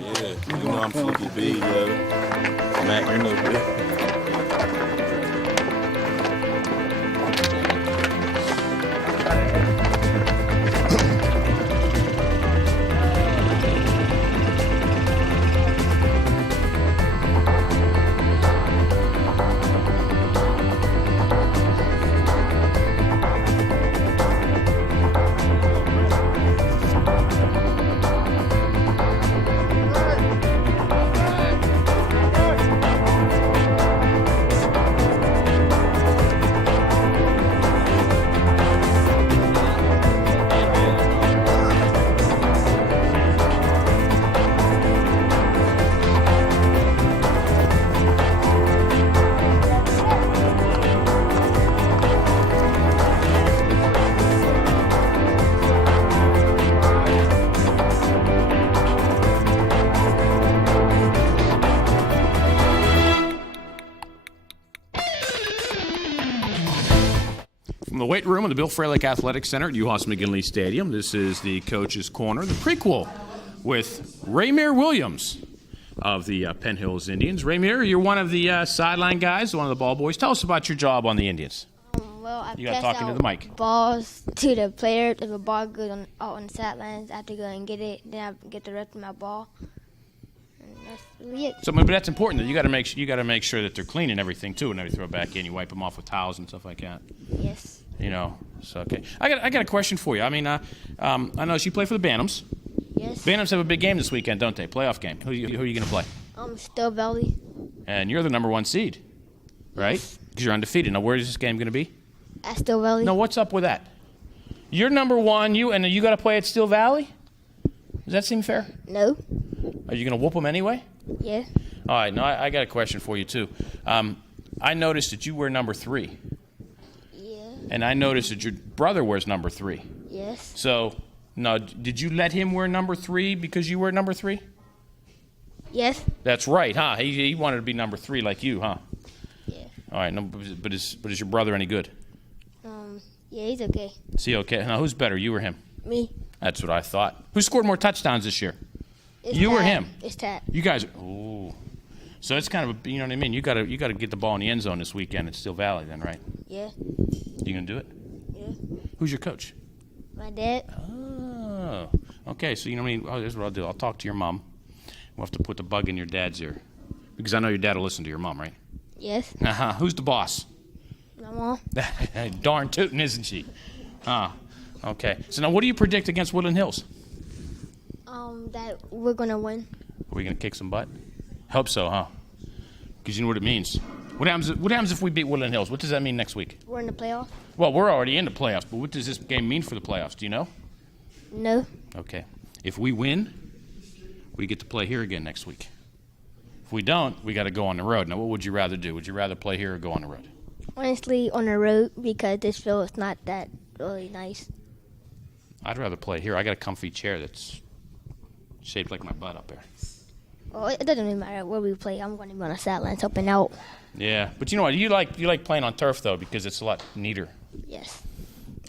Yeah, you know I'm Fluky B, Mac, you know B. From the weight room of the Bill Fralick Athletic Center at UHAS McGinley Stadium, this is the Coach's Corner, the prequel with Ramir Williams of the Penn Hills Indians. Ramir, you're one of the sideline guys, one of the ball boys. Tell us about your job on the Indians. Well, I You got to talk into the mic. balls to the player. If a ball goes out on the sidelines, I have to go and get it. Then I get the rest of my ball. And that's really it. So, but that's important. That you got to make sure that they're clean and everything too. Whenever you throw it back in, you wipe them off with towels and stuff like that. Yes. You know, so okay. I got a question for you. I mean, I know you play for the Bantams. Yes. Bantams have a big game this weekend, don't they? Playoff game. Who are you going to play? Still Valley. And you're the number 1 seed, right? Because you're undefeated. Now, where is this game going to be? At Still Valley. No, what's up with that? You're number 1, and you got to play at Steel Valley? Does that seem fair? No. Are you going to whoop them anyway? Yeah. All right. No, I got a question for you too. I noticed that you wear number 3, Yeah. and I noticed that your brother wears number 3. Yes. So, no, did you let him wear number 3 because you wear number 3? Yes. That's right, huh? He wanted to be number 3 like you, huh? Yeah. All right. No, but is your brother any good? Yeah, he's okay. Is he okay? Now, who's better, you or him? Me. That's what I thought. Who scored more touchdowns this year? It's You or Tad. him? It's Tad. You guys. Ooh. So it's kind of a, you know what I mean. You got to get the ball in the end zone this weekend at Steel Valley, then, right? Yeah. You gonna do it? Yeah. Who's your coach? My dad. Oh. Okay. So you know what I mean. Oh, here's what I'll do. I'll talk to your mom. We'll have to put the bug in your dad's ear, because I know your dad will listen to your mom, right? Yes. Uh-huh. Who's the boss? My mom. Darn tootin', isn't she? Okay. So now, what do you predict against Woodland Hills? That we're gonna win. Are we gonna kick some butt? Hope so, huh? Because you know what it means. What happens if we beat Woodland Hills? What does that mean next week? We're in the playoff. Well, we're already in the playoffs, but what does this game mean for the playoffs? Do you know? No. Okay. If we win, we get to play here again next week. If we don't, we got to go on the road. Now, what would you rather do? Would you rather play here or go on the road? Honestly, on the road, because this field is not that really nice. I'd rather play here. I got a comfy chair that's shaped like my butt up there. Well, it doesn't really matter where we play. I'm going to be on the sidelines helping out. Yeah, but you know what? You like playing on turf though, because it's a lot neater. Yes.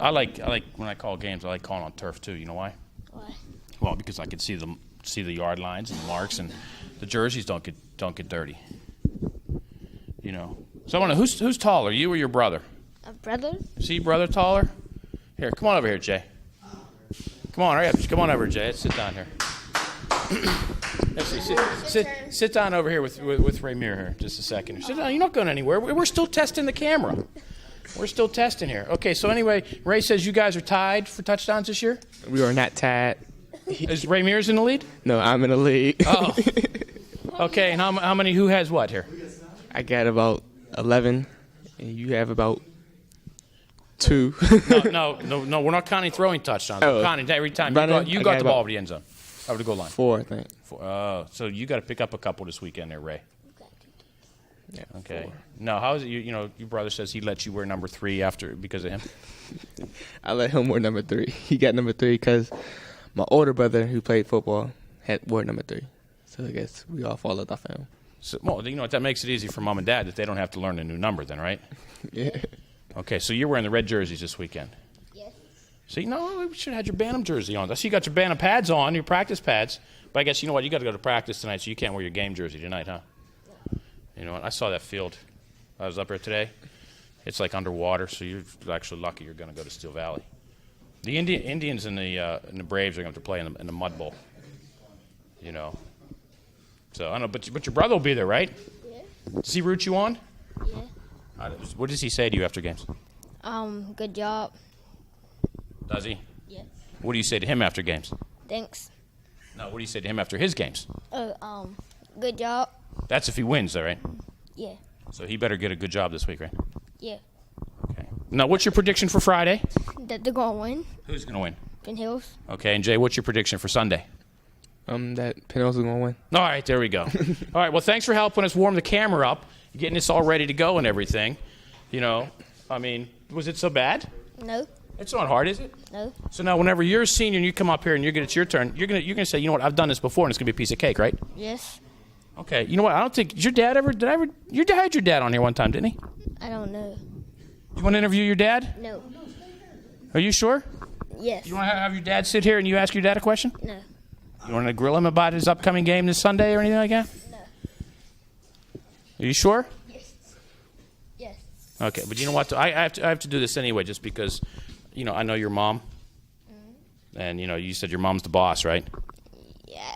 I like when I call games. I like calling on turf too. You know why? Why? Well, because I can see the yard lines and the marks, and the jerseys don't get dirty. You know. So I want to who's taller, you or your brother? A brother? See your brother taller? Here, come on over here, Jay. Come on, hurry up. Come on over, Jay. Let's sit down here. Sit down over here with Ramir here, just a second. Sit down. You're not going anywhere. We're still testing the camera. We're still testing here. Okay, so anyway, Ray says you guys are tied for touchdowns this year? We are not tied. Is Ramir's in the lead? No, I'm in the lead. Oh. Okay, and how many, who has what here? I got about 11, and you have about 2. No, we're not counting throwing touchdowns. Oh. We're counting every time. Running? You I got got the ball about over the end zone. Over the goal line. 4, I think. So you got to pick up a couple this weekend there, Ray. Yeah, Okay. 4. No, how is it? You know, your brother says he let you wear number 3 because of him. I let him wear number 3. He got number 3 because my older brother, who played football, wore number 3. So I guess we all followed off him. So, well, you know what? That makes it easy for mom and dad that they don't have to learn a new number, then, right? Yeah. Okay, so you're wearing the red jerseys this weekend. Yes. See, no, we should have had your Bantam jersey on. I see you got your Bantam pads on, your practice pads. But I guess, you know what, you got to go to practice tonight, so you can't wear your game jersey tonight, huh? You know what, I saw that field. I was up there today. It's like underwater, so you're actually lucky you're going to go to Steel Valley. The Indians and the Braves are going to have to play in the Mud Bowl. You know. So, I don't know, but your brother will be there, right? Yeah. Does he root you on? Yeah. What does he say to you after games? Good job. Does he? Yeah. What do you say to him after games? Thanks. No, what do you say to him after his games? Good job. That's if he wins, though, right? Yeah. So he better get a good job this week, right? Yeah. Okay. Now, what's your prediction for Friday? That they're gonna win. Who's going to win? Penn Hills. Okay, and Jay, what's your prediction for Sunday? That Penn Hills is gonna win. All right, there we go. All right, well, thanks for helping us warm the camera up, getting this all ready to go and everything. You know, I mean, was it so bad? No. It's not hard, is it? No. So now, whenever you're a senior and you come up here and it's your turn, you're gonna say, you know what, I've done this before, and it's gonna be a piece of cake, right? Yes. Okay. You know what? I don't think your dad ever your dad had your dad on here one time, didn't he? I don't know. You want to interview your dad? No. Are you sure? Yes. You want to have your dad sit here and you ask your dad a question? No. You want to grill him about his upcoming game this Sunday or anything like that? No. Are you sure? Yes. Yes. Okay, but you know what? I have to do this anyway, just because, you know, I know your mom, and you know, you said your mom's the boss, right? Yeah.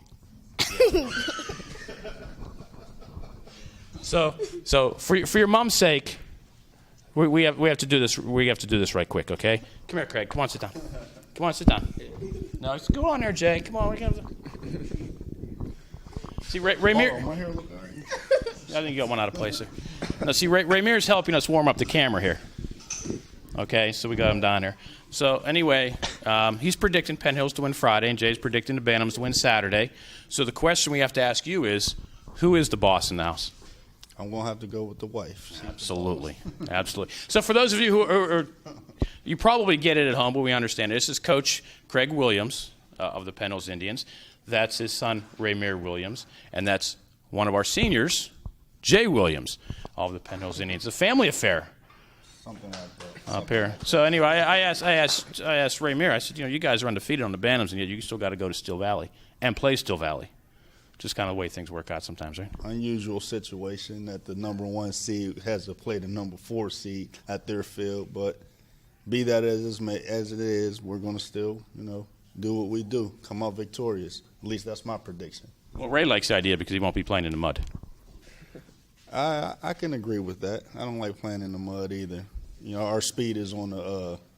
So for your mom's sake, we have to do this. We have to do this right quick, okay? Come here, Craig. Come on, sit down. Come on, sit down. No, go on there, Jay. Come on. See, Raymir. My hair look all right. I think you got one out of place there. No, see, Raymir's helping us warm up the camera here. Okay, so we got him down here. So anyway, he's predicting Penn Hills to win Friday, and Jay's predicting the Bantams to win Saturday. So the question we have to ask you is, who is the boss in the house? I'm going to have to go with the wife. Absolutely. Absolutely. So for those of you who are you probably get it at home, but we understand it. This is Coach Craig Williams of the Penn Hills Indians. That's his son, Raymir Williams. And that's one of our seniors, Jay Williams, of the Penn Hills Indians. It's a family affair. Something like that. Up here. So anyway, I asked Raymir, I said, you know, you guys are undefeated on the Bantams, and yet you still got to go to Steel Valley and play Steel Valley. Just kind of the way things work out sometimes, right? Unusual situation that the number 1 seed has to play the number 4 seed at their field, but be that as it is, we're going to still, you know, do what we do, come out victorious. At least that's my prediction. Well, Ray likes the idea because he won't be playing in the mud. I can agree with that. I don't like playing in the mud either. You know, our speed is on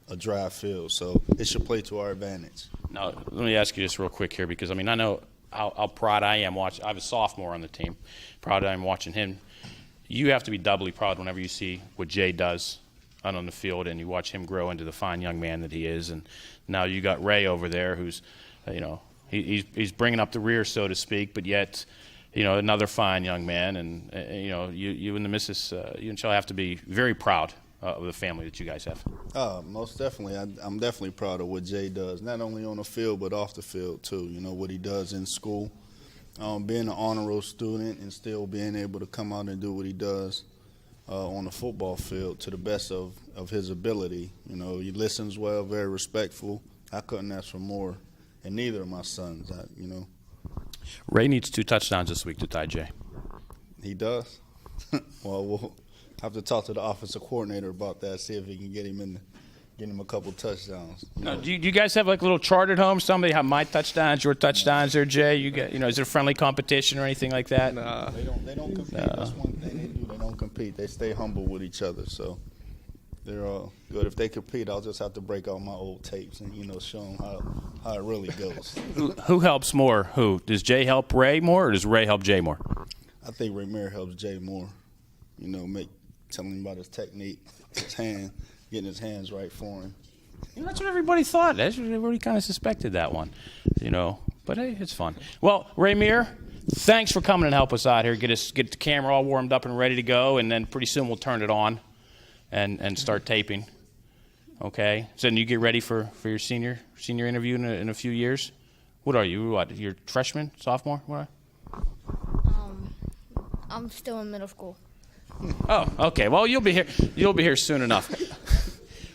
a dry field, so it should play to our advantage. Now, let me ask you this real quick here, because, I mean, I know how proud I am watching. I have a sophomore on the team. Proud I am watching him. You have to be doubly proud whenever you see what Jay does out on the field and you watch him grow into the fine young man that he is. And now you got Ray over there who's, you know, he's bringing up the rear, so to speak, but yet, you know, another fine young man. And, you know, you and the missus, you and Shell have to be very proud of the family that you guys have. Most definitely. I'm definitely proud of what Jay does, not only on the field but off the field too. You know, what he does in school, being an honor roll student and still being able to come out and do what he does on the football field to the best of his ability. You know, he listens well, very respectful. I couldn't ask for more, and neither of my sons, you know. Ray needs 2 touchdowns this week to tie Jay. He does? Well, we'll have to talk to the offensive coordinator about that, see if he can get him a couple touchdowns. Now, do you guys have like a little chart at home? Somebody have my touchdowns, your touchdowns there, Jay? You know, is there friendly competition or anything like that? Nah. They don't compete. That's one thing they do. They don't compete. They stay humble with each other. So they're all good. If they compete, I'll just have to break out my old tapes and, you know, show them how it really goes. Who helps more? Who? Does Jay help Ray more, or does Ray help Jay more? I think Raymir helps Jay more. You know, telling him about his technique, his hand, getting his hands right for him. You know, that's what everybody thought. That's what everybody kind of suspected, that one. You know, but hey, it's fun. Well, Raymir, thanks for coming and help us out here. Get the camera all warmed up and ready to go, and then pretty soon we'll turn it on and start taping. Okay? So then you get ready for your senior interview in a few years. What are you? What? You're freshman, sophomore? What? I'm still in middle school. Oh, okay. Well, you'll be here soon enough.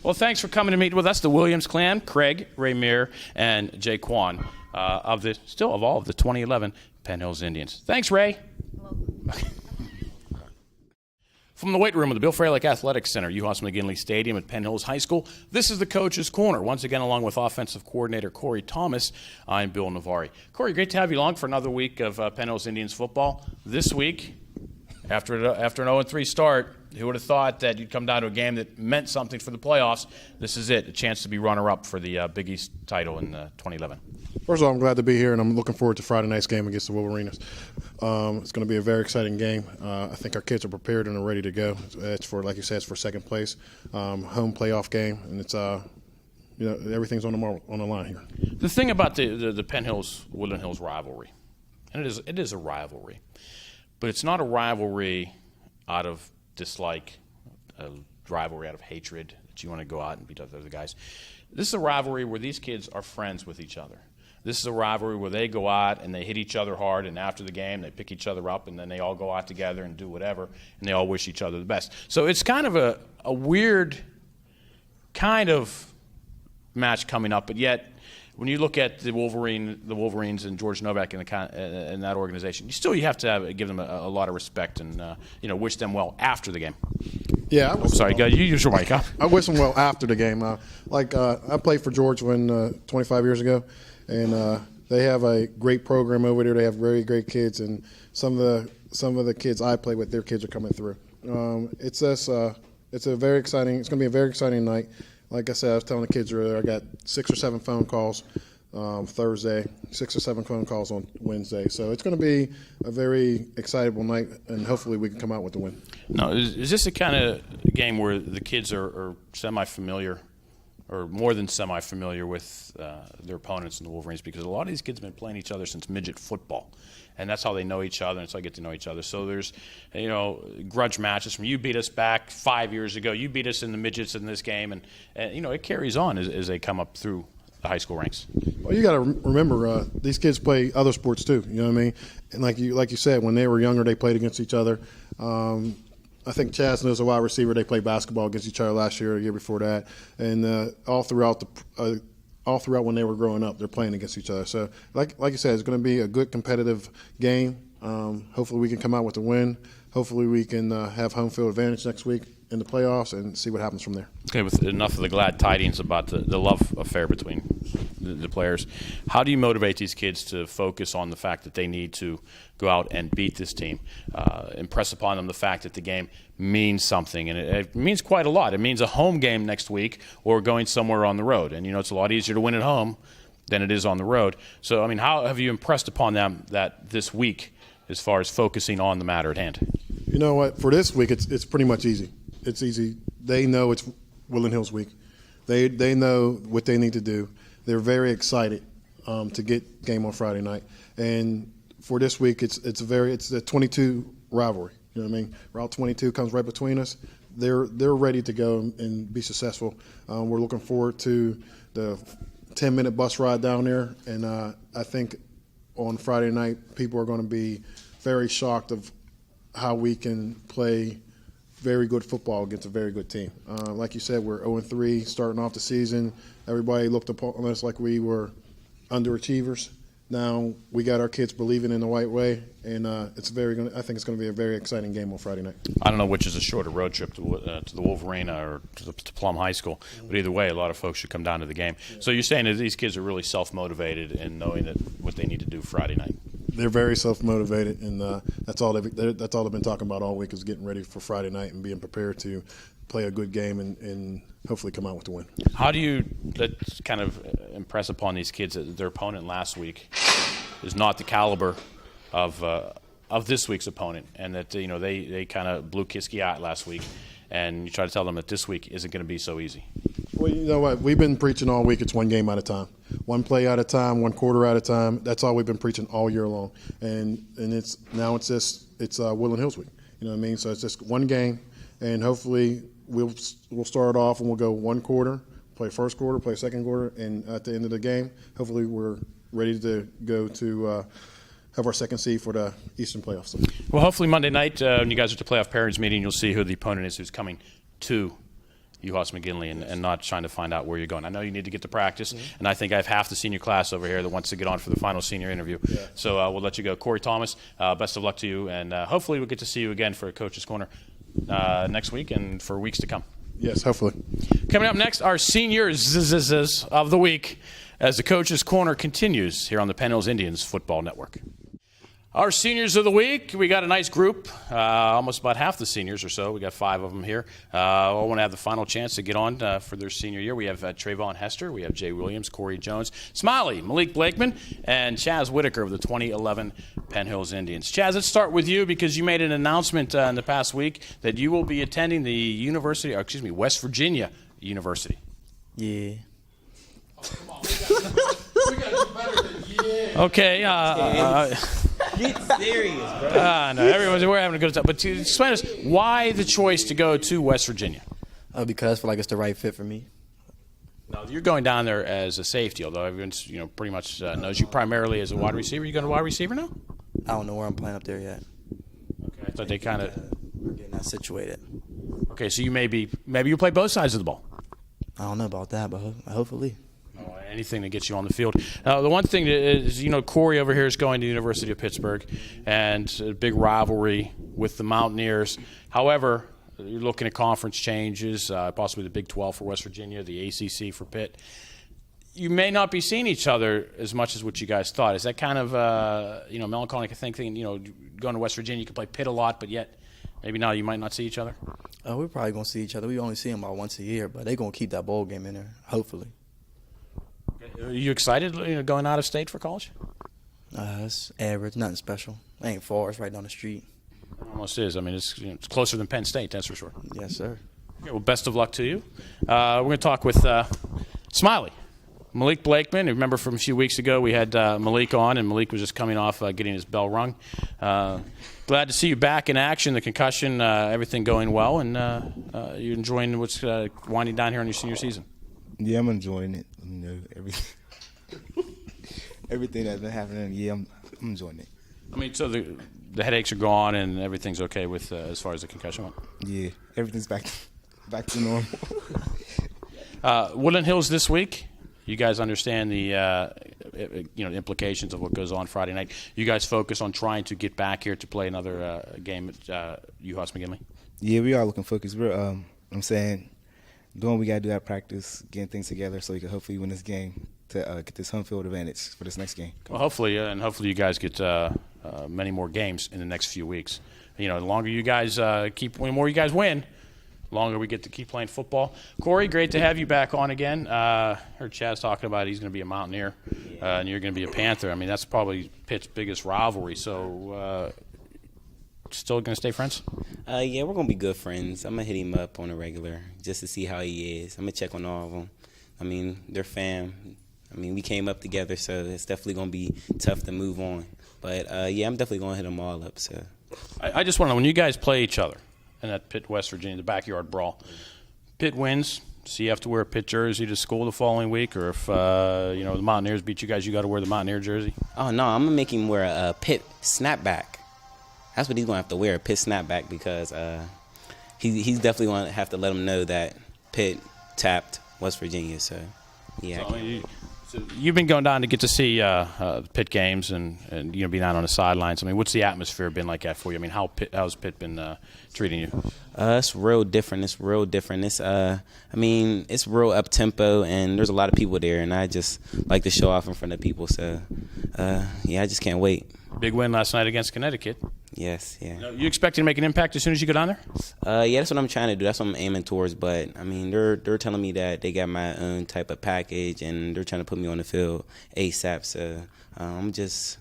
Well, thanks for coming to meet with us, the Williams clan, Craig, Raymere, and Jaquan of all of the 2011 Penn Hills Indians. Thanks, Ray. From the weight room of the Bill Fralick Athletic Center, UHAS McGinley Stadium at Penn Hills High School, this is the Coach's Corner. Once again, along with offensive coordinator Corey Thomas, I'm Bill Navari. Corey, great to have you along for another week of Penn Hills Indians football. This week, after an 0-3 start, who would have thought that you'd come down to a game that meant something for the playoffs? This is it, a chance to be runner-up for the Big East title in 2011. First of all, I'm glad to be here, and I'm looking forward to Friday night's game against the Wolverines. It's going to be a very exciting game. I think our kids are prepared and are ready to go. It's for, like you said, it's for second place, home playoff game, and it's everything's on the line here. The thing about the Penn Hills Woodland Hills rivalry, and it is a rivalry, but it's not a rivalry out of dislike, a rivalry out of hatred that you want to go out and beat other guys. This is a rivalry where these kids are friends with each other. This is a rivalry where they go out and they hit each other hard, and after the game they pick each other up, and then they all go out together and do whatever, and they all wish each other the best. So it's kind of a weird kind of match coming up, but yet when you look at the Wolverines and George Novak in that organization, you have to give them a lot of respect and wish them well after the game. Yeah, you use your mic. Huh? I wish them well after the game. I played for George 25 years ago, and they have a great program over there. They have very great kids, and some of the kids I play with, their kids are coming through. It's going to be a very exciting night. Like I said, I was telling the kids earlier, I got 6 or 7 phone calls Thursday, 6 or 7 phone calls on Wednesday. So it's going to be a very excitable night, and hopefully we can come out with the win. Now, is this a kind of game where the kids are semi-familiar or more than semi-familiar with their opponents in the Wolverines? Because a lot of these kids have been playing each other since midget football. And that's how they know each other, and that's how they get to know each other. So there's, grudge matches from you beat us back 5 years ago, you beat us in the midgets in this game, and it carries on as they come up through the high school ranks. Well, you got to remember these kids play other sports too. You know what I mean? And like you said, when they were younger, they played against each other. I think Chaz knows a wide receiver. They played basketball against each other last year, or the year before that, and all throughout when they were growing up, they're playing against each other. So, like you said, it's going to be a good competitive game. Hopefully we can come out with a win. Hopefully we can have home field advantage next week in the playoffs and see what happens from there. Okay, with enough of the glad tidings about the love affair between the players, how do you motivate these kids to focus on the fact that they need to go out and beat this team? Impress upon them the fact that the game means something, and it means quite a lot. It means a home game next week or going somewhere on the road. And, it's a lot easier to win at home than it is on the road. So, how have you impressed upon them that this week as far as focusing on the matter at hand? You know what? For this week, it's pretty much easy. It's easy. They know it's Woodland Hills week. They know what they need to do. They're very excited to get game on Friday night. And for this week, it's a 22 rivalry. You know what I mean? Route 22 comes right between us. They're ready to go and be successful. We're looking forward to the 10-minute bus ride down there. And I think on Friday night, people are going to be very shocked of how we can play very good football against a very good team. Like you said, we're 0-3 starting off the season. Everybody looked upon us like we were underachievers. Now we got our kids believing in the right way, and I think it's going to be a very exciting game on Friday night. I don't know which is a shorter road trip to the Wolverine or to Plum High School, but either way, a lot of folks should come down to the game. So you're saying that these kids are really self-motivated in knowing that what they need to do Friday night? They're very self-motivated, and that's all they've been talking about all week is getting ready for Friday night and being prepared to play a good game and hopefully come out with the win. How do you kind of impress upon these kids that their opponent last week is not the caliber of this week's opponent, and that they kind of blew Kiski out last week, and you try to tell them that this week isn't going to be so easy? Well, you know what? We've been preaching all week. It's one game at a time, one play at a time, one quarter at a time. That's all we've been preaching all year long. And it's Woodland Hills week. You know what I mean? So it's just one game, and hopefully we'll start off and we'll go one quarter, play first quarter, play second quarter, and at the end of the game, hopefully we're ready to go to have our second seed for the Eastern playoffs. Well, hopefully Monday night when you guys are at the playoff pairings meeting, you'll see who the opponent is who's coming to UHOS McGinley and not trying to find out where you're going. I know you need to get to practice, and I think I have half the senior class over here that wants to get on for the final senior interview. Yeah. So we'll let you go. Corey Thomas, best of luck to you, and hopefully we'll get to see you again for Coach's Corner next week and for weeks to come. Yes, hopefully. Coming up next, our seniors of the week as the Coach's Corner continues here on the Penn Hills Indians Football Network. Our seniors of the week, we got a nice group, almost about half the seniors or so. We got 5 of them here. All want to have the final chance to get on for their senior year. We have Trayvon Hester, we have Jay Williams, Corey Jones, Smiley, Malik Blakeman, and Chaz Whitaker of the 2011 Penn Hills Indians. Chaz, let's start with you because you made an announcement in the past week that you will be attending the West Virginia University. Yeah. Oh, come on. We got to do better than yeah. Okay. Get serious, bro. No, we're having a good time. But to explain to us, why the choice to go to West Virginia? Because I feel like it's the right fit for me. Now, you're going down there as a safety, although everyone's pretty much knows you primarily as a wide receiver. You going to wide receiver now? I don't know where I'm playing up there yet. Okay, I thought they kind of We're getting that situated. Okay, so you maybe you play both sides of the ball. I don't know about that, but hopefully. Anything that gets you on the field. The one thing is, Corey over here is going to the University of Pittsburgh, and a big rivalry with the Mountaineers. However, you're looking at conference changes, possibly the Big 12 for West Virginia, the ACC for Pitt. You may not be seeing each other as much as what you guys thought. Is that kind of melancholic thinking? Going to West Virginia, you can play Pitt a lot, but yet maybe now you might not see each other. We're probably gonna see each other. We only see them about once a year, but they're gonna keep that bowl game in there, hopefully. Are you excited going out of state for college? It's average, nothing special. It ain't far. It's right down the street. It almost is. I mean, it's closer than Penn State, that's for sure. Yes, sir. Okay, well, best of luck to you. We're going to talk with Smiley, Malik Blakeman. Remember from a few weeks ago we had Malik on, and Malik was just coming off getting his bell rung. Glad to see you back in action, the concussion, everything going well, and you're enjoying what's winding down here on your senior season. Yeah, I'm enjoying it. Everything that's been happening. Yeah, I'm enjoying it. I mean, so the headaches are gone and everything's okay with as far as the concussion went. Yeah, everything's back to normal. Woodland Hills this week. You guys understand the implications of what goes on Friday night. You guys focus on trying to get back here to play another game at UHOS McGinley. Yeah, we are looking focused. We're I'm saying, doing what we got to do at practice, getting things together so we can hopefully win this game to get this home field advantage for this next game. Well, hopefully you guys get many more games in the next few weeks. The longer you guys the more you guys win, the longer we get to keep playing football. Corey, great to have you back on again. Heard Chaz talking about he's going to be a Mountaineer, and you're going to be a Panther. I mean, that's probably Pitt's biggest rivalry. So, still going to stay friends? Yeah, we're going to be good friends. I'm going to hit him up on a regular just to see how he is. I'm going to check on all of them. I mean, they're fam. I mean, we came up together, so it's definitely going to be tough to move on. But, yeah, I'm definitely going to hit them all up. So, I just want to know, when you guys play each other in that Pitt, West Virginia, the backyard brawl, Pitt wins, so you have to wear a Pitt jersey to school the following week, or if, the Mountaineers beat you guys, you got to wear the Mountaineer jersey? Oh, no, I'm going to make him wear a Pitt snapback. That's what he's going to have to wear, a Pitt snapback, because he's definitely going to have to let them know that Pitt tapped West Virginia. So, yeah. So you've been going down to get to see Pitt games and being out on the sidelines. I mean, what's the atmosphere been like that for you? I mean, how's Pitt been treating you? It's real different. It's real different. It's it's real up tempo, and there's a lot of people there, and I just like to show off in front of people. So, I just can't wait. Big win last night against Connecticut. Yes, yeah. You expecting to make an impact as soon as you go down there? Yeah, that's what I'm trying to do. That's what I'm aiming towards. But I mean, they're telling me that they got my own type of package, and they're trying to put me on the field ASAP. So I'm just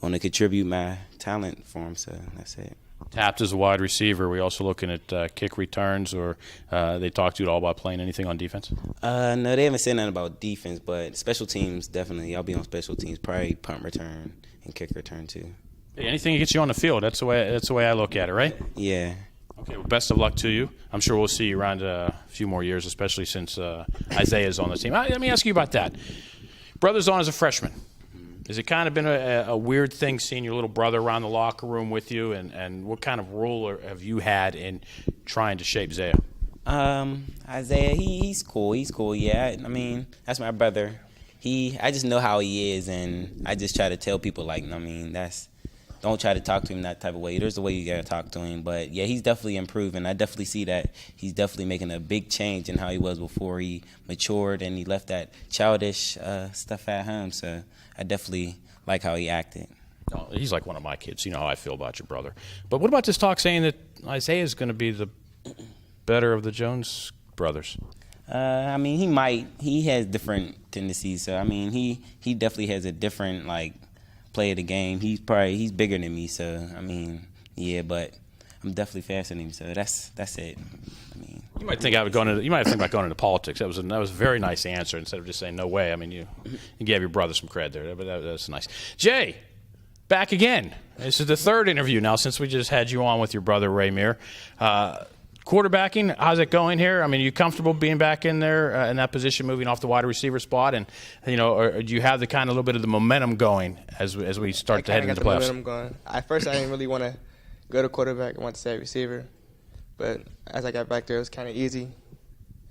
going to contribute my talent for them. So that's it. Tapped as a wide receiver. We also looking at kick returns, or they talked to you at all about playing anything on defense? No, they haven't said nothing about defense, but special teams definitely. I'll be on special teams, probably punt return and kick return too. Hey, anything that gets you on the field. That's the way I look at it, right? Yeah. Okay. Well, best of luck to you. I'm sure we'll see you around a few more years, especially since Isaiah's on the team. Let me ask you about that. Brother's on as a freshman. Has it kind of been a weird thing seeing your little brother around the locker room with you, and what kind of role have you had in trying to shape Zaya? Isaiah, he's cool. He's cool. Yeah, I mean, that's my brother. I just know how he is, and I just try to tell people, like, I mean, don't try to talk to him that type of way. There's a way you gotta talk to him. But yeah, he's definitely improving. I definitely see that he's definitely making a big change in how he was before he matured and he left that childish stuff at home. So I definitely like how he acted. No, he's like one of my kids. You know how I feel about your brother. But what about this talk saying that Isaiah is going to be the better of the Jones brothers? I mean, he has different tendencies. So I mean, he definitely has a different like play of the game. He's bigger than me. So I mean, yeah, but I'm definitely faster than him. So that's it. I mean, you might think about going into politics. That was a very nice answer instead of just saying no way. I mean, you gave your brother some credit there, but that's nice. Jay, back again. This is the third interview now since we just had you on with your brother Ray Meir. Quarterbacking, how's it going here? I mean, are you comfortable being back in there in that position, moving off the wide receiver spot? And, or do you have the kind of little bit of the momentum going as we start to head into the playoffs? Momentum going. At first, I didn't really want to go to quarterback. I wanted to stay at receiver. But as I got back there, it was kind of easy.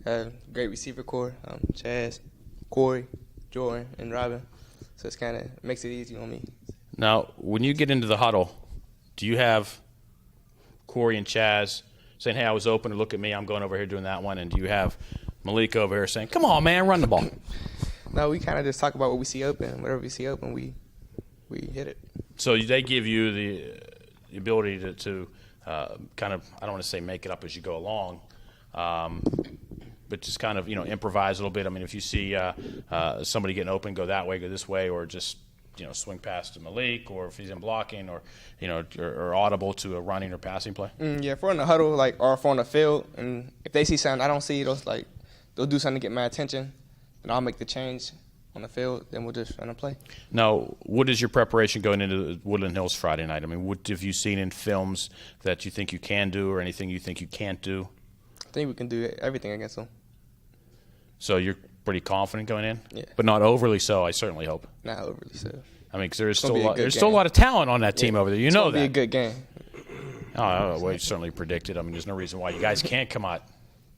Great receiver core, Chaz, Corey, Jordan, and Robin. So it makes it easy on me. Now, when you get into the huddle, do you have Corey and Chaz saying, hey, I was open, and look at me, I'm going over here doing that one? And do you have Malik over here saying, come on, man, run the ball? No, we kind of just talk about what we see open. Whatever we see open, we hit it. So they give you the ability to kind of, I don't want to say make it up as you go along, but just kind of, improvise a little bit. I mean, if you see somebody getting open, go that way, go this way, or just swing past to Malik, or if he's in blocking, or or audible to a running or passing play. Yeah, if we're in the huddle, or if we're on the field, and if they see something I don't see, they'll do something to get my attention, then I'll make the change on the field. Then we'll just run a play. Now, what is your preparation going into Woodland Hills Friday night? I mean, what have you seen in films that you think you can do, or anything you think you can't do? I think we can do everything against them. So you're pretty confident going in? Yeah. But not overly so, I certainly hope. Not overly so. I mean, because there's still a lot of talent on that team over there. You know that. It's going to be a good game. Oh, well, you certainly predicted. I mean, there's no reason why you guys can't come out,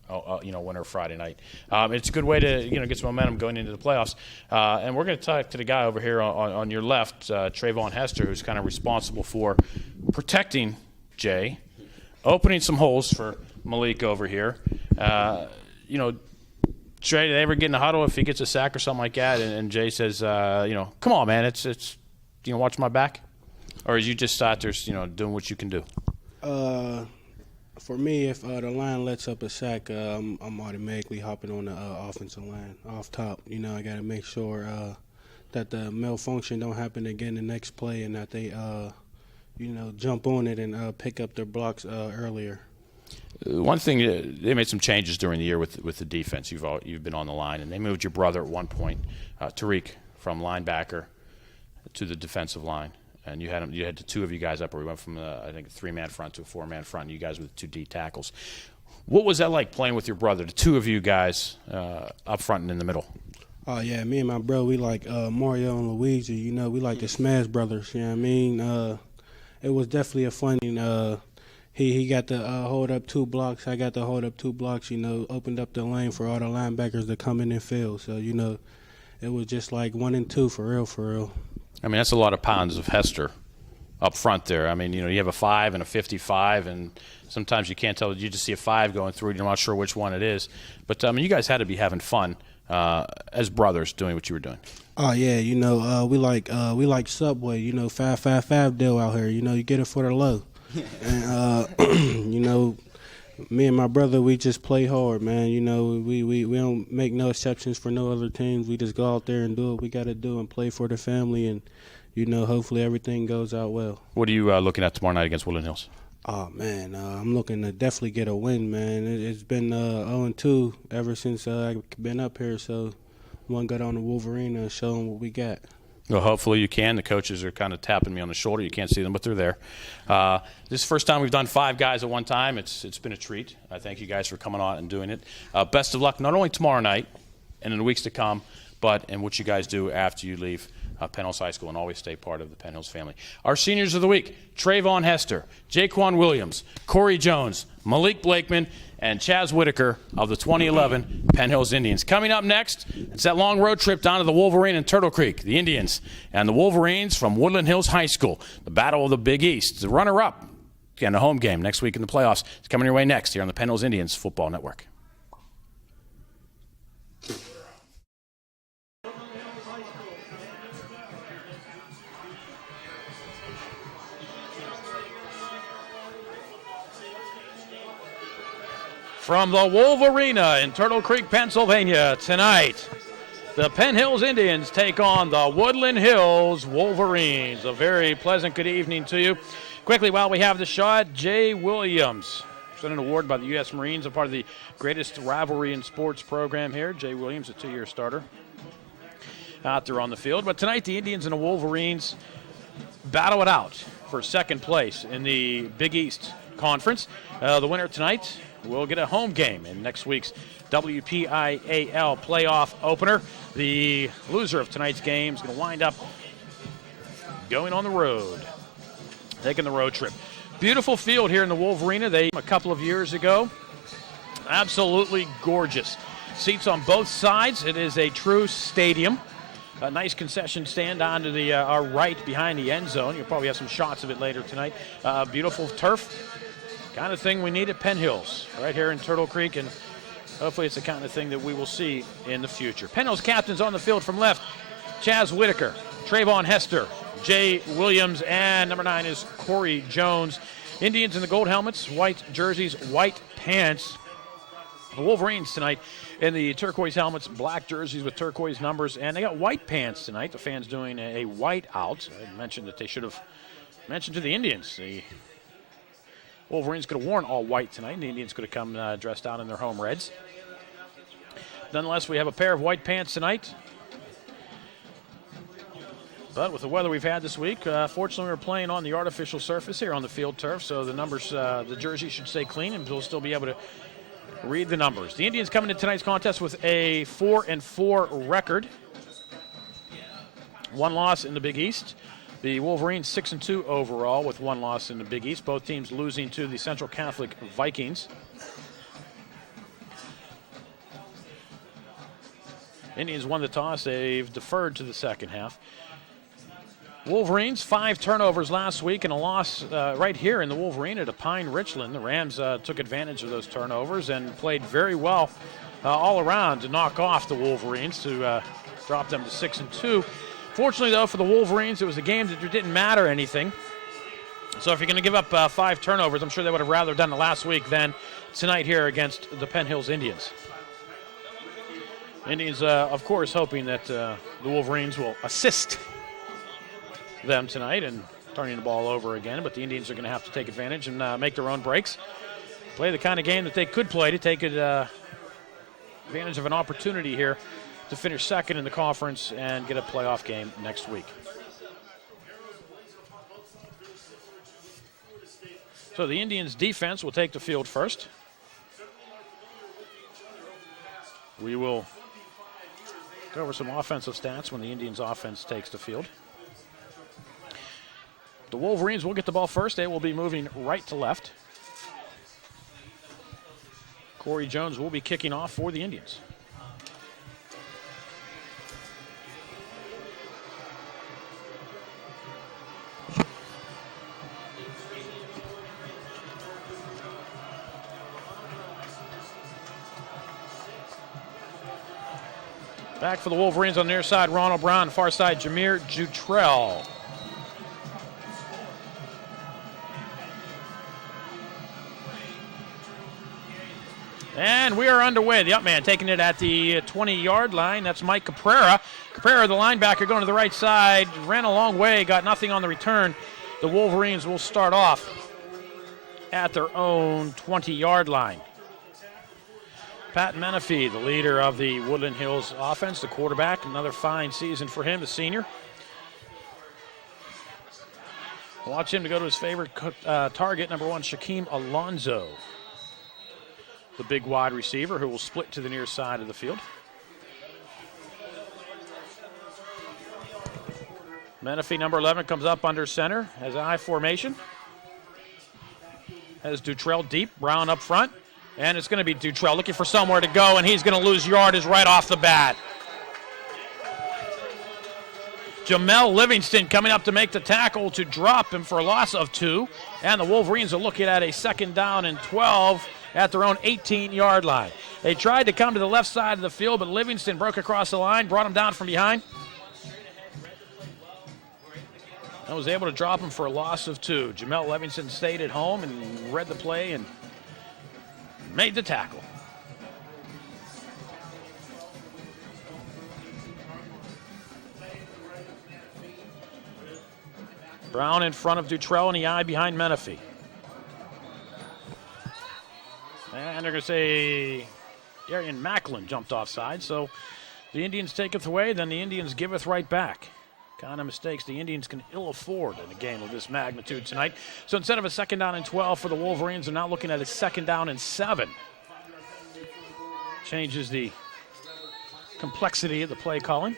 winner Friday night. It's a good way to, get some momentum going into the playoffs. And we're going to talk to the guy over here on your left, Trayvon Hester, who's kind of responsible for protecting Jay, opening some holes for Malik over here. Trey, did they ever get in the huddle if he gets a sack or something like that, and Jay says, come on, man, it's watch my back? Or is you just out there, doing what you can do? For me, if the line lets up a sack, I'm automatically hopping on the offensive line off top. I got to make sure that the malfunction don't happen again the next play, and that they, jump on it and pick up their blocks earlier. One thing, they made some changes during the year with the defense. You've been on the line, and they moved your brother at one point, Tariq, from linebacker to the defensive line, and you had the two of you guys up, where we went from I think a 3-man front to a 4-man front, and you guys with 2 D tackles. What was that like playing with your brother, the two of you guys up front and in the middle? Oh yeah, me and my bro, we like Mario and Luigi. We like the Smash Brothers. You know what I mean? It was definitely a fun. He got to hold up 2 blocks. I got to hold up 2 blocks, opened up the lane for all the linebackers to come in and fill. So, it was just like 1 and 2 for real. I mean, that's a lot of pounds of Hester up front there. I mean, you have a 5 and a 55, and sometimes you can't tell. You just see a 5 going through, and you're not sure which one it is. But, I mean, you guys had to be having fun as brothers doing what you were doing. Oh, yeah, we like Subway, 555 deal out here. You get it for the low. And me and my brother, we just play hard, man. We don't make no exceptions for no other teams. We just go out there and do what we got to do and play for the family, and hopefully everything goes out well. What are you looking at tomorrow night against Woodland Hills? Oh man, I'm looking to definitely get a win, man. It's been 0-2 ever since I've been up here, so I want to go down to Wolverine and show them what we got. Well, hopefully you can. The coaches are kind of tapping me on the shoulder. You can't see them, but they're there. This is the first time we've done 5 guys at one time. It's been a treat. I thank you guys for coming on and doing it. Best of luck, not only tomorrow night and in the weeks to come, but in what you guys do after you leave Penn Hills High School and always stay part of the Penn Hills family. Our seniors of the week, Trayvon Hester, Jaquan Williams, Corey Jones, Malik Blakeman, and Chaz Whitaker of the 2011 Penn Hills Indians. Coming up next, it's that long road trip down to the Wolverine and Turtle Creek, the Indians and the Wolverines from Woodland Hills High School, the Battle of the Big East, the runner-up and a home game next week in the playoffs. It's coming your way next here on the Penn Hills Indians Football Network. From the Wolverina in Turtle Creek, Pennsylvania, tonight, the Penn Hills Indians take on the Woodland Hills Wolverines. A very pleasant good evening to you. Quickly, while we have the shot, Jay Williams, presented an award by the U.S. Marines, a part of the greatest rivalry in sports program here. Jay Williams, a 2-year starter, out there on the field. But tonight, the Indians and the Wolverines battle it out for second place in the Big East Conference. The winner tonight will get a home game in next week's WPIAL playoff opener. The loser of tonight's game is going to wind up going on the road, taking the road trip. Beautiful field here in the Wolverina. They a couple of years ago. Absolutely gorgeous. Seats on both sides. It is a true stadium. A nice concession stand on to the our right behind the end zone. You'll probably have some shots of it later tonight. Beautiful turf. Kind of thing we need at Penn Hills, right here in Turtle Creek, and hopefully it's the kind of thing that we will see in the future. Penn Hills captains on the field from left, Chaz Whitaker, Trayvon Hester, Jay Williams, and number 9 is Corey Jones. Indians in the gold helmets, white jerseys, white pants. The Wolverines tonight in the turquoise helmets, black jerseys with turquoise numbers, and they got white pants tonight. The fans doing a white out. I mentioned that they should have mentioned to the Indians. The Wolverines could have worn all white tonight, and the Indians could have come dressed out in their home reds. Nonetheless, we have a pair of white pants tonight. But with the weather we've had this week, fortunately we're playing on the artificial surface here on the field turf, so the numbers, the jersey should stay clean, and we'll still be able to read the numbers. The Indians coming to tonight's contest with a 4-4 record. 1 loss in the Big East. The Wolverines 6-2 overall with 1 loss in the Big East. Both teams losing to the Central Catholic Vikings. Indians won the toss. They've deferred to the second half. Wolverines, 5 turnovers last week and a loss right here in the Wolverine at Pine Richland. The Rams took advantage of those turnovers and played very well all around to knock off the Wolverines to drop them to 6-2. Fortunately, though, for the Wolverines, it was a game that didn't matter anything. So if you're going to give up 5 turnovers, I'm sure they would have rather done it last week than tonight here against the Penn Hills Indians. Indians, of course, hoping that the Wolverines will assist them tonight and turning the ball over again. But the Indians are going to have to take advantage and make their own breaks. Play the kind of game that they could play to take advantage of an opportunity here to finish second in the conference and get a playoff game next week. So the Indians' defense will take the field first. We will go over some offensive stats when the Indians' offense takes the field. The Wolverines will get the ball first. They will be moving right to left. Corey Jones will be kicking off for the Indians. Back for the Wolverines on the near side, Ronald Brown. Far side, Jameer Jutrell. And we are underway. The up man taking it at the 20-yard line. That's Mike Caprera. Caprera, the linebacker, going to the right side. Ran a long way, got nothing on the return. The Wolverines will start off at their own 20-yard line. Pat Menifee, the leader of the Woodland Hills offense, the quarterback. Another fine season for him, the senior. Watch him to go to his favorite target, number 1, Shaquem Alonzo, the big wide receiver who will split to the near side of the field. Menifee, number 11, comes up under center, has an I formation. Has Dutrell deep, Brown up front. And it's going to be Dutrell looking for somewhere to go, and he's going to lose yardage right off the bat. Jamel Livingston coming up to make the tackle to drop him for a loss of 2. And the Wolverines are looking at a 2nd down and 12 at their own 18-yard line. They tried to come to the left side of the field, but Livingston broke across the line, brought him down from behind. And was able to drop him for a loss of 2. Jamel Livingston stayed at home and read the play and made the tackle. Brown in front of Dutrell and the eye behind Menifee. And they're going to say Darian Macklin jumped offside, so the Indians taketh away, then the Indians giveth right back. Kind of mistakes the Indians can ill afford in a game of this magnitude tonight. So instead of a 2nd down and 12 for the Wolverines, they're now looking at a 2nd down and 7. Changes the complexity of the play calling.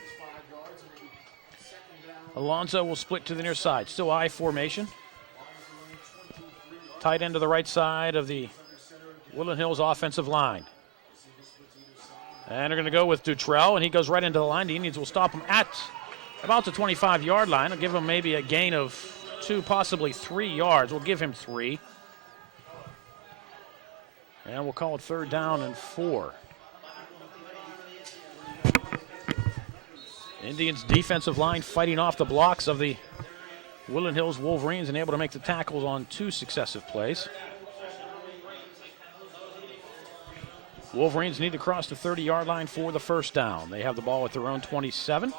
Alonso will split to the near side. Still I formation. Tight end to the right side of the Woodland Hills offensive line. And they're going to go with Dutrell, and he goes right into the line. The Indians will stop him at about the 25-yard line. I'll give him maybe a gain of 2, possibly 3 yards. We'll give him 3. And we'll call it 3rd down and 4. Indians defensive line fighting off the blocks of the Woodland Hills Wolverines and able to make the tackles on 2 successive plays. Wolverines need to cross the 30-yard line for the 1st down. They have the ball at their own 27.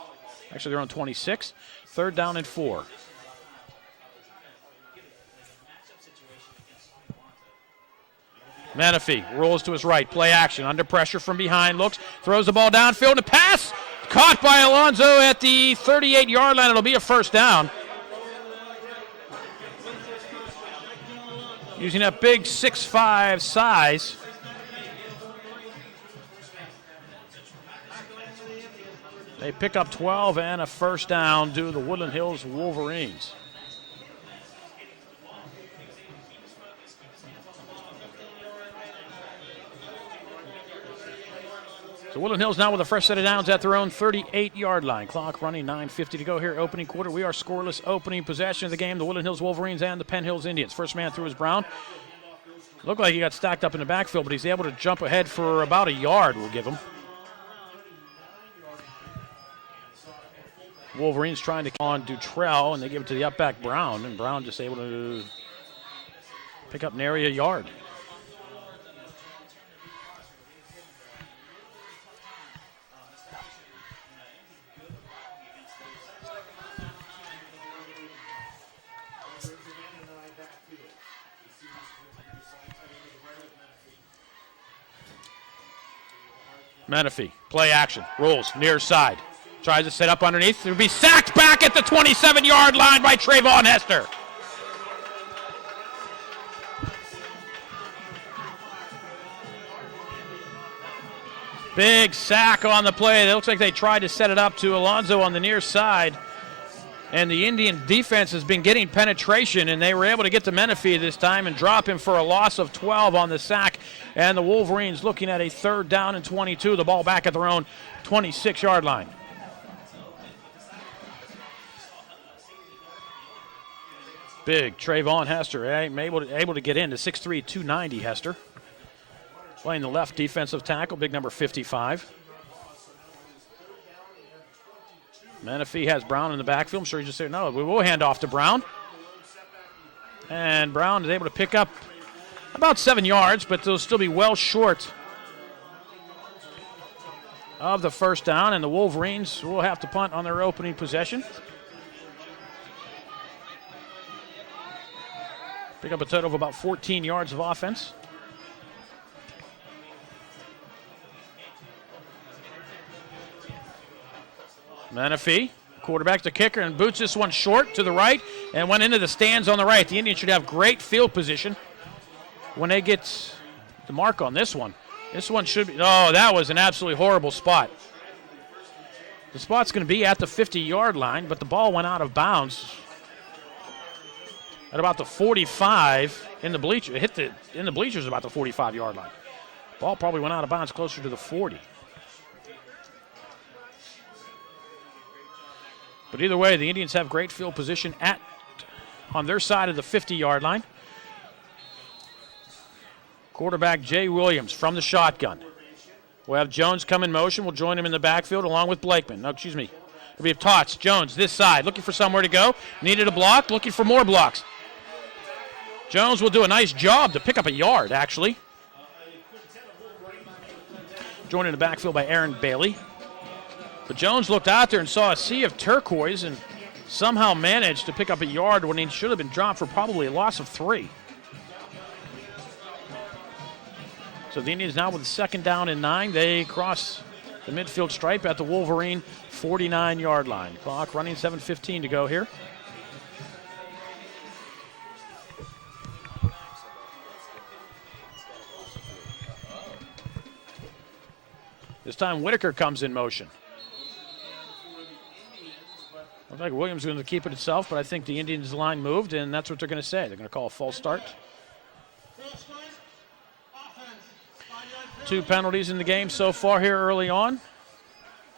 Actually, they're on 26. 3rd down and 4. Menifee rolls to his right. Play action. Under pressure from behind. Looks. Throws the ball downfield. And a pass. Caught by Alonso at the 38-yard line. It'll be a 1st down. Using that big 6'5" size. They pick up 12 and a 1st down due to the Woodland Hills Wolverines. So Woodland Hills now with a fresh set of downs at their own 38-yard line. Clock running, 9:50 to go here, opening quarter. We are scoreless opening possession of the game. The Woodland Hills Wolverines and the Penn Hills Indians. First man through is Brown. Looked like he got stacked up in the backfield, but he's able to jump ahead for about a yard, we'll give him. Wolverines trying to call on Dutrell, and they give it to the up back Brown, and Brown just able to pick up nary a yard. Menifee, play action, rolls near side. Tries to set up underneath. He'll be sacked back at the 27-yard line by Trayvon Hester. Big sack on the play. It looks like they tried to set it up to Alonso on the near side. And the Indian defense has been getting penetration, and they were able to get to Menifee this time and drop him for a loss of 12 on the sack. And the Wolverines looking at a 3rd down and 22. The ball back at their own 26-yard line. Big Trayvon Hester, able to get in to 6'3", 290 Hester. Playing the left defensive tackle, big number 55. Menifee has Brown in the backfield. I'm sure he just said, no, we will hand off to Brown. And Brown is able to pick up about 7 yards, but they'll still be well short of the 1st down, and the Wolverines will have to punt on their opening possession. Pick up a total of about 14 yards of offense. Menifee, quarterback to kicker, and boots this one short to the right and went into the stands on the right. The Indians should have great field position when they get the mark on this one. This one should be, oh, that was an absolutely horrible spot. The spot's going to be at the 50-yard line, but the ball went out of bounds at about the 45 in the bleacher. It hit in the bleachers about the 45-yard line. Ball probably went out of bounds closer to the 40. But either way, the Indians have great field position on their side of the 50-yard line. Quarterback Jay Williams from the shotgun. We'll have Jones come in motion. We'll join him in the backfield along with Blakeman. No, excuse me. We have Tots. Jones this side, looking for somewhere to go. Needed a block, looking for more blocks. Jones will do a nice job to pick up a yard, actually. Joined in the backfield by Aaron Bailey. But Jones looked out there and saw a sea of turquoise and somehow managed to pick up a yard when he should have been dropped for probably a loss of 3. So the Indians now with a 2nd down and 9. They cross the midfield stripe at the Wolverine 49-yard line. Clock running, 7:15 to go here. This time Whitaker comes in motion. Looks like Williams is going to keep it itself, but I think the Indians line moved, and that's what they're going to say. They're going to call a false start. 2 penalties in the game so far here early on.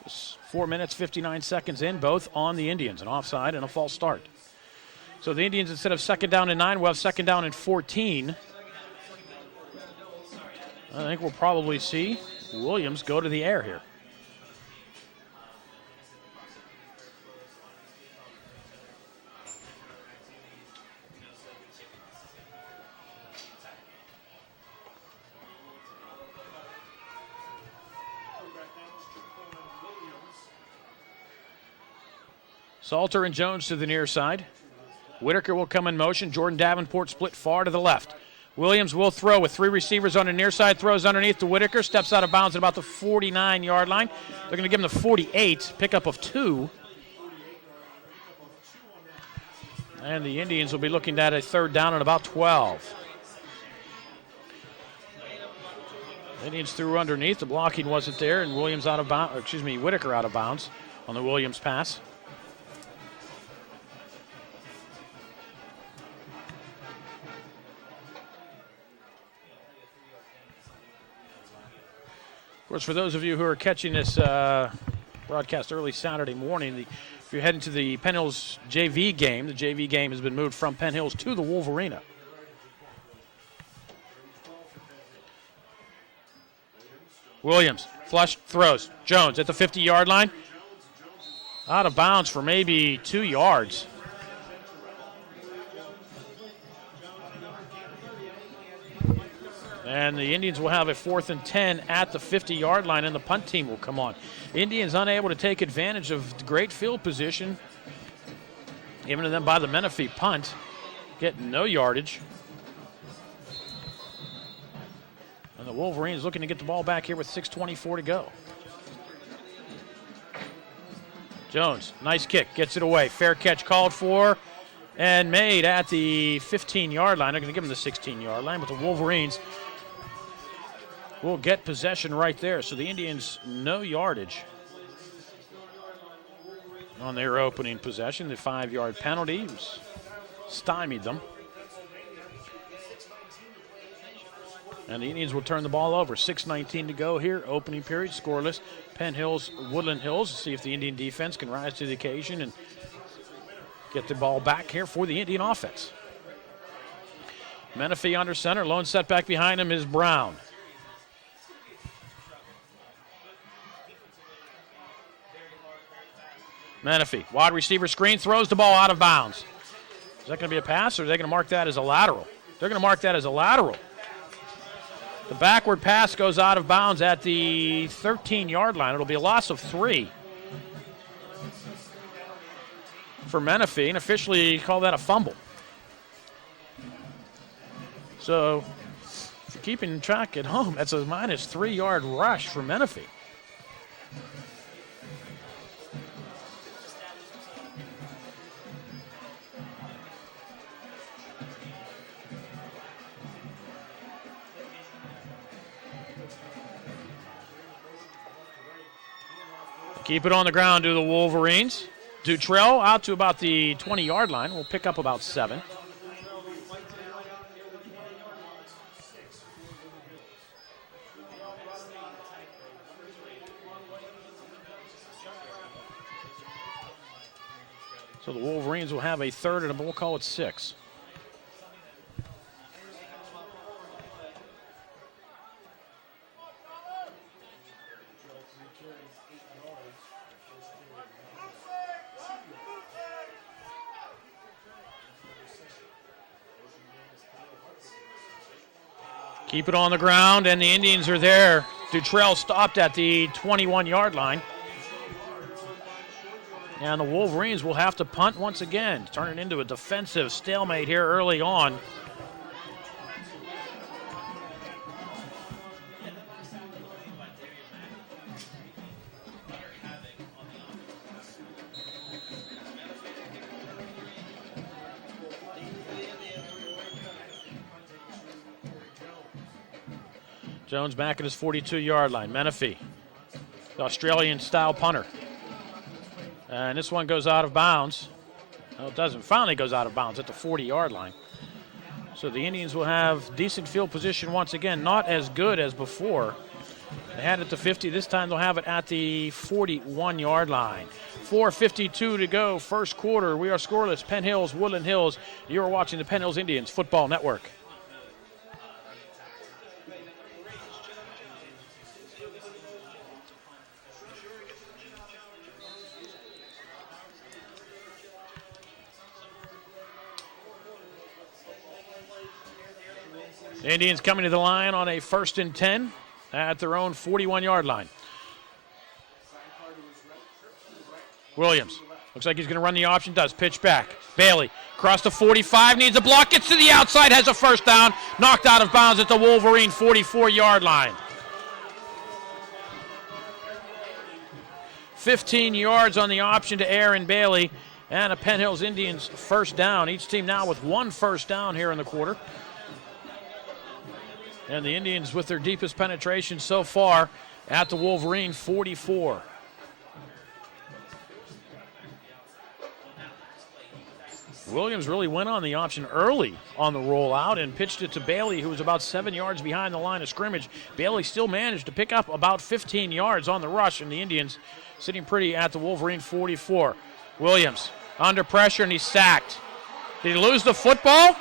Just 4 minutes, 59 seconds in, both on the Indians, an offside and a false start. So the Indians, instead of 2nd down and 9, will have 2nd down and 14. I think we'll probably see Williams go to the air here. Salter and Jones to the near side. Whitaker will come in motion. Jordan Davenport split far to the left. Williams will throw with 3 receivers on the near side. Throws underneath to Whitaker. Steps out of bounds at about the 49-yard line. They're going to give him the 48. Pickup of 2. And the Indians will be looking at a 3rd down and about 12. Indians threw underneath. The blocking wasn't there, and Williams out of bounds. Whitaker out of bounds on the Williams pass. Of course, for those of you who are catching this broadcast early Saturday morning, if you're heading to the Penn Hills JV game, the JV game has been moved from Penn Hills to the Wolverina. Williams, flush, throws. Jones at the 50-yard line. Out of bounds for maybe 2 yards. And the Indians will have a 4th and 10 at the 50-yard line, and the punt team will come on. Indians unable to take advantage of the great field position given to them by the Menifee punt. Get no yardage. And the Wolverines looking to get the ball back here with 6:24 to go. Jones, nice kick, gets it away. Fair catch called for and made at the 15-yard line. They're going to give him the 16-yard line, but the Wolverines will get possession right there. So the Indians, no yardage on their opening possession. The 5-yard penalty stymied them. And the Indians will turn the ball over. 6:19 to go here. Opening period, scoreless. Penn Hills, Woodland Hills. See if the Indian defense can rise to the occasion and get the ball back here for the Indian offense. Menifee under center. Lone setback behind him is Brown. Menifee, wide receiver screen, throws the ball out of bounds. Is that going to be a pass, or are they going to mark that as a lateral? They're going to mark that as a lateral. The backward pass goes out of bounds at the 13-yard line. It'll be a loss of 3 for Menifee, and officially call that a fumble. So if you're keeping track at home, that's a minus 3-yard rush for Menifee. Keep it on the ground to the Wolverines. Dutrell out to about the 20-yard line. We'll pick up about 7. So the Wolverines will have a third, and we'll call it 6. Keep it on the ground, and the Indians are there. Dutrell stopped at the 21-yard line. And the Wolverines will have to punt once again, turn it into a defensive stalemate here early on. Jones back at his 42-yard line. Menifee, the Australian-style punter. And this one goes out of bounds. No, it doesn't. Finally goes out of bounds at the 40-yard line. So the Indians will have decent field position once again, not as good as before. They had it at the 50. This time they'll have it at the 41-yard line. 4:52 to go, first quarter. We are scoreless. Penn Hills, Woodland Hills. You are watching the Penn Hills Indians Football Network. The Indians coming to the line on a 1st and 10 at their own 41-yard line. Williams looks like he's going to run the option, does. Pitch back. Bailey across the 45, needs a block, gets to the outside, has a first down, knocked out of bounds at the Wolverine 44-yard line. 15 yards on the option to Aaron Bailey, and a Penn Hills Indians first down. Each team now with 1 first down here in the quarter. And the Indians with their deepest penetration so far at the Wolverine 44. Williams really went on the option early on the rollout and pitched it to Bailey, who was about 7 yards behind the line of scrimmage. Bailey still managed to pick up about 15 yards on the rush, and the Indians sitting pretty at the Wolverine 44. Williams under pressure, and he's sacked. Did he lose the football?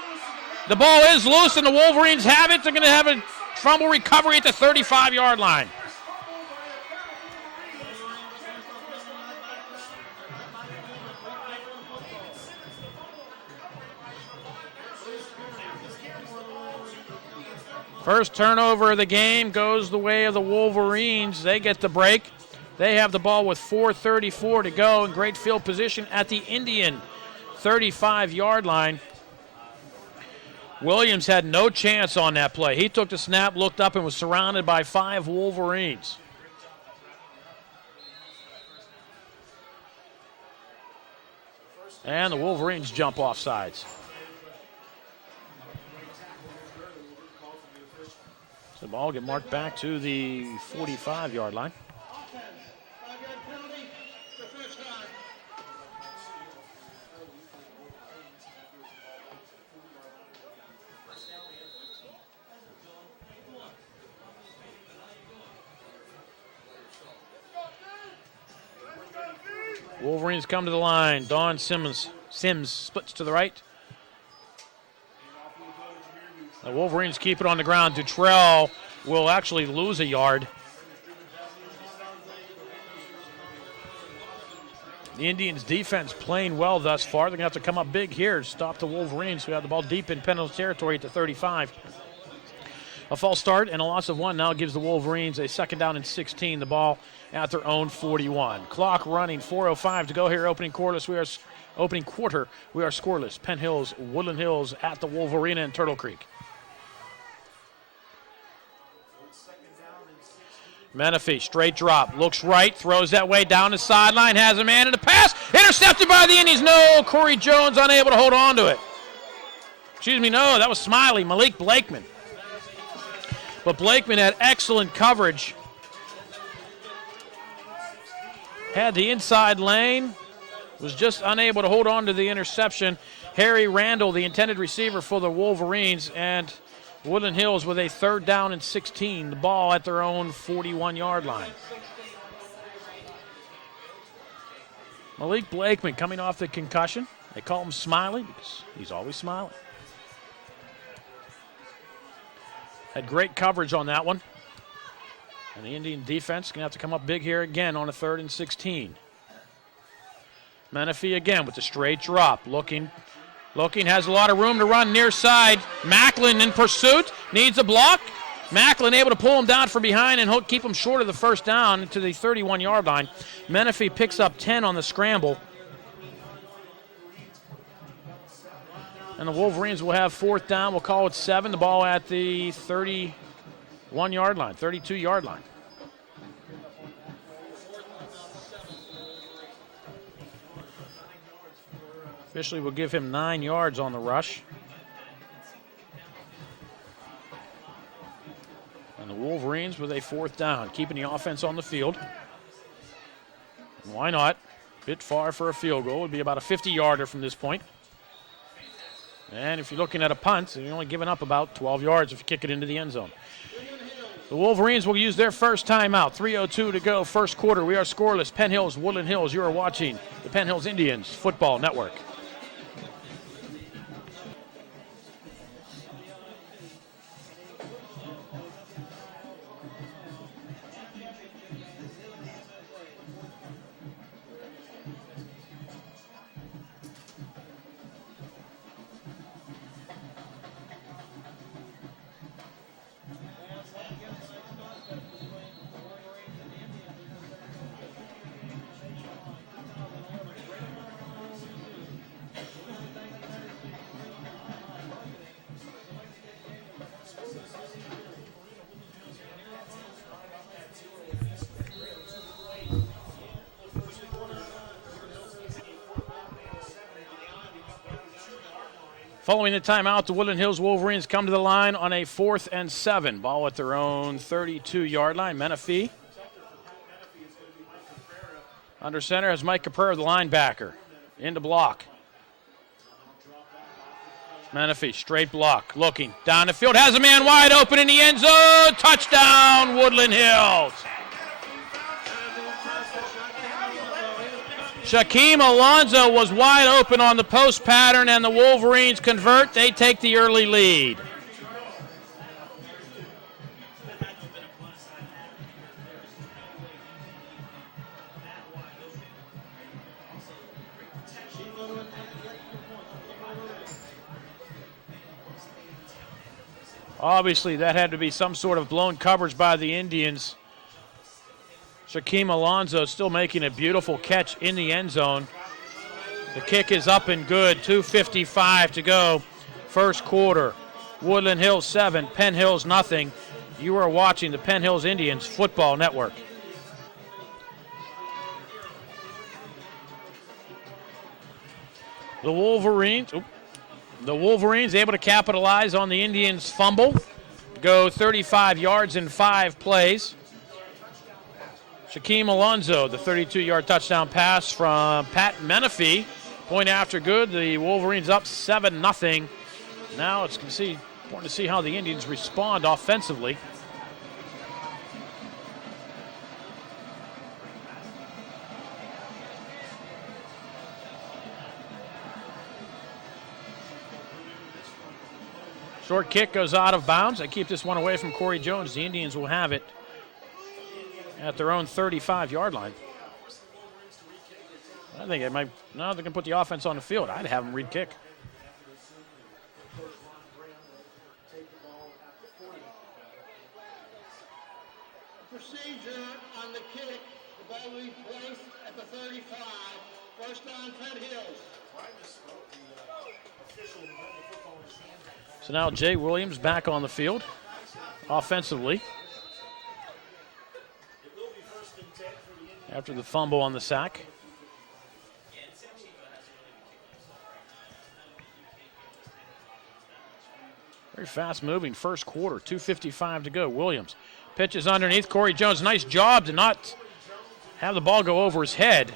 The ball is loose, and the Wolverines have it. They're going to have a fumble recovery at the 35-yard line. First turnover of the game goes the way of the Wolverines. They get the break. They have the ball with 4:34 to go in great field position at the Indian 35-yard line. Williams had no chance on that play. He took the snap, looked up, and was surrounded by 5 Wolverines. And the Wolverines jump off sides. So the ball will get marked back to the 45-yard line. Wolverines come to the line. Don Sims splits to the right. The Wolverines keep it on the ground. Dutrell will actually lose a yard. The Indians' defense playing well thus far. They're going to have to come up big here to stop the Wolverines, who have the ball deep in Penn Hills territory at the 35. A false start and a loss of 1 now gives the Wolverines a 2nd down and 16. The ball at their own 41. Clock running, 4:05 to go here. Opening quarter, we are scoreless. Penn Hills, Woodland Hills at the Wolverine and Turtle Creek. Menifee, straight drop, looks right, throws that way down the sideline, has a man in the pass, intercepted by the Indians. No, Corey Jones unable to hold on to it. Excuse me, no, that was Smiley, Malik Blakeman. But Blakeman had excellent coverage had the inside lane, was just unable to hold on to the interception. Harry Randall, the intended receiver for the Wolverines, and Woodland Hills with a 3rd down and 16, the ball at their own 41-yard line. Malik Blakeman coming off the concussion. They call him Smiley because he's always smiling. Had great coverage on that one. And the Indian defense going to have to come up big here again on a 3rd and 16. Menifee again with the straight drop. Looking, has a lot of room to run near side. Macklin in pursuit, needs a block. Macklin able to pull him down from behind and keep him short of the 1st down to the 31-yard line. Menifee picks up 10 on the scramble. And the Wolverines will have 4th down. We'll call it 7. The ball at the 31-yard line, 32-yard line. Officially will give him 9 yards on the rush. And the Wolverines with a 4th down, keeping the offense on the field. And why not? Bit far for a field goal. It would be about a 50-yarder from this point. And if you're looking at a punt, you're only giving up about 12 yards if you kick it into the end zone. The Wolverines will use their first timeout. 3:02 to go, 1st quarter. We are scoreless. Penn Hills, Woodland Hills. You are watching the Penn Hills Indians Football Network. Following the timeout, the Woodland Hills Wolverines come to the line on a 4th and 7. Ball at their own 32-yard line. Menifee. Under center has Mike Caprera, the linebacker. Into block. Menifee, straight block, looking. Down the field, has a man wide open in the end zone. Touchdown, Woodland Hills. Shaquem Alonzo was wide open on the post pattern, and the Wolverines convert. They take the early lead. Obviously, that had to be some sort of blown coverage by the Indians. Shaquem Alonzo still making a beautiful catch in the end zone. The kick is up and good. 2:55 to go. 1st quarter. Woodland Hills 7, Penn Hills nothing. You are watching the Penn Hills Indians Football Network. The Wolverines able to capitalize on the Indians' fumble. Go 35 yards in 5 plays. Shaquem Alonzo, the 32-yard touchdown pass from Pat Menifee. Point after good. The Wolverines up 7-0. Now it's important to see how the Indians respond offensively. Short kick goes out of bounds. They keep this one away from Corey Jones. The Indians will have it at their own 35-yard line. I think they can put the offense on the field. I'd have them read kick. Procedure on the kick, the ball will be placed at the 35. 1st down, Penn Hills. So now Jay Williams back on the field offensively after the fumble on the sack. Very fast moving 1st quarter, 2:55 to go. Williams pitches underneath. Corey Jones, nice job to not have the ball go over his head.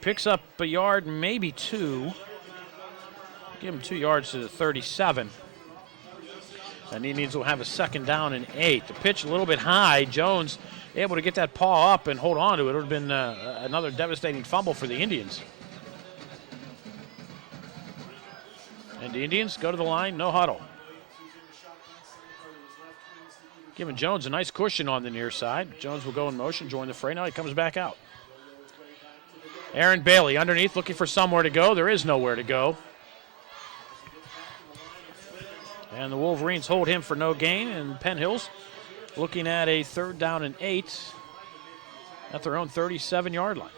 Picks up a yard, maybe 2. Give him 2 yards to the 37. And the Indians will have a 2nd down and 8. The pitch a little bit high. Jones able to get that paw up and hold on to it. It would have been another devastating fumble for the Indians. And the Indians go to the line, no huddle. Giving Jones a nice cushion on the near side. Jones will go in motion, join the fray. Now he comes back out. Aaron Bailey underneath, looking for somewhere to go. There is nowhere to go. And the Wolverines hold him for no gain, and Penn Hills looking at a 3rd down and 8 at their own 37-yard line.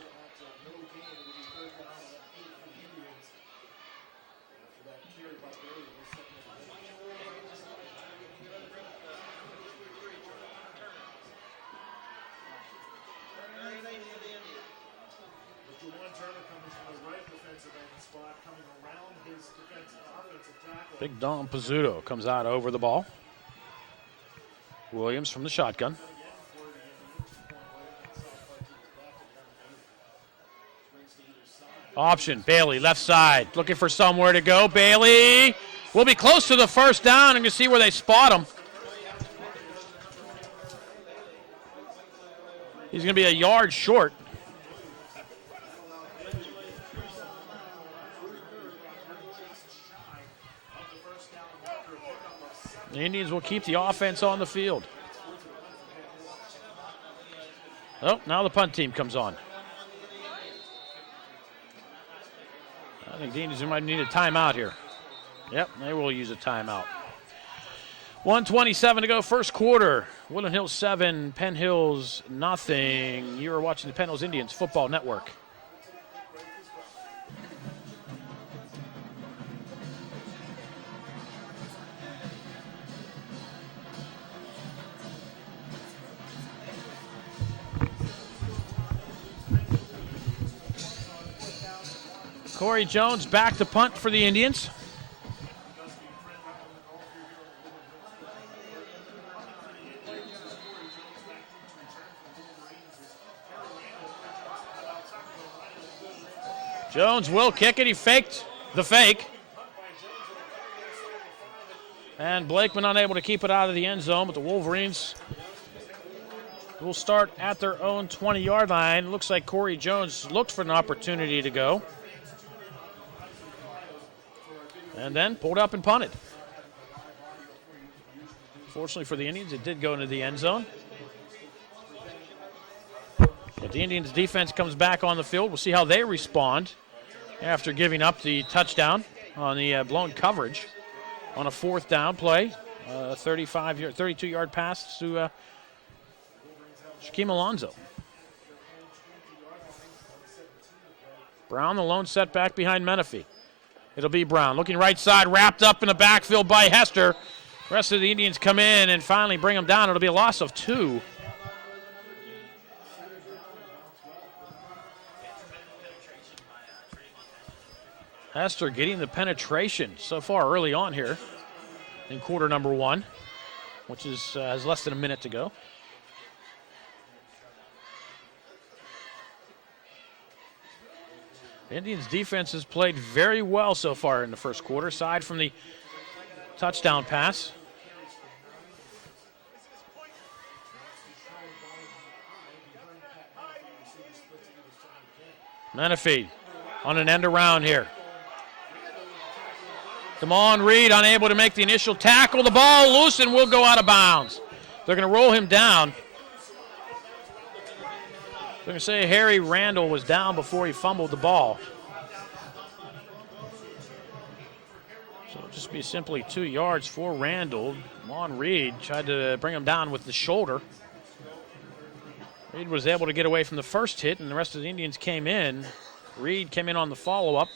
Big Dom Pizzuto comes out over the ball. Williams from the shotgun. Option, Bailey, left side, looking for somewhere to go. Bailey will be close to the 1st down, and you see where they spot him. He's going to be a yard short. The Indians will keep the offense on the field. Oh, now the punt team comes on. I think the Indians might need a timeout here. Yep, they will use a timeout. 1:27 to go, first quarter. Woodland Hills 7, Penn Hills nothing. You are watching the Penn Hills Indians Football Network. Corey Jones back to punt for the Indians. Jones will kick it. He faked the fake. And Blakeman unable to keep it out of the end zone, but the Wolverines will start at their own 20-yard line. Looks like Corey Jones looked for an opportunity to go. And then pulled up and punted. Fortunately for the Indians, it did go into the end zone. But the Indians' defense comes back on the field. We'll see how they respond after giving up the touchdown on the blown coverage on a 4th down play. 32-yard pass to Shaquem Alonzo. Brown, the lone setback behind Menifee. It'll be Brown looking right side, wrapped up in the backfield by Hester. The rest of the Indians come in and finally bring him down. It'll be a loss of 2. Hester getting the penetration so far early on here in quarter number 1, which is has less than a minute to go. Indians defense has played very well so far in the first quarter, aside from the touchdown pass. Menifee on an end around here. Damon Reed unable to make the initial tackle. The ball loose and will go out of bounds. They're going to roll him down. They're going to say Harry Randall was down before he fumbled the ball. So it'll just be simply 2 yards for Randall. Damon Reed tried to bring him down with the shoulder. Reed was able to get away from the first hit, and the rest of the Indians came in. Reed came in on the follow-up,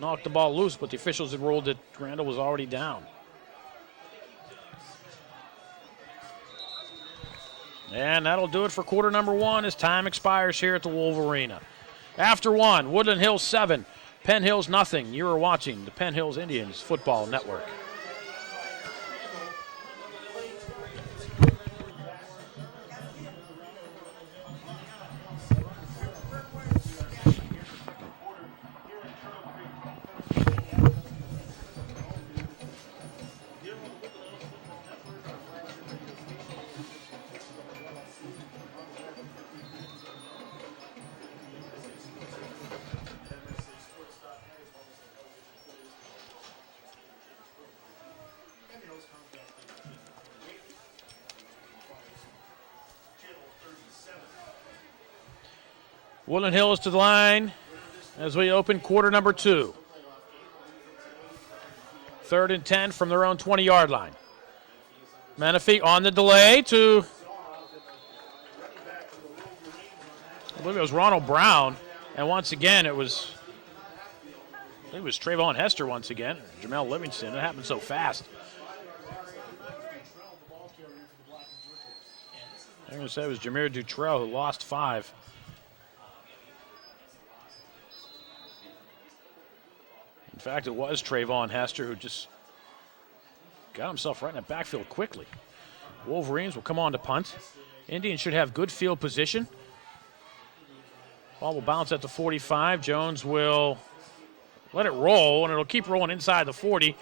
knocked the ball loose, but the officials had ruled that Randall was already down. And that'll do it for quarter number 1 as time expires here at the Wolverina. After 1, Woodland Hills 7, Penn Hills nothing. You are watching the Penn Hills Indians Football Network. Woodland Hills to the line as we open quarter number 2. 3rd and 10 from their own 20-yard line. Menifee on the delay to, I believe it was Ronald Brown, and once again it was Trayvon Hester once again, Jamel Livingston. It happened so fast. I'm going to say it was Jameer Dutrell who lost 5. In fact, it was Trayvon Hester who just got himself right in the backfield quickly. Wolverines will come on to punt. Indians should have good field position. Ball will bounce at the 45. Jones will let it roll, and it'll keep rolling inside the 40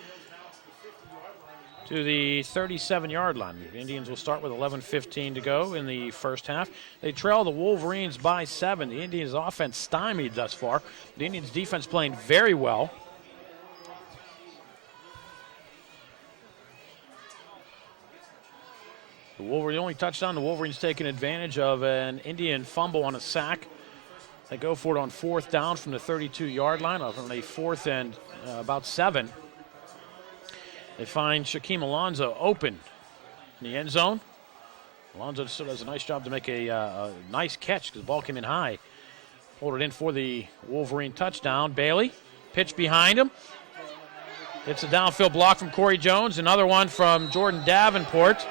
to the 37-yard line. The Indians will start with 11:15 to go in the first half. They trail the Wolverines by 7. The Indians' offense stymied thus far. The Indians' defense playing very well. The only touchdown, the Wolverines taking advantage of an Indian fumble on a sack. They go for it on 4th down from the 32-yard line on a 4th and about 7. They find Shaquem Alonzo open in the end zone. Alonzo still does a nice job to make a nice catch because the ball came in high. Hold it in for the Wolverine touchdown. Bailey, pitch behind him. It's a downfield block from Corey Jones. Another one from Jordan Davenport.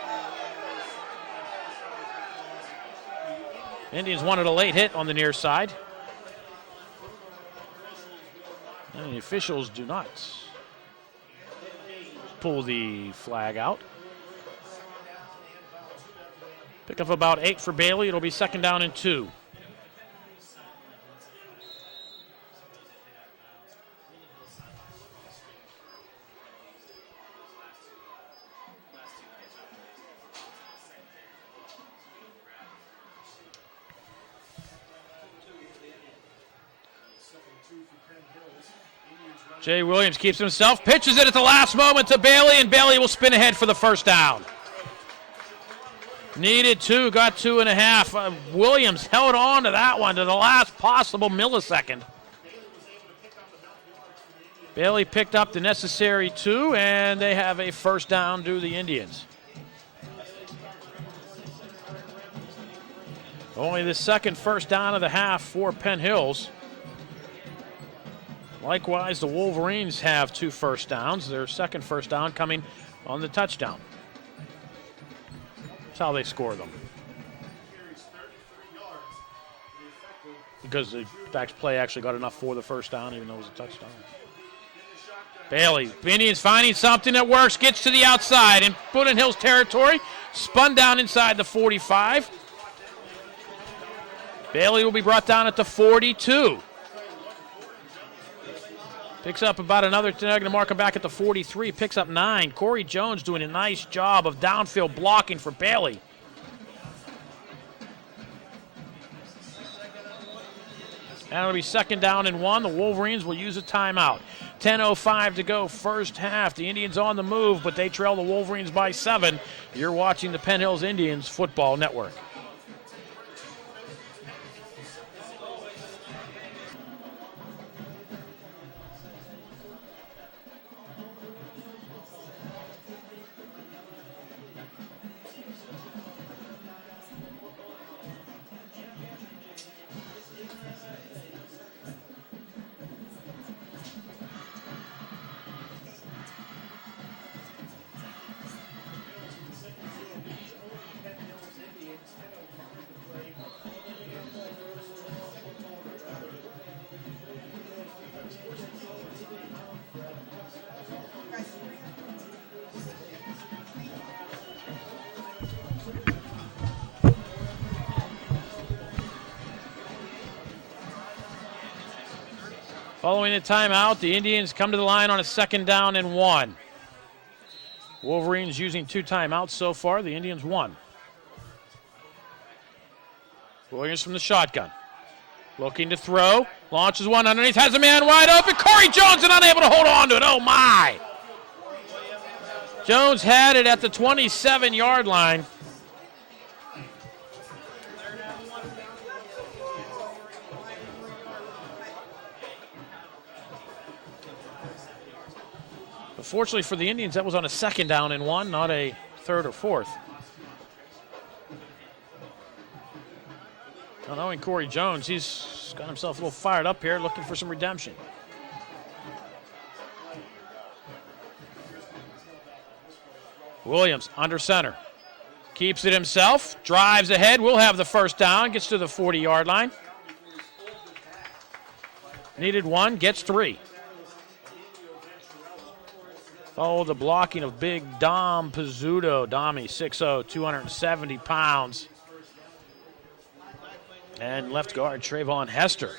Indians wanted a late hit on the near side. And the officials do not pull the flag out. Pick up about 8 for Bailey. It'll be 2nd down and 2. Jay Williams keeps himself, pitches it at the last moment to Bailey, and Bailey will spin ahead for the first down. Needed 2, got 2.5. Williams held on to that one to the last possible millisecond. Bailey picked up the necessary 2, and they have a first down to the Indians. Only the second first down of the half for Penn Hills. Likewise, the Wolverines have 2 first downs. Their second first down coming on the touchdown. That's how they score them. Because the back's play actually got enough for the first down, even though it was a touchdown. Bailey, Indians finding something that works, gets to the outside in Woodland Hills territory, spun down inside the 45. Bailey will be brought down at the 42. Picks up about another, they're going to mark him back at the 43, picks up 9. Corey Jones doing a nice job of downfield blocking for Bailey. And it'll be 2nd down and 1. The Wolverines will use a timeout. 10:05 to go, first half. The Indians on the move, but they trail the Wolverines by 7. You're watching the Penn Hills Indians Football Network. Following the timeout, the Indians come to the line on a 2nd down and 1. Wolverines using 2 timeouts so far. The Indians 1. Williams from the shotgun. Looking to throw. Launches one underneath. Has a man wide open. Corey Jones is unable to hold on to it. Oh, my. Jones had it at the 27-yard line. But fortunately for the Indians, that was on a 2nd down and 1, not a 3rd or 4th. Now, knowing Corey Jones, he's got himself a little fired up here, looking for some redemption. Williams under center. Keeps it himself, drives ahead, will have the 1st down, gets to the 40-yard line. Needed 1, gets 3. Follow the blocking of big Dom Pizzuto. Dommy, 6'0", 270 pounds. And left guard Trayvon Hester,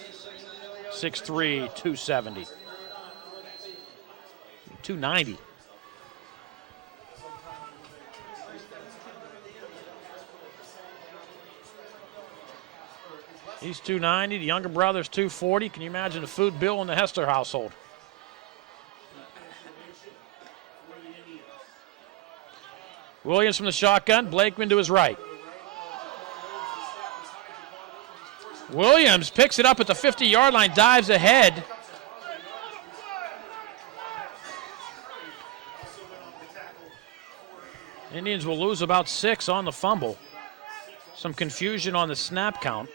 6'3", 270. 290. He's 290. The younger brother's 240. Can you imagine the food bill in the Hester household? Williams from the shotgun. Blakeman to his right. Williams picks it up at the 50-yard line, dives ahead. Indians will lose about 6 on the fumble. Some confusion on the snap count.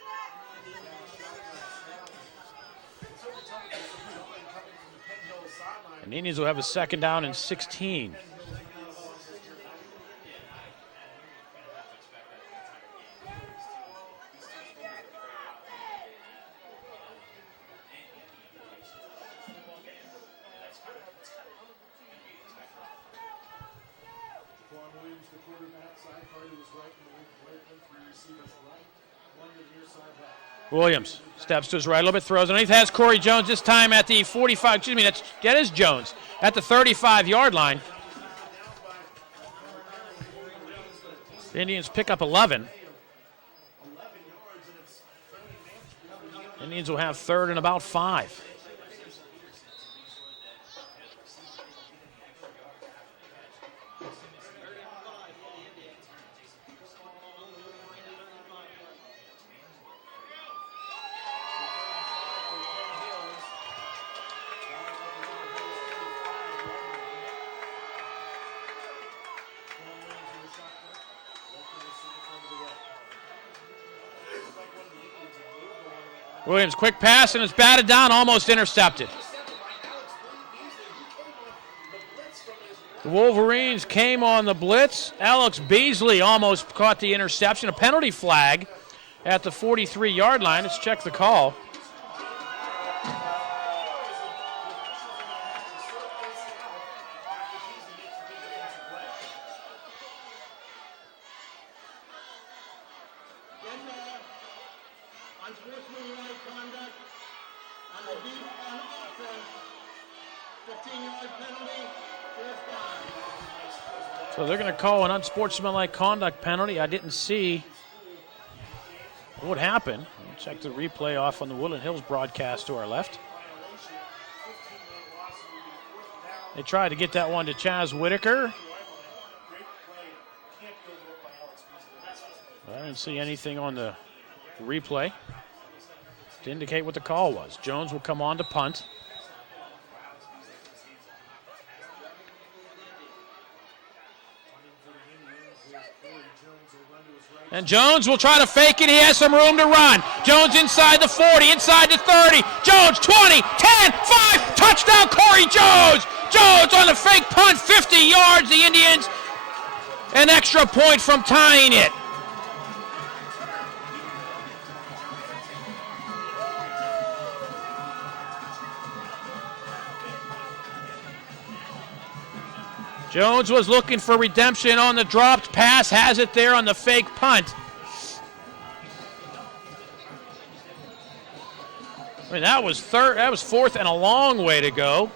And the Indians will have a 2nd down and 16. Williams steps to his right a little bit, throws underneath, has Corey Jones this time at the 45, excuse me, that is Jones, at the 35-yard line. The Indians pick up 11. Indians will have 3rd and about 5. Williams, quick pass, and it's batted down, almost intercepted. The Wolverines came on the blitz. Alex Beasley almost caught the interception. A penalty flag at the 43-yard line. Let's check the call. Unsportsmanlike conduct on the deep on offense. 15-yard penalty, 4th down. So they're going to call an unsportsmanlike conduct penalty. I didn't see what happened. Check the replay off on the Woodland Hills broadcast to our left. They tried to get that one to Chaz Whitaker. I didn't see anything on the replay to indicate what the call was. Jones will come on to punt. And Jones will try to fake it. He has some room to run. Jones inside the 40, inside the 30. Jones 20, 10, 5. Touchdown, Corey Jones. Jones on the fake punt, 50 yards. The Indians, an extra point from tying it. Jones was looking for redemption on the dropped pass, has it there on the fake punt. I mean, that was 4th and a long way to go.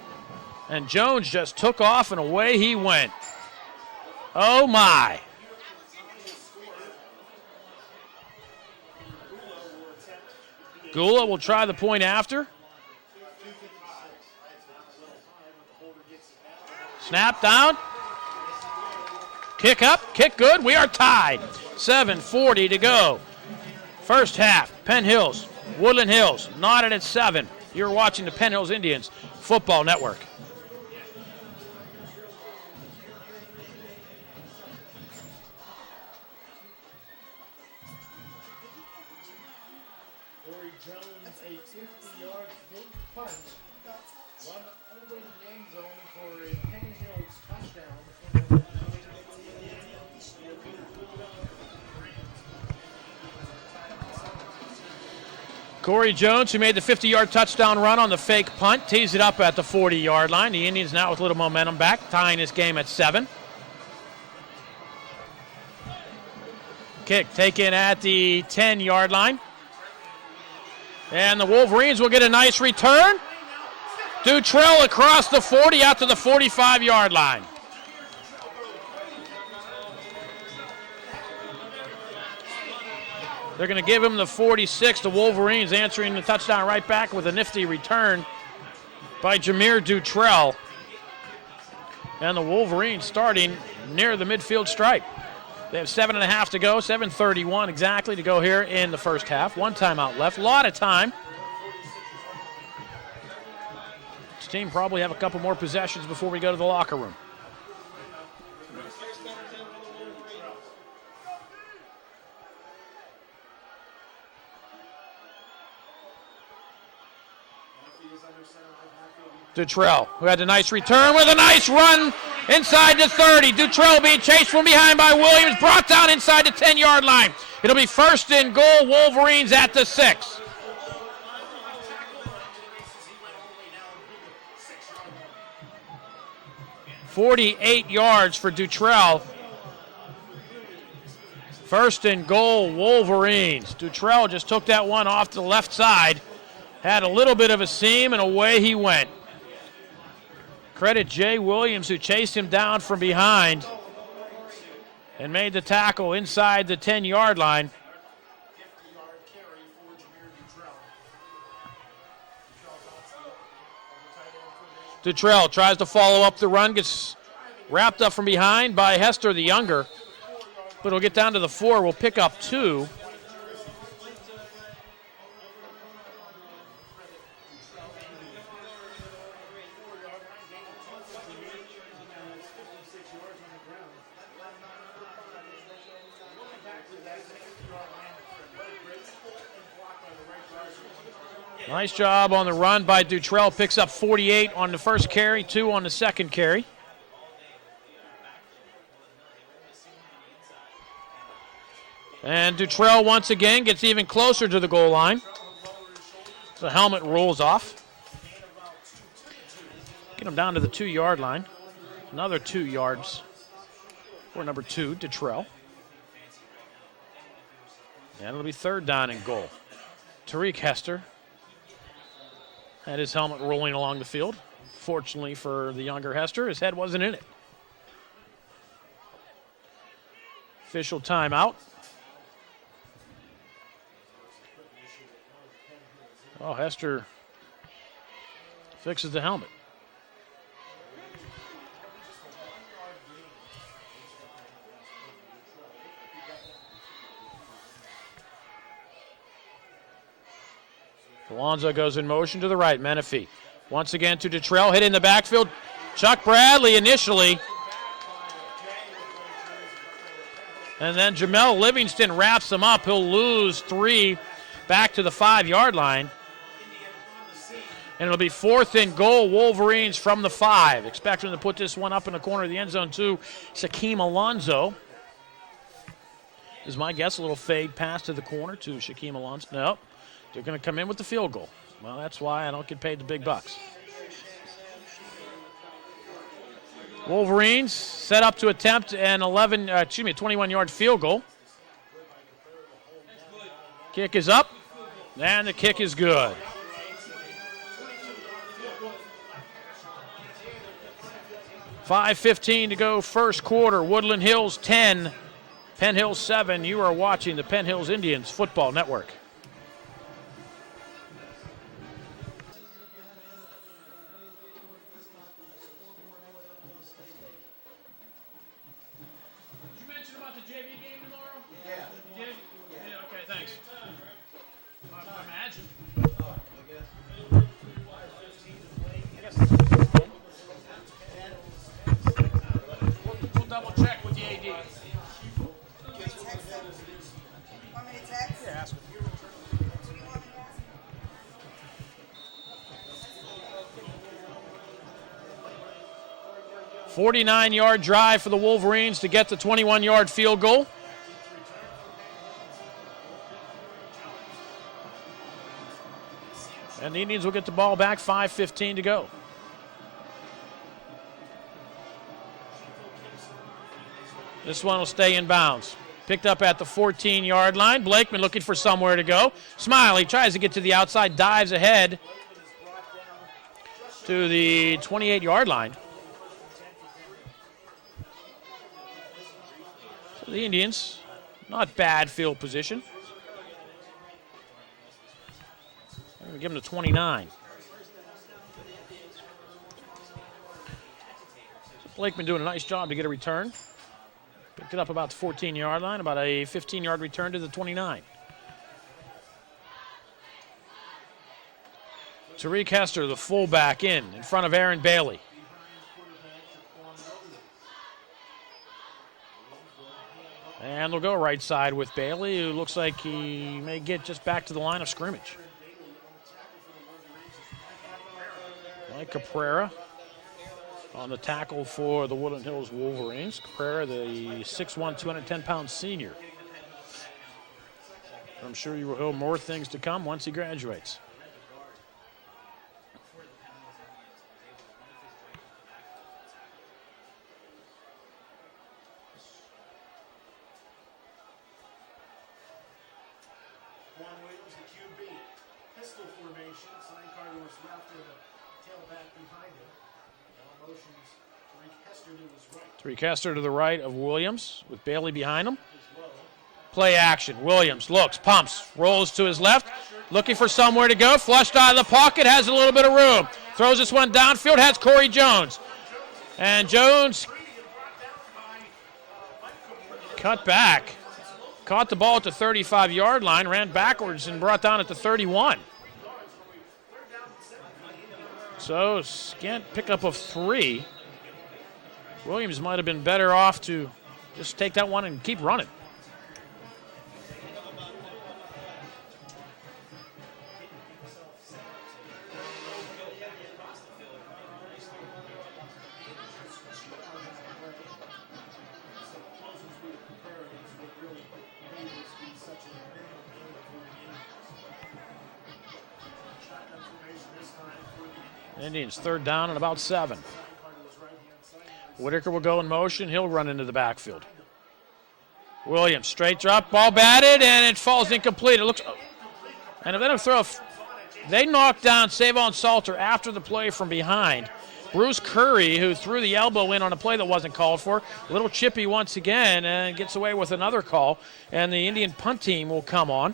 And Jones just took off and away he went. Oh my. Gula will try the point after. Snap down. Kick up, kick good. We are tied. 7:40 to go. First half, Penn Hills, Woodland Hills, knotted at 7. You're watching the Penn Hills Indians Football Network. 50 yards, big punch. Run over the end zone for a Penn Hills touchdown. Corey Jones, who made the 50-yard touchdown run on the fake punt, tees it up at the 40-yard line. The Indians now with a little momentum back, tying this game at 7. Kick taken at the 10-yard line. And the Wolverines will get a nice return. Dutrell across the 40 out to the 45-yard line. They're going to give him the 46. The Wolverines answering the touchdown right back with a nifty return by Jameer Dutrell. And the Wolverines starting near the midfield stripe. They have 7:30 to go, 7:31 exactly to go here in the first half. One timeout left, a lot of time. This team probably have a couple more possessions before we go to the locker room. Dutrell, who had a nice return with a nice run inside the 30. Dutrell being chased from behind by Williams, brought down inside the 10-yard line. It'll be first and goal, Wolverines at the 6. .48 yards for Dutrell. First and goal, Wolverines. Dutrell just took that one off to the left side. Had a little bit of a seam, and away he went. Credit Jay Williams, who chased him down from behind and made the tackle inside the 10-yard line. Dutrell tries to follow up the run, gets wrapped up from behind by Hester the younger, but he'll get down to the 4. We'll pick up 2. Nice job on the run by Dutrell. Picks up 48 on the first carry, 2 on the second carry. And Dutrell once again gets even closer to the goal line. The helmet rolls off. Get him down to the 2-yard line. Another 2 yards for number 2, Dutrell. And it'll be third down and goal. Tariq Hester had his helmet rolling along the field. Fortunately for the younger Hester, his head wasn't in it. Official timeout. Oh, Hester fixes the helmet. Alonzo goes in motion to the right. Menifee once again to Dutrell, hit in the backfield. Chuck Bradley initially. And then Jamel Livingston wraps him up. He'll lose 3 back to the 5-yard line. And it'll be fourth and goal, Wolverines from the 5. Expecting to put this one up in the corner of the end zone to Shaquem Alonzo. Is my guess a little fade pass to the corner to Shaquem Alonzo? No. They're going to come in with the field goal. Well, that's why I don't get paid the big bucks. Wolverines set up to attempt an 21-yard field goal. Kick is up, and the kick is good. .5:15 to go first quarter. Woodland Hills 10, Penn Hills 7. You are watching the Penn Hills Indians Football Network. 49-yard drive for the Wolverines to get the 21-yard field goal. And the Indians will get the ball back, 5:15 to go. This one will stay in bounds. Picked up at the 14-yard line. Blakeman looking for somewhere to go. Smiley tries to get to the outside, dives ahead to the 28-yard line. So the Indians, not bad field position. I'm going to give them the 29. So Blakeman doing a nice job to get a return. Picked it up about the 14-yard line, about a 15-yard return to the 29. Tariq Hester, the fullback, in front of Aaron Bailey. And they'll go right side with Bailey, who looks like he may get just back to the line of scrimmage. Mike Caprera on the tackle for the Woodland Hills Wolverines. Caprera, the 6'1", 210-pound senior. I'm sure you will hear more things to come once he graduates. Tariq Hester to the right of Williams with Bailey behind him. Play action. Williams looks, pumps, rolls to his left, looking for somewhere to go. Flushed out of the pocket, has a little bit of room. Throws this one downfield, has Corey Jones. And Jones cut back. Caught the ball at the 35-yard line, ran backwards and brought down at the 31. So scant pickup of 3. Williams might have been better off to just take that one and keep running. Indians 3rd down and about 7. Whitaker will go in motion. He'll run into the backfield. Williams, straight drop, ball batted, and it falls incomplete. It looks, and if they don't throw, they knocked down Savon Salter after the play from behind. Bruce Curry, who threw the elbow in on a play that wasn't called for, a little chippy once again, and gets away with another call, and the Indian punt team will come on.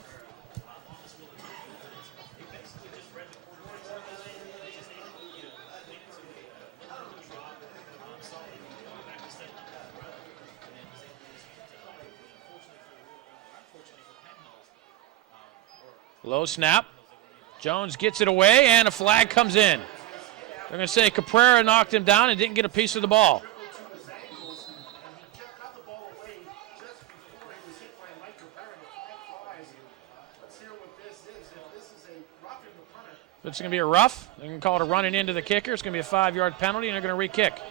Low snap. Jones gets it away, and a flag comes in. They're going to say Caprera knocked him down and didn't get a piece of the ball. If it's going to be a rough, they're going to call it a running into the kicker. It's going to be a 5-yard penalty, and they're going to re-kick.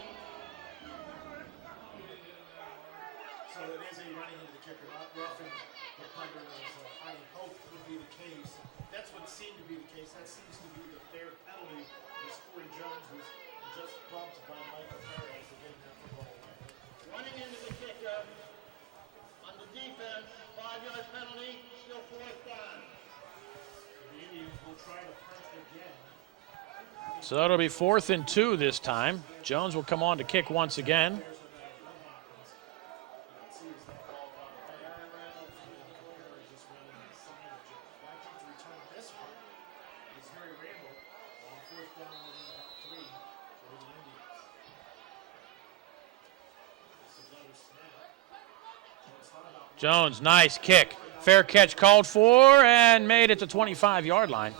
So it'll be 4th and 2 this time. Jones will come on to kick once again. Jones, nice kick. Fair catch called for and made it to 25-yard line.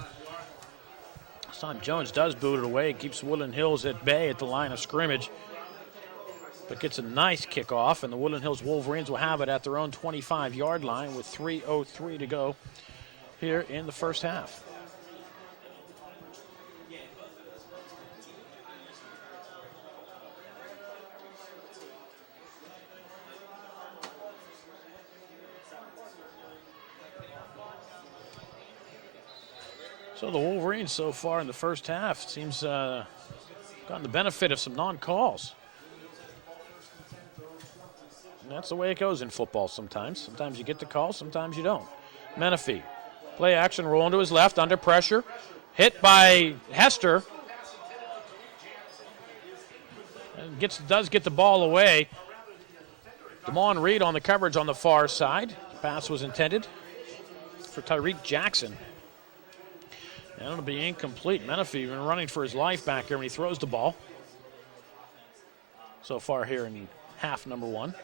This time Jones does boot it away, keeps Woodland Hills at bay at the line of scrimmage, but gets a nice kickoff, and the Woodland Hills Wolverines will have it at their own 25-yard line with 3:03 to go here in the first half. So the Wolverines so far in the first half seems gotten the benefit of some non-calls. And that's the way it goes in football sometimes. Sometimes you get the call, sometimes you don't. Menifee, play action, rolling to his left, under pressure. Hit by Hester. And does get the ball away. Damon Reed on the coverage on the far side. Pass was intended for Tyreek Jackson. And it'll be incomplete. Menifee been running for his life back there when he throws the ball. So far here in half number one.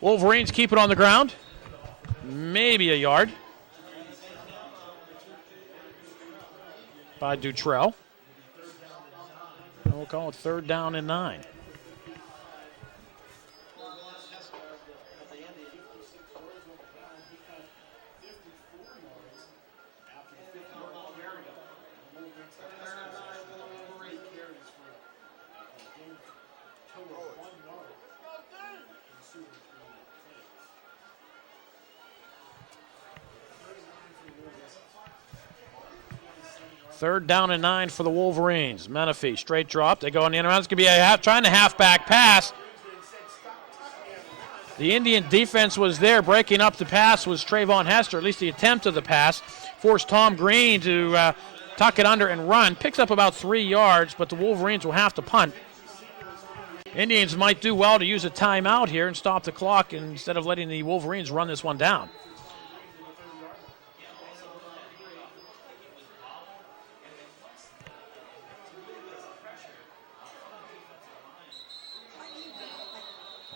Wolverines keep it on the ground. Maybe a yard by Dutrell. And we'll call it 3rd down and 9. Third down and 9 for the Wolverines. Menifee, straight drop. They go on the end around. It's going to be trying to halfback pass. The Indian defense was there. Breaking up the pass was Trayvon Hester, at least the attempt of the pass. Forced Tom Green to tuck it under and run. Picks up about 3 yards, but the Wolverines will have to punt. Indians might do well to use a timeout here and stop the clock instead of letting the Wolverines run this one down.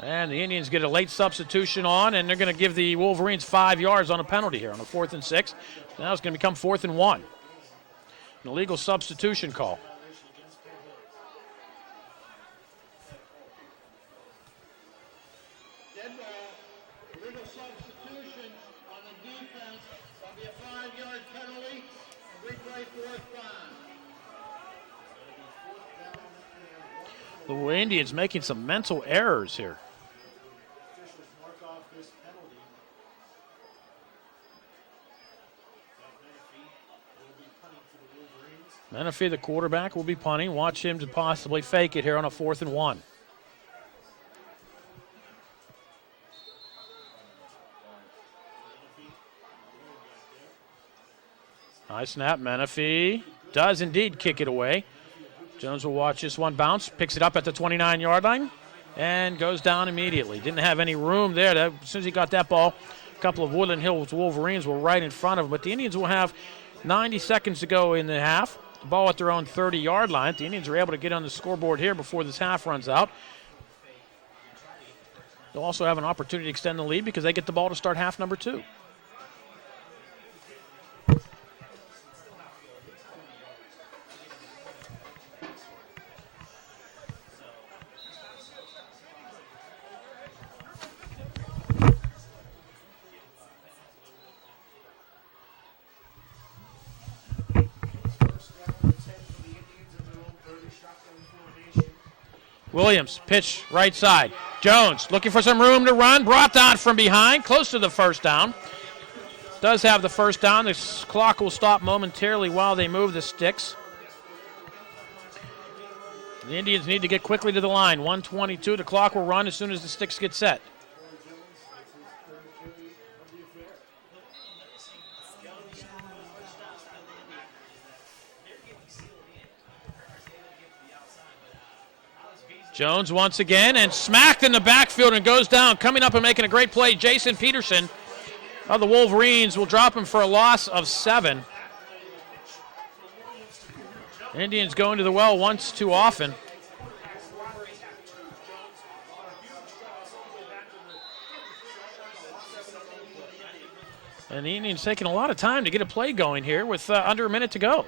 And the Indians get a late substitution on, and they're going to give the Wolverines 5 yards on a penalty here on a 4th and 6. Now it's going to become 4th and 1. An illegal substitution call. Dead ball, illegal substitution on the defense. That'll be a 5-yard penalty. Replay 4th down. The Indians making some mental errors here. Menifee, the quarterback, will be punting. Watch him to possibly fake it here on a 4th and 1. High snap, Menifee does indeed kick it away. Jones will watch this one bounce, picks it up at the 29-yard line, and goes down immediately. Didn't have any room there. As soon as he got that ball, a couple of Woodland Hills Wolverines were right in front of him. But the Indians will have 90 seconds to go in the half. The ball at their own 30-yard line. The Indians are able to get on the scoreboard here before this half runs out. They'll also have an opportunity to extend the lead because they get the ball to start half number 2. Williams, pitch right side. Jones looking for some room to run. Brought down from behind, close to the first down. Does have the first down. The clock will stop momentarily while they move the sticks. The Indians need to get quickly to the line. 1:22. The clock will run as soon as the sticks get set. Jones once again, and smacked in the backfield and goes down. Coming up and making a great play, Jason Peterson of the Wolverines will drop him for a loss of 7. Indians going to the well once too often. And the Indians taking a lot of time to get a play going here with under a minute to go.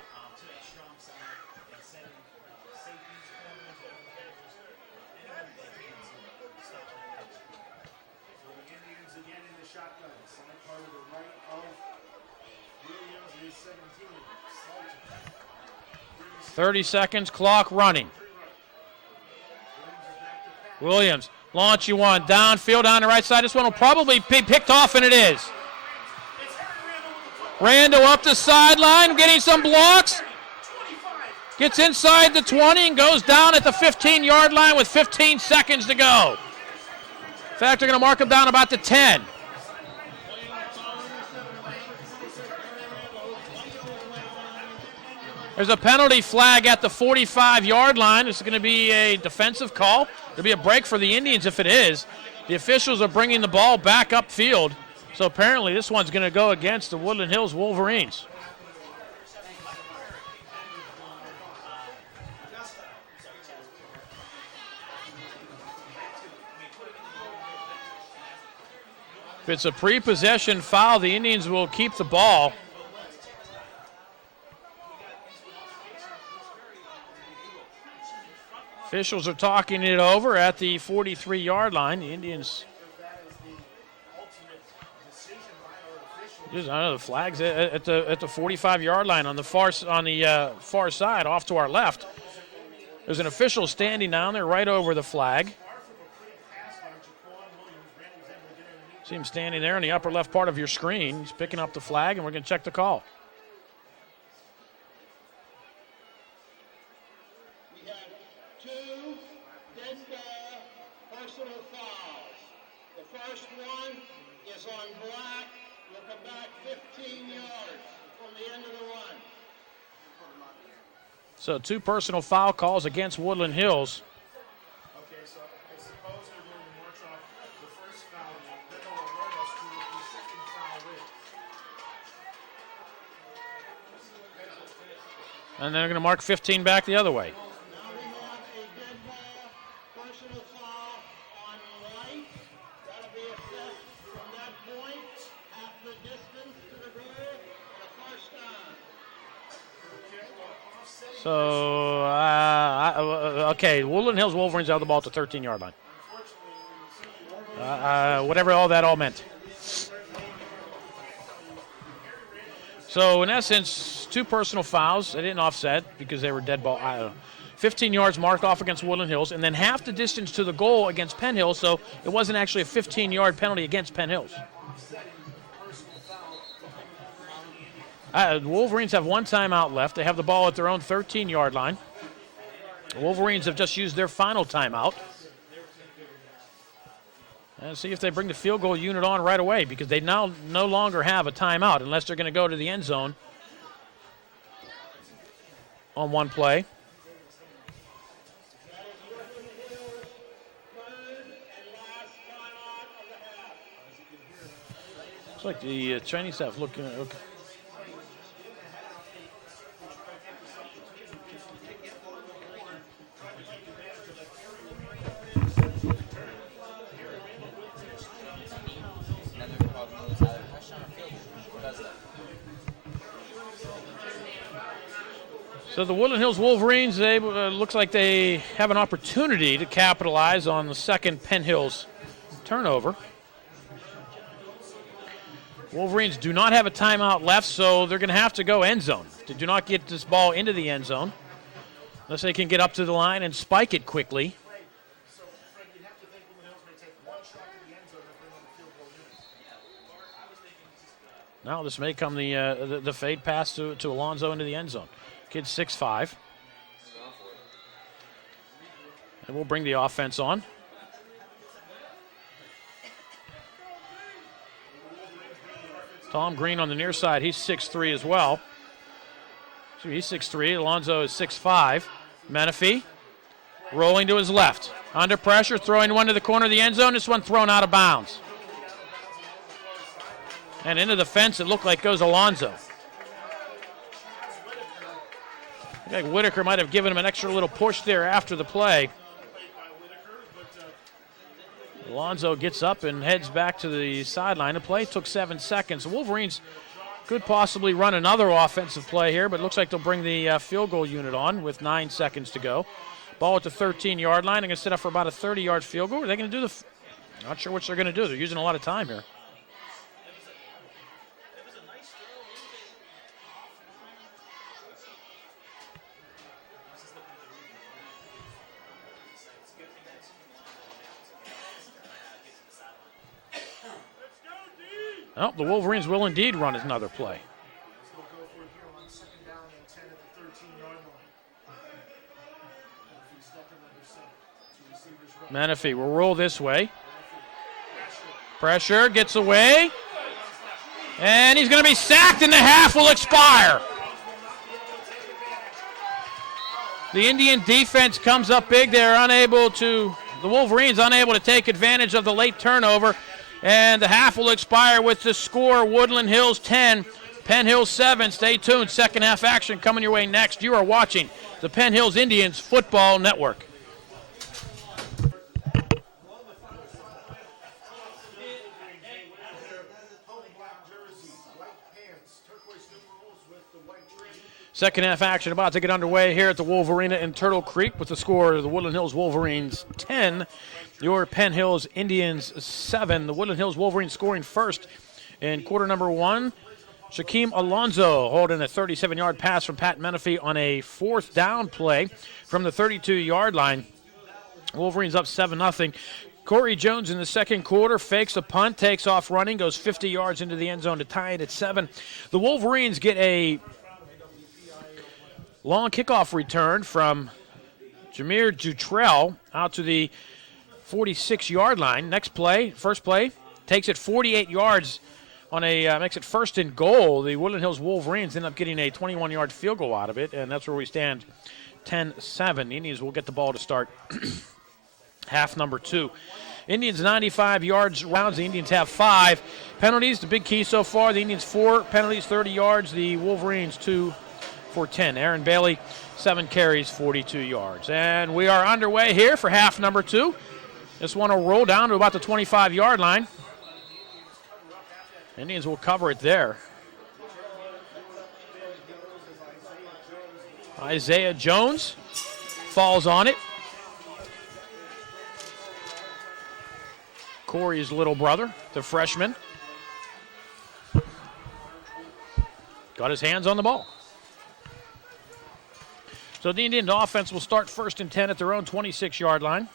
30 seconds, clock running. Williams, launch you one, downfield on the right side. This one will probably be picked off, and it is. Randall up the sideline, getting some blocks. Gets inside the 20 and goes down at the 15-yard line with 15 seconds to go. In fact, they're going to mark him down about the 10. There's a penalty flag at the 45-yard line. This is going to be a defensive call. There'll be a break for the Indians if it is. The officials are bringing the ball back upfield. So apparently this one's going to go against the Woodland Hills Wolverines. If it's a pre-possession foul, the Indians will keep the ball. Officials are talking it over at the 43-yard line. The Indians. I know the flags at the 45-yard line on the far side, off to our left. There's an official standing down there right over the flag. See him standing there in the upper left part of your screen. He's picking up the flag, and we're going to check the call. We have 2 dead ball personal fouls. The first one is on Black. We'll come back 15 yards from the end of the run. So 2 personal foul calls against Woodland Hills. And they're going to mark 15 back the other way. Now we have a dead ball personal foul on White. That'll be assessed from that point, half the distance to the goal, and a first down. So, okay, Woodland Hills Wolverines have the ball at the 13-yard line. Whatever all that all meant. So, in essence, 2 personal fouls. They didn't offset because they were dead ball. 15 yards marked off against Woodland Hills, and then half the distance to the goal against Penn Hills, so it wasn't actually a 15-yard penalty against Penn Hills. The Wolverines have 1 timeout left. They have the ball at their own 13-yard line. The Wolverines have just used their final timeout. And see if they bring the field goal unit on right away, because they now no longer have a timeout unless they're going to go to the end zone on one play. Looks like the Chinese staff looking. Okay. So the Woodland Hills Wolverines, looks like they have an opportunity to capitalize on the second Penn Hills turnover. Wolverines do not have a timeout left, so they're going to have to go end zone. They do not get this ball into the end zone unless they can get up to the line and spike it quickly. Now this may come the fade pass to Alonzo into the end zone. Kid's 6'5". And we'll bring the offense on. Tom Green on the near side, he's 6'3" as well. So he's 6'3", Alonzo is 6'5". Menifee rolling to his left. Under pressure, throwing one to the corner of the end zone. This one thrown out of bounds. And into the fence, it looked like goes Alonzo. I think Whitaker might have given him an extra little push there after the play. Alonzo gets up and heads back to the sideline. The play took 7 seconds. The Wolverines could possibly run another offensive play here, but it looks like they'll bring the field goal unit on with 9 seconds to go. Ball at the 13-yard line. They're going to set up for about a 30-yard field goal. Are they going to do not sure what they're going to do. They're using a lot of time here. Oh, the Wolverines will indeed run another play. Menifee will roll this way. Pressure, gets away. And he's going to be sacked and the half will expire. The Indian defense comes up big. The Wolverines unable to take advantage of the late turnover. And the half will expire with the score, Woodland Hills 10, Penn Hills 7. Stay tuned. Second half action coming your way next. You are watching the Penn Hills Indians Football Network. Second half action about to get underway here at the Wolverina in Turtle Creek with the score of the Woodland Hills Wolverines 10, your Penn Hills Indians 7. The Woodland Hills Wolverines scoring first in quarter number 1. Shaquem Alonzo holding a 37-yard pass from Pat Menifee on a 4th down play from the 32-yard line. Wolverines up 7-0. Corey Jones in the second quarter fakes a punt, takes off running, goes 50 yards into the end zone to tie it at 7. The Wolverines get a long kickoff return from Jameer Jutrell out to the 46-yard line. Next play, first play, takes it 48 yards on makes it 1st and goal. The Woodland Hills Wolverines end up getting a 21-yard field goal out of it, and that's where we stand 10-7. The Indians will get the ball to start half number 2. Indians 95 yards rounds. The Indians have 5 penalties. The big key so far, the Indians 4 penalties, 30 yards. The Wolverines 2 for 10. Aaron Bailey, 7 carries, 42 yards. And we are underway here for half number 2. This one will roll down to about the 25-yard line. Indians will cover it there. Isaiah Jones falls on it. Corey's little brother, the freshman, got his hands on the ball. So the Indian offense will start 1st and 10 at their own 26-yard line.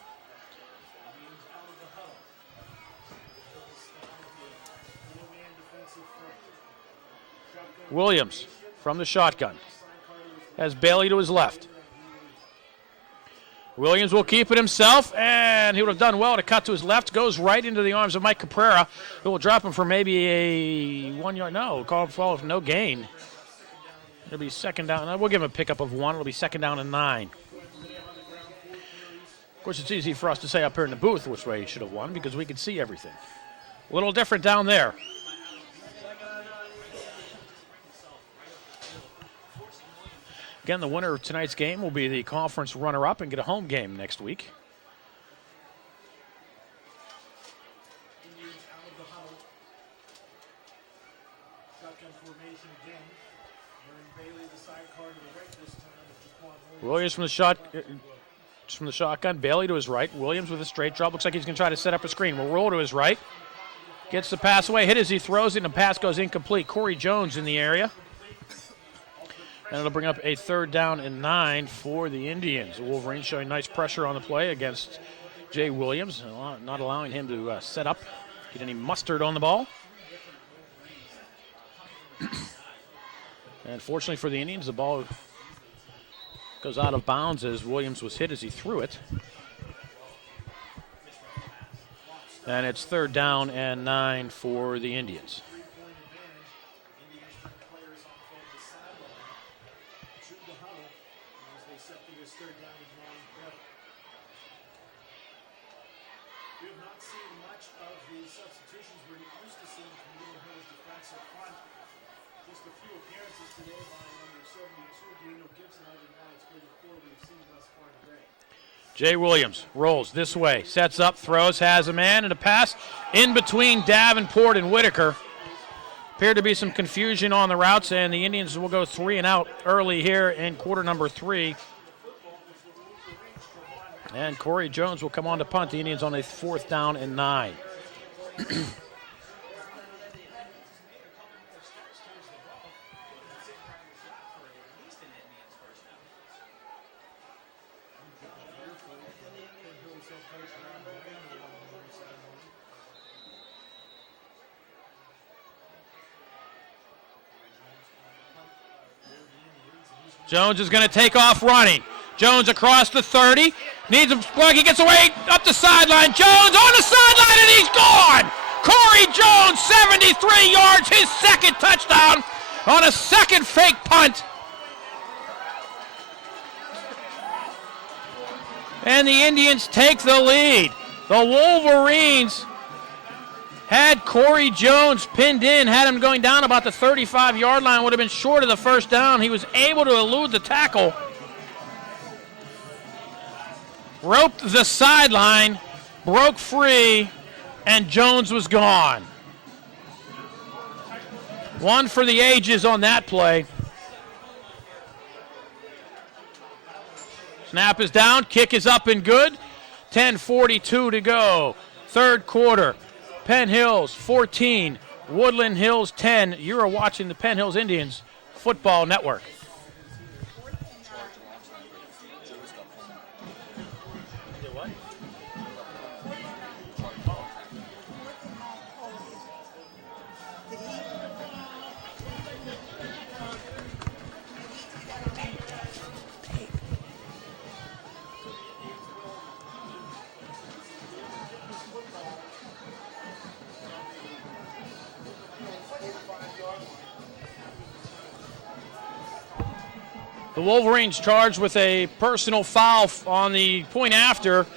Williams from the shotgun has Bailey to his left. Williams will keep it himself, and he would have done well to cut to his left. Goes right into the arms of Mike Caprera, who will drop him for maybe a 1 yard. No, call fall of no gain. It'll be second down. We'll give him a pickup of 1. It'll be 2nd down and 9. Of course, it's easy for us to say up here in the booth which way he should have won because we can see everything. A little different down there. Again, the winner of tonight's game will be the conference runner-up and get a home game next week. Williams from the shotgun. Bailey to his right. Williams with a straight drop. Looks like he's going to try to set up a screen. Will roll to his right. Gets the pass away. Hit as he throws it, and the pass goes incomplete. Corey Jones in the area. And it'll bring up a 3rd down and 9 for the Indians. The Wolverines showing nice pressure on the play against Jay Williams, not allowing him to set up, get any mustard on the ball. And fortunately for the Indians, the ball goes out of bounds as Williams was hit as he threw it. And it's 3rd down and 9 for the Indians. Jay Williams rolls this way, sets up, throws, has a man, and a pass in between Davenport and Whitaker. Appeared to be some confusion on the routes, and the Indians will go 3 and out early here in quarter number 3. And Corey Jones will come on to punt. The Indians on a 4th down and 9. Jones is going to take off running. Jones across the 30. Needs a plug. He gets away up the sideline. Jones on the sideline, and he's gone. Corey Jones, 73 yards, his second touchdown on a second fake punt. And the Indians take the lead. The Wolverines had Corey Jones pinned in, had him going down about the 35-yard line, would have been short of the first down. He was able to elude the tackle. Roped the sideline, broke free, and Jones was gone. One for the ages on that play. Snap is down, kick is up and good. 10:42 to go. Third quarter. Penn Hills 14, Woodland Hills 10. You are watching the Penn Hills Indians Football Network. The Wolverines charged with a personal foul on the point after.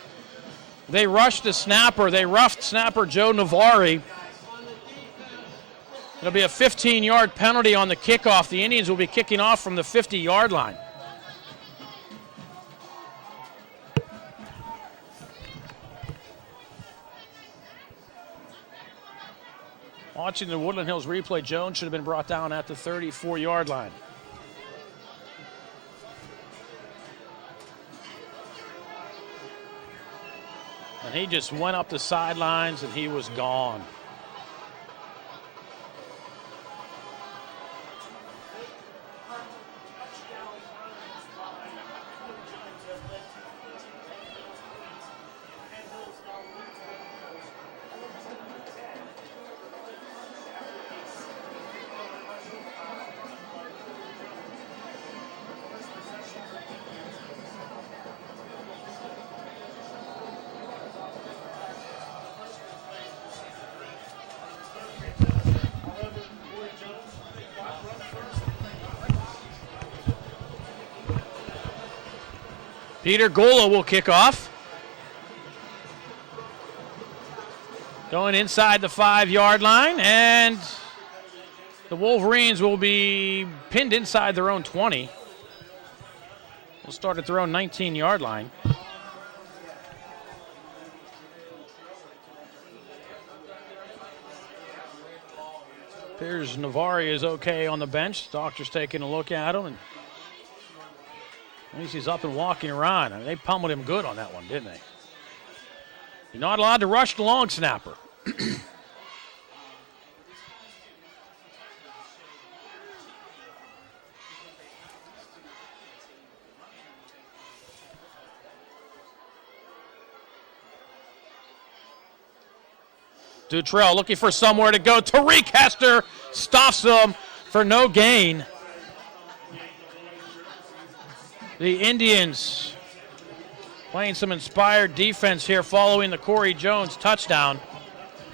They rushed the snapper. They roughed snapper Joe Navari. It'll be a 15-yard penalty on the kickoff. The Indians will be kicking off from the 50-yard line. Watching the Woodland Hills replay, Jones should have been brought down at the 34-yard line. And he just went up the sidelines and he was gone. Peter Gola will kick off. Going inside the 5-yard line, and the Wolverines will be pinned inside their own 20. They'll start at their own 19-yard line. Appears Navari is okay on the bench. Doctor's taking a look at him, and at least he's up and walking around. I mean, they pummeled him good on that one, didn't they? You're not allowed to rush the long snapper. Dutrell looking for somewhere to go. Tariq Hester stops him for no gain. The Indians playing some inspired defense here following the Corey Jones touchdown.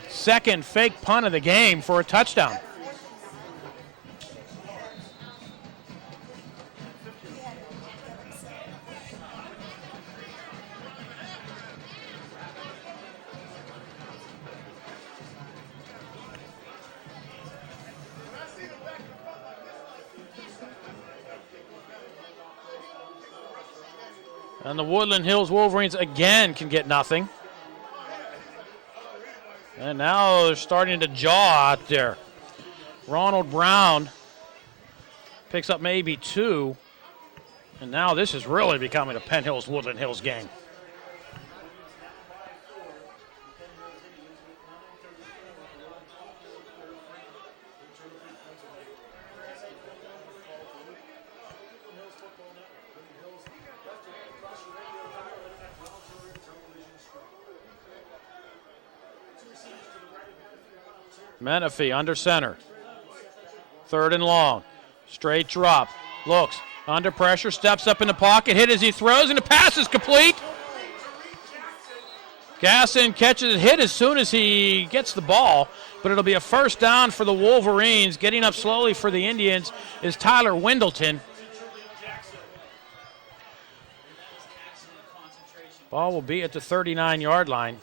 Second fake punt of the game for a touchdown. And the Woodland Hills Wolverines again can get nothing. And now they're starting to jaw out there. Ronald Brown picks up maybe 2. And now this is really becoming a Penn Hills Woodland Hills game. Menifee under center. Third and long. Straight drop. Looks. Under pressure, steps up in the pocket, hit as he throws, and the pass is complete. Gasson catches a hit as soon as he gets the ball, but it'll be a first down for the Wolverines. Getting up slowly for the Indians is Tyler Wendleton. Ball will be at the 39-yard line.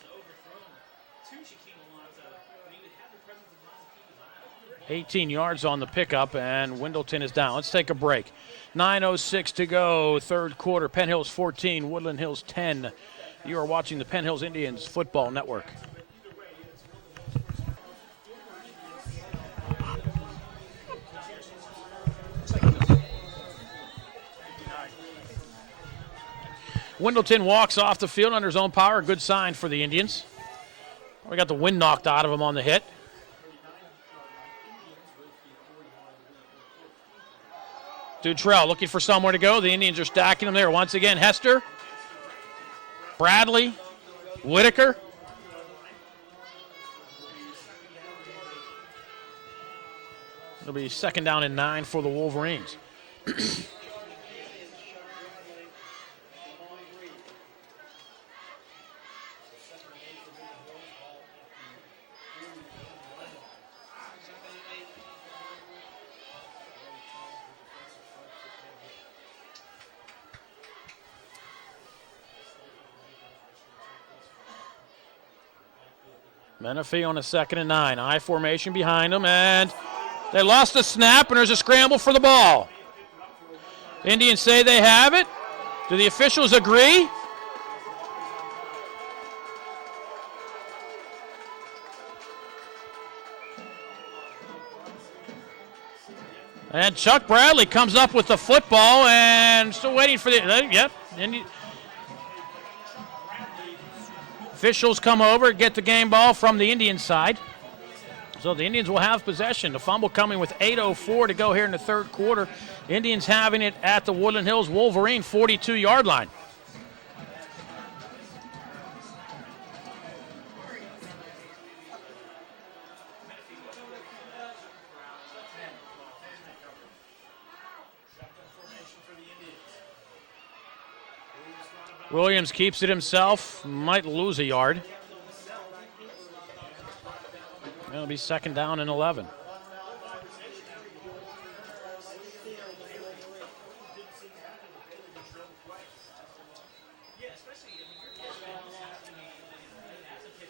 18 yards on the pickup, and Wendleton is down. Let's take a break. 9:06 to go, third quarter. Penn Hills 14, Woodland Hills 10. You are watching the Penn Hills Indians Football Network. Wendleton walks off the field under his own power. Good sign for the Indians. We got the wind knocked out of him on the hit. Dutrell looking for somewhere to go. The Indians are stacking him there. Once again, Hester, Bradley, Whitaker. It'll be second down and 9 for the Wolverines. Menifee on a 2nd and 9. I formation behind them, and they lost the snap, and there's a scramble for the ball. Indians say they have it. Do the officials agree? And Chuck Bradley comes up with the football, and still waiting for the, yep. Officials come over, get the game ball from the Indian side. So the Indians will have possession. The fumble coming with 8:04 to go here in the third quarter. Indians having it at the Woodland Hills Wolverine 42-yard line. Williams keeps it himself, might lose a yard. It'll be second down and 11.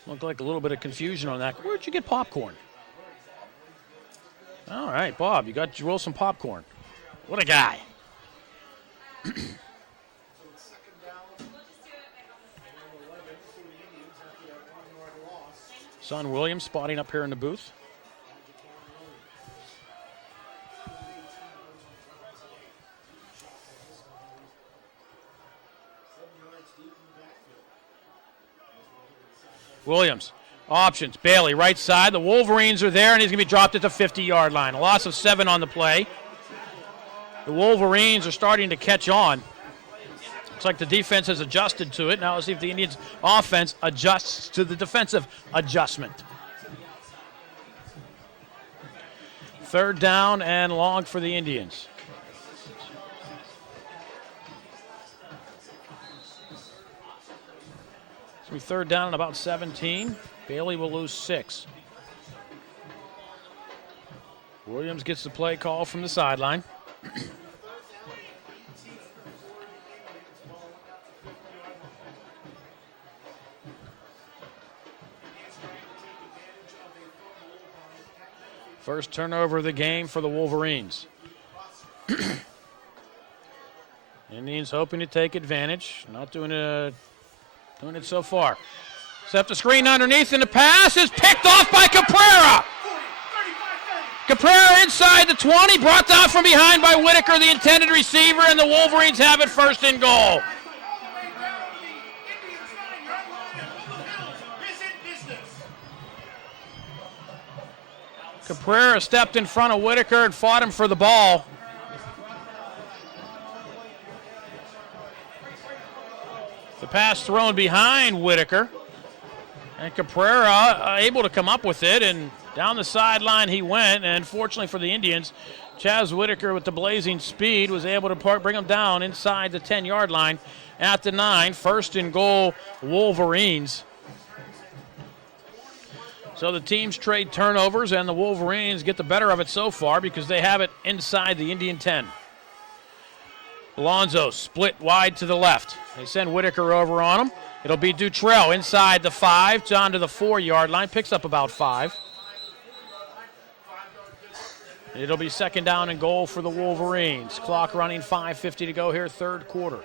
Looked like a little bit of confusion on that. Where'd you get popcorn? All right, Bob, you got Joel some popcorn. What a guy. Son Williams spotting up here in the booth. Williams, options, Bailey, right side. The Wolverines are there, and he's going to be dropped at the 50-yard line. A loss of 7 on the play. The Wolverines are starting to catch on. Looks like the defense has adjusted to it. Now let's see if the Indians' offense adjusts to the defensive adjustment. Third down and long for the Indians. It's going to be third down and about 17. Bailey will lose 6. Williams gets the play call from the sideline. First turnover of the game for the Wolverines. Indians hoping to take advantage. Not doing it so far. Set the screen underneath, and the pass is picked off by Caprera. Caprera inside the 20, brought down from behind by Whitaker, the intended receiver, and the Wolverines have it first and goal. Caprera stepped in front of Whitaker and fought him for the ball. The pass thrown behind Whitaker. And Caprera able to come up with it and Down the sideline he went, and fortunately for the Indians, Chaz Whitaker with the blazing speed was able to bring him down inside the 10-yard line at the 9. First and goal, Wolverines. So the teams trade turnovers, and the Wolverines get the better of it so far because they have it inside the Indian 10. Alonzo split wide to the left. They send Whitaker over on him. It'll be Dutrell inside the 5, down to the 4-yard line, picks up about 5. It'll be second down and goal for the Wolverines. Clock running, 5:50 to go here, third quarter.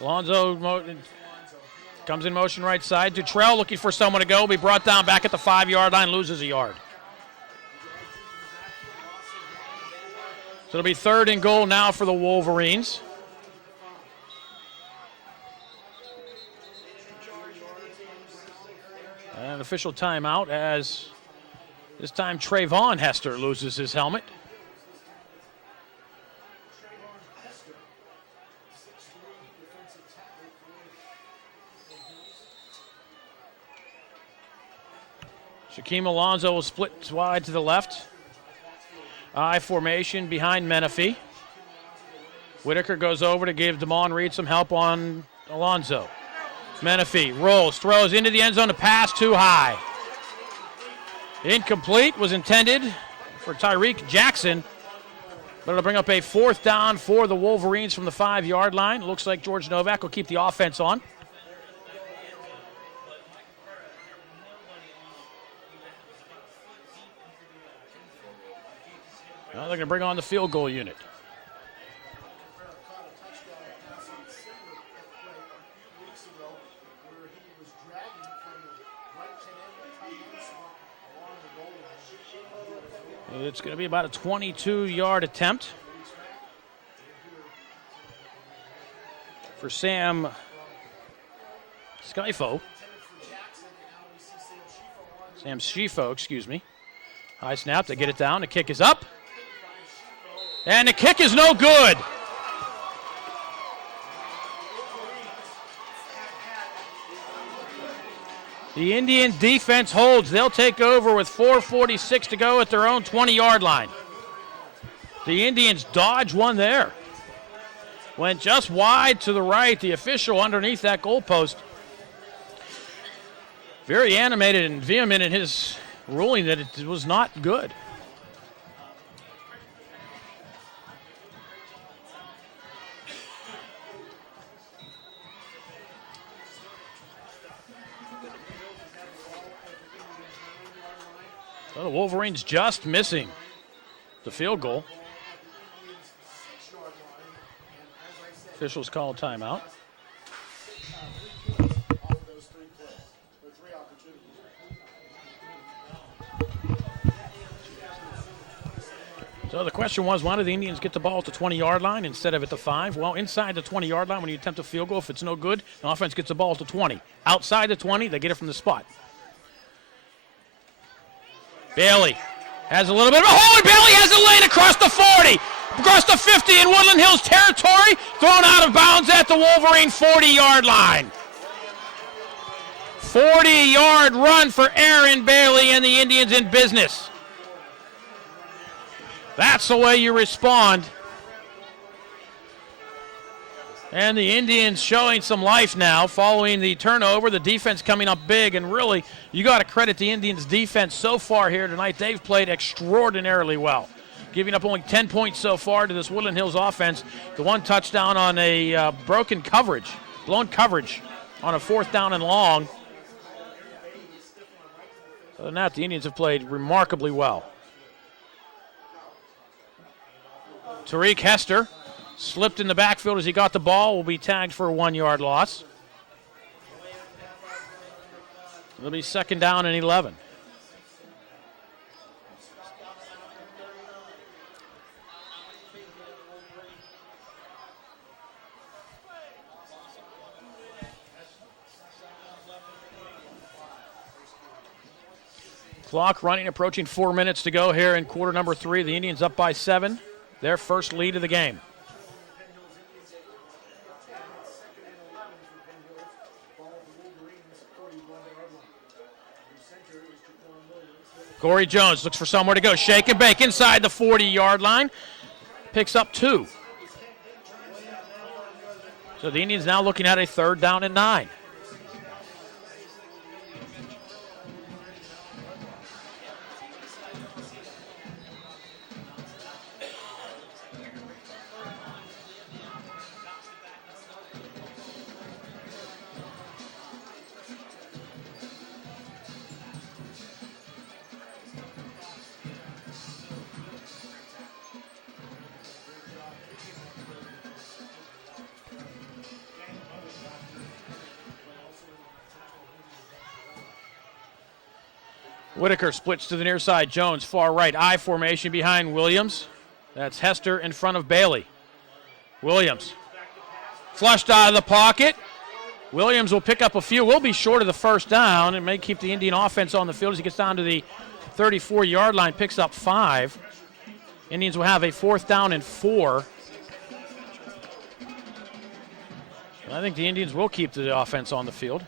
Alonzo comes in motion right side. Dutrell looking for someone to go. Be brought down back at the 5-yard line, loses a yard. So it'll be third and goal now for the Wolverines. An official timeout as this time Trayvon Hester loses his helmet. Shaquem Alonzo will split wide to the left. I formation behind Menifee. Whitaker goes over to give Damon Reed some help on Alonzo. Menifee rolls, throws into the end zone, a pass too high. Incomplete, was intended for Tyreek Jackson, but it'll bring up a fourth down for the Wolverines from the 5-yard line. Looks like George Novak will keep the offense on. Now they're going to bring on the field goal unit. It's going to be about a 22-yard attempt for Sam Schifo. Sam Schifo, excuse me. High snap, they get it down, the kick is up. And the kick is no good. The Indian defense holds. They'll take over with 4:46 to go at their own 20-yard line. The Indians dodge one there. Went just wide to the right. The official underneath that goalpost. Very animated and vehement in his ruling that it was not good. So the Wolverines just missing the field goal. Officials call timeout. So the question was, why did the Indians get the ball at the 20-yard line instead of at the 5? Well, inside the 20-yard line, when you attempt a field goal, if it's no good, the offense gets the ball at the 20. Outside the 20, they get it from the spot. Bailey has a little bit of a hole, and Bailey has a lane across the 40, across the 50 in Woodland Hills territory, thrown out of bounds at the Wolverine 40-yard line. 40-yard run for Aaron Bailey and the Indians in business. That's the way you respond. And the Indians showing some life now following the turnover. The defense coming up big, and really, you got to credit the Indians' defense so far here tonight. They've played extraordinarily well, giving up only 10 points so far to this Woodland Hills offense. The one touchdown on a blown coverage on a 4th down and long. Other than that, the Indians have played remarkably well. Tariq Hester slipped in the backfield as he got the ball, will be tagged for a 1-yard loss. It'll be second down and 11. Clock running, approaching 4 minutes to go here in quarter number 3. The Indians up by 7. Their first lead of the game. Corey Jones looks for somewhere to go. Shake and bake inside the 40-yard line. Picks up 2. So the Indians now looking at a 3rd down and 9. Whitaker splits to the near side. Jones far right. I formation behind Williams. That's Hester in front of Bailey. Williams flushed out of the pocket. Williams will pick up a few. Will be short of the 1st down and may keep the Indian offense on the field as he gets down to the 34-yard line. Picks up 5. Indians will have a 4th down and 4. I think the Indians will keep the offense on the field.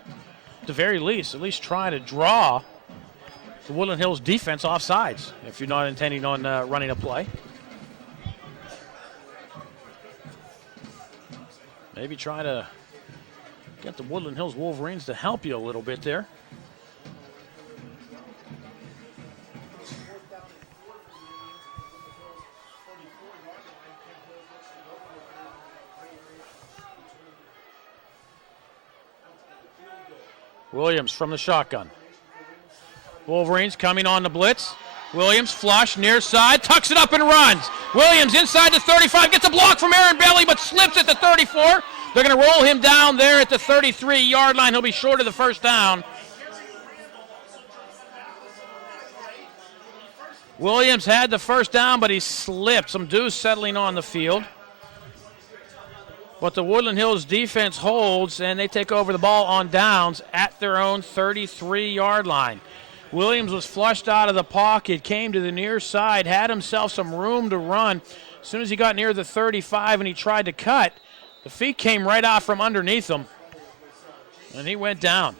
At the very least, at least try to draw the Woodland Hills defense off sides if you're not intending on running a play. Maybe try to get the Woodland Hills Wolverines to help you a little bit there. Williams from the shotgun. Wolverines coming on the blitz. Williams flush, near side, tucks it up and runs. Williams inside the 35, gets a block from Aaron Bailey, but slips at the 34. They're going to roll him down there at the 33-yard line. He'll be short of the 1st down. Williams had the 1st down, but he slipped. Some dew settling on the field. But the Woodland Hills defense holds, and they take over the ball on downs at their own 33-yard line. Williams was flushed out of the pocket, came to the near side, had himself some room to run. As soon as he got near the 35 and he tried to cut, the feet came right out from underneath him, and he went down.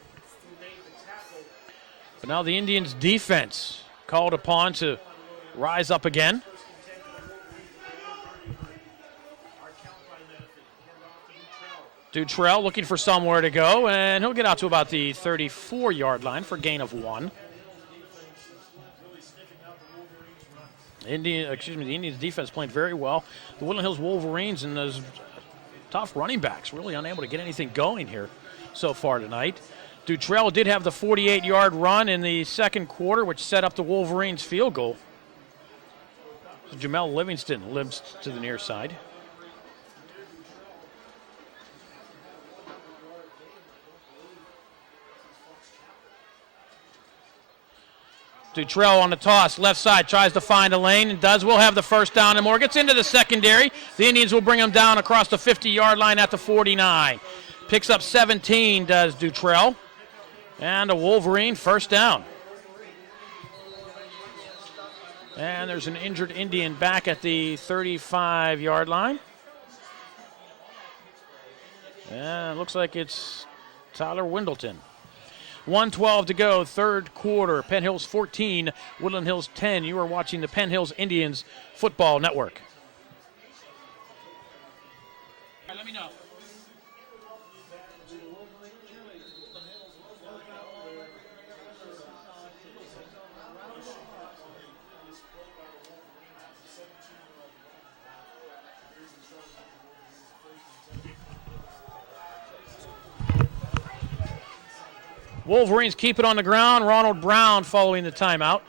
But now the Indians' defense called upon to rise up again. Dutrell looking for somewhere to go, and he'll get out to about the 34-yard line for a gain of 1. The Indians defense playing very well. The Woodland Hills Wolverines and those tough running backs really unable to get anything going here so far tonight. Dutrell did have the 48-yard run in the 2nd quarter, which set up the Wolverines' field goal. So Jamel Livingston limps to the near side. Dutrell on the toss, left side, tries to find a lane and does. Will have the 1st down and more. Gets into the secondary. The Indians will bring him down across the 50-yard line at the 49. Picks up 17, does Dutrell. And a Wolverine 1st down. And there's an injured Indian back at the 35-yard line. And it looks like it's Tyler Wendleton. 1:12 to go, 3rd quarter. Penn Hills 14, Woodland Hills 10. You are watching the Penn Hills Indians Football Network. Let me know. Wolverines keep it on the ground. Ronald Brown following the timeout.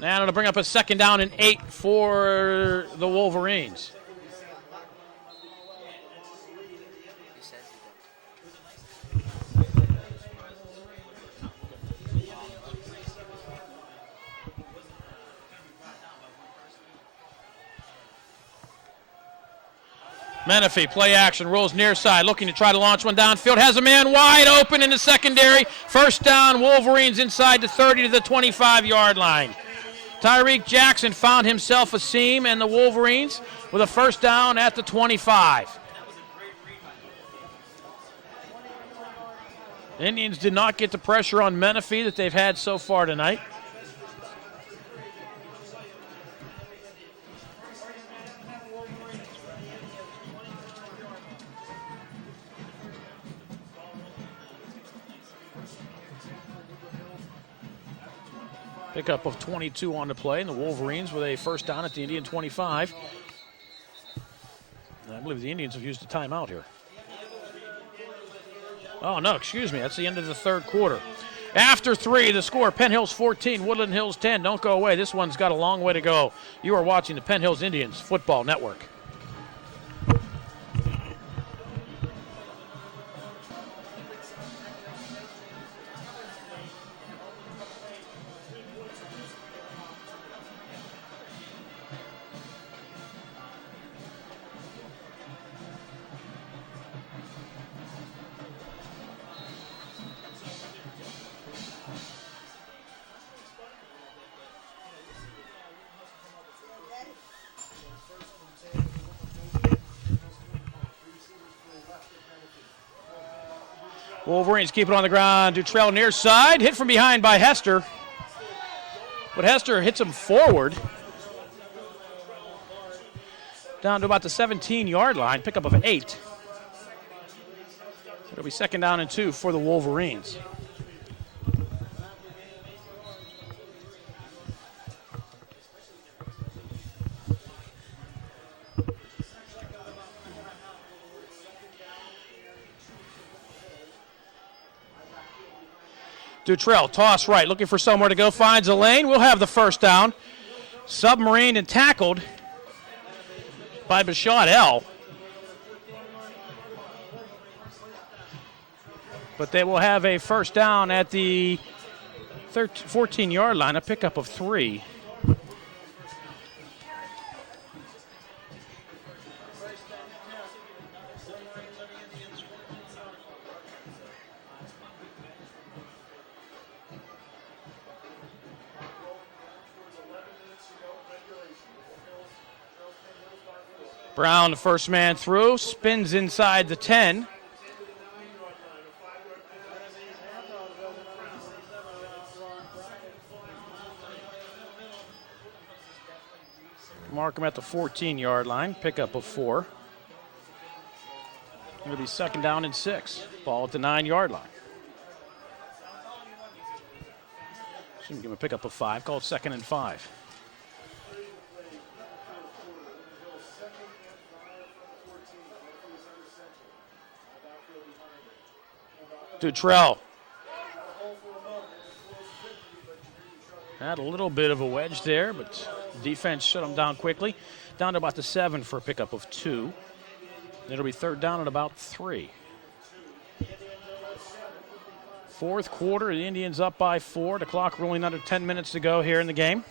And it'll bring up a 2nd down and 8 for the Wolverines. Menifee, play action, rolls near side, looking to try to launch one downfield. Has a man wide open in the secondary. First down, Wolverines inside the 30 to the 25-yard line. Tyreek Jackson found himself a seam, and the Wolverines with a first down at the 25. Indians did not get the pressure on Menifee that they've had so far tonight. Pickup of 22 on the play, and the Wolverines with a first down at the Indian 25. I believe the Indians have used a timeout here. Oh, no, excuse me. That's the end of the third quarter. After 3, the score, Penn Hills 14, Woodland Hills 10. Don't go away. This one's got a long way to go. You are watching the Penn Hills Indians Football Network. Wolverines keep it on the ground. Dutrell near side. Hit from behind by Hester. But Hester hits him forward. Down to about the 17-yard line. Pickup of 8. So it'll be second down and 2 for the Wolverines. Dutrell, toss right, looking for somewhere to go, finds a lane. We'll have the first down. Submarined and tackled by Bashad L. But they will have a first down at the 14-yard line, a pickup of 3. Brown, the first man through, spins inside the 10. Mark him at the 14-yard line, pickup of 4. It'll be second down and 6. Ball at the 9-yard line. Shouldn't give him a pickup of 5, called second and 5. Dutrell. Had a little bit of a wedge there, but defense shut him down quickly. Down to about the 7 for a pickup of 2. It'll be third down at about 3. Fourth quarter, the Indians up by 4. The clock rolling under 10 minutes to go here in the game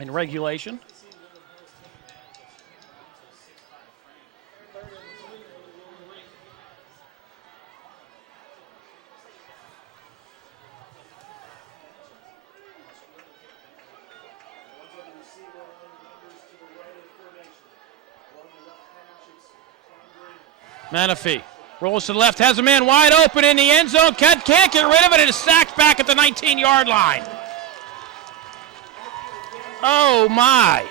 in regulation. Menifee rolls to the left, has a man wide open in the end zone. Can't get rid of it. It is sacked back at the 19-yard line. Oh, my.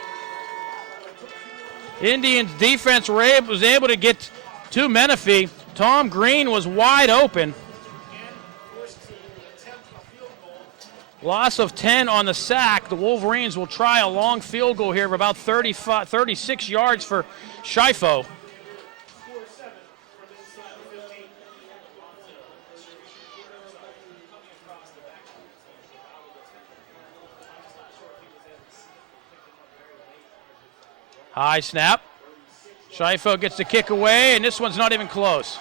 Indians defense was able to get to Menifee. Tom Green was wide open. Loss of 10 on the sack. The Wolverines will try a long field goal here of about 36 yards for Shifo. High snap. Shifo gets the kick away, and this one's not even close.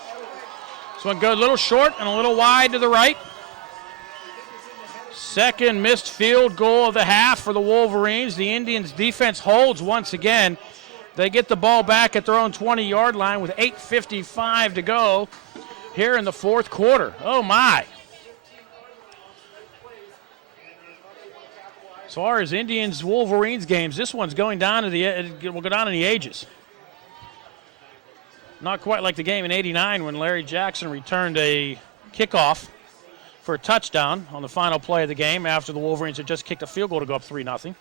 This one goes a little short and a little wide to the right. Second missed field goal of the half for the Wolverines. The Indians defense holds once again. They get the ball back at their own 20-yard line with 8:55 to go here in the fourth quarter. Oh, my. As far as Indians Wolverines games, this one's going down will go down in the ages. Not quite like the game in '89 when Larry Jackson returned a kickoff for a touchdown on the final play of the game after the Wolverines had just kicked a field goal to go up 3-0. 3-0 overtime.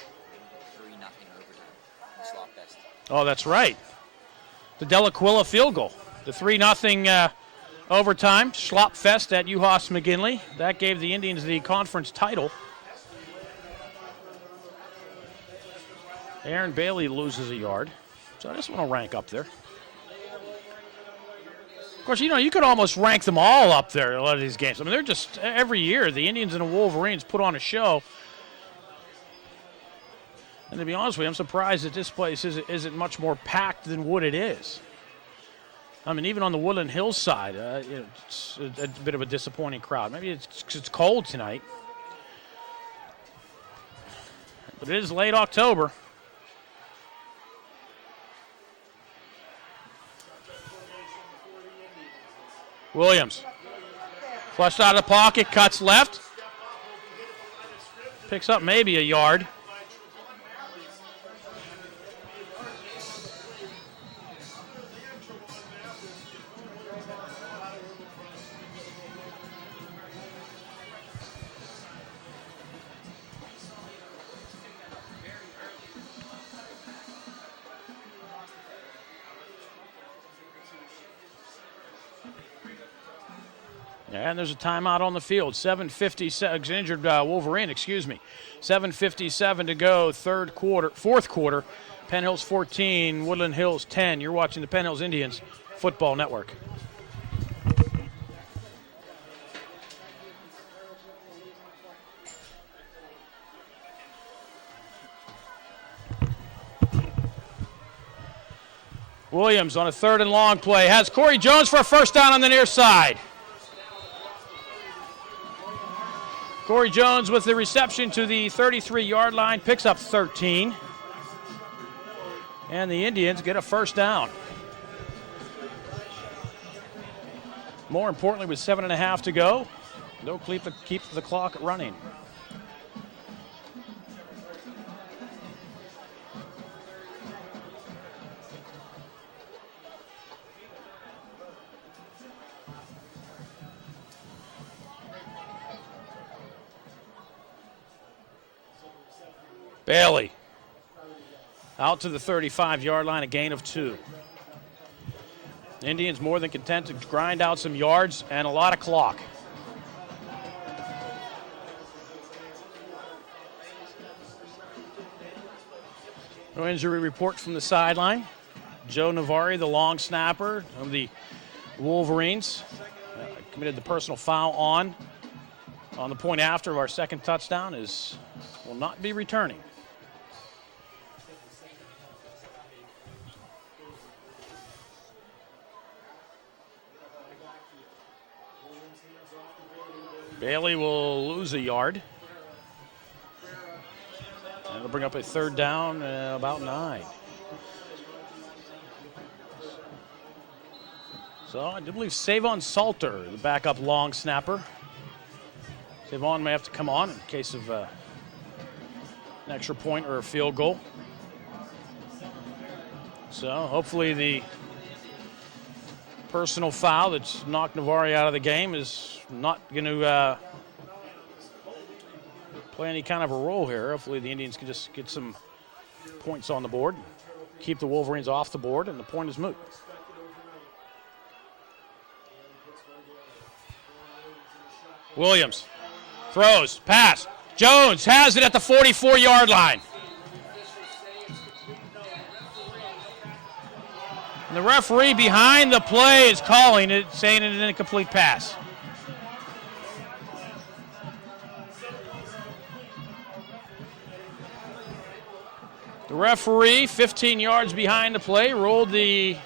Slot fest. Oh, that's right. The Delaquilla field goal. The 3-0 overtime slop fest at Uhas McGinley. That gave the Indians the conference title. Aaron Bailey loses a yard. So this one will rank up there. Of course, you could almost rank them all up there, a lot of these games. I mean, they're just, every year, the Indians and the Wolverines put on a show. And to be honest with you, I'm surprised that this place isn't much more packed than what it is. I mean, even on the Woodland Hills side, it's a bit of a disappointing crowd. Maybe it's cold tonight. But it is late October. Williams. Flushed out of the pocket, cuts left. Picks up maybe a yard. And there's a timeout on the field. 7:57, injured Wolverine, 7:57 to go, fourth quarter. Penn Hills 14, Woodland Hills 10. You're watching the Penn Hills Indians Football Network. Williams on a 3rd and long play has Corey Jones for a first down on the near side. Corey Jones with the reception to the 33-yard line, picks up 13. And the Indians get a first down. More importantly, with 7.5 to go, they'll keep the clock running. Bailey out to the 35-yard line, a gain of 2. Indians more than content to grind out some yards and a lot of clock. No injury report from the sideline. Joe Navari, the long snapper of the Wolverines, committed the personal foul on the point after of our second touchdown, will not be returning. Bailey will lose a yard. And it'll bring up a 3rd down, about 9. So I do believe Savon Salter, the backup long snapper. Savon may have to come on in case of an extra point or a field goal. So hopefully the personal foul that's knocked Navari out of the game is not going to play any kind of a role here. Hopefully the Indians can just get some points on the board, keep the Wolverines off the board, and the point is moot. Williams throws, pass. Jones has it at the 44-yard line. And the referee behind the play is calling it, saying it is an incomplete pass. The referee, 15 yards behind the play, ruled the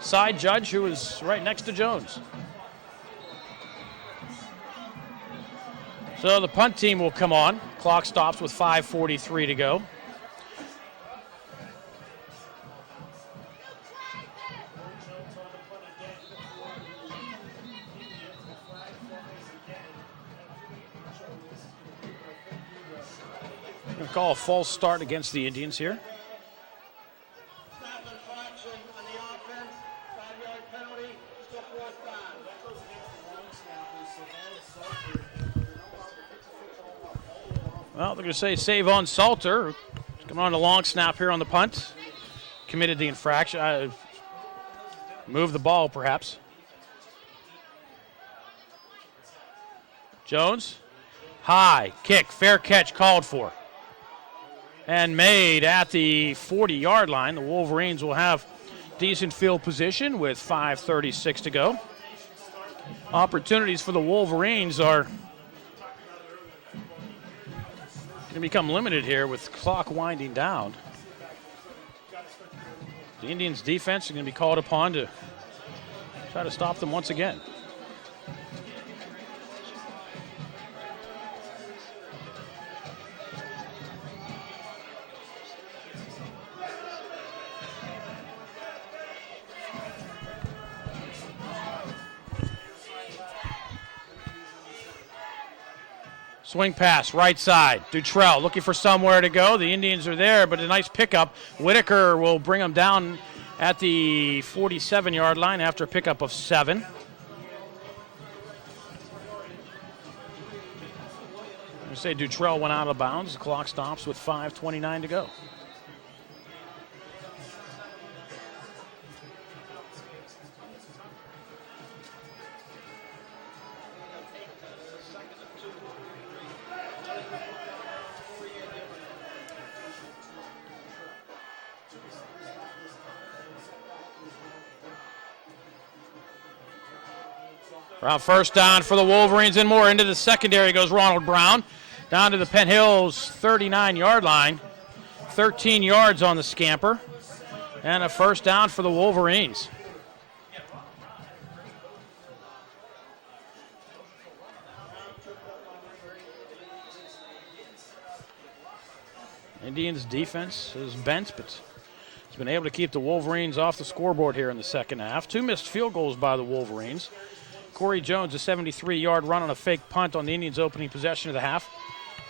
side judge who was right next to Jones. So the punt team will come on. Clock stops with 5:43 to go. Going to call a false start against the Indians here. Snap infraction on the offense, 5-yard penalty, still fourth down. Well, they're going to say save on Salter. Coming on the long snap here on the punt. Committed the infraction. Moved the ball, perhaps. Jones. High. Kick. Fair catch called for. And made at the 40-yard line. The Wolverines will have decent field position with 5:36 to go. Opportunities for the Wolverines are going to become limited here with clock winding down. The Indians' defense is going to be called upon to try to stop them once again. Swing pass, right side. Dutrell looking for somewhere to go. The Indians are there, but a nice pickup. Whitaker will bring them down at the 47-yard line after a pickup of 7. I say Dutrell went out of bounds. The clock stops with 5:29 to go. First down for the Wolverines and more. Into the secondary goes Ronald Brown. Down to the Penn Hills 39-yard line. 13 yards on the scamper. And a first down for the Wolverines. Indians' defense is bent, but it's been able to keep the Wolverines off the scoreboard here in the second half. 2 missed field goals by the Wolverines. Corey Jones, a 73-yard run on a fake punt on the Indians' opening possession of the half.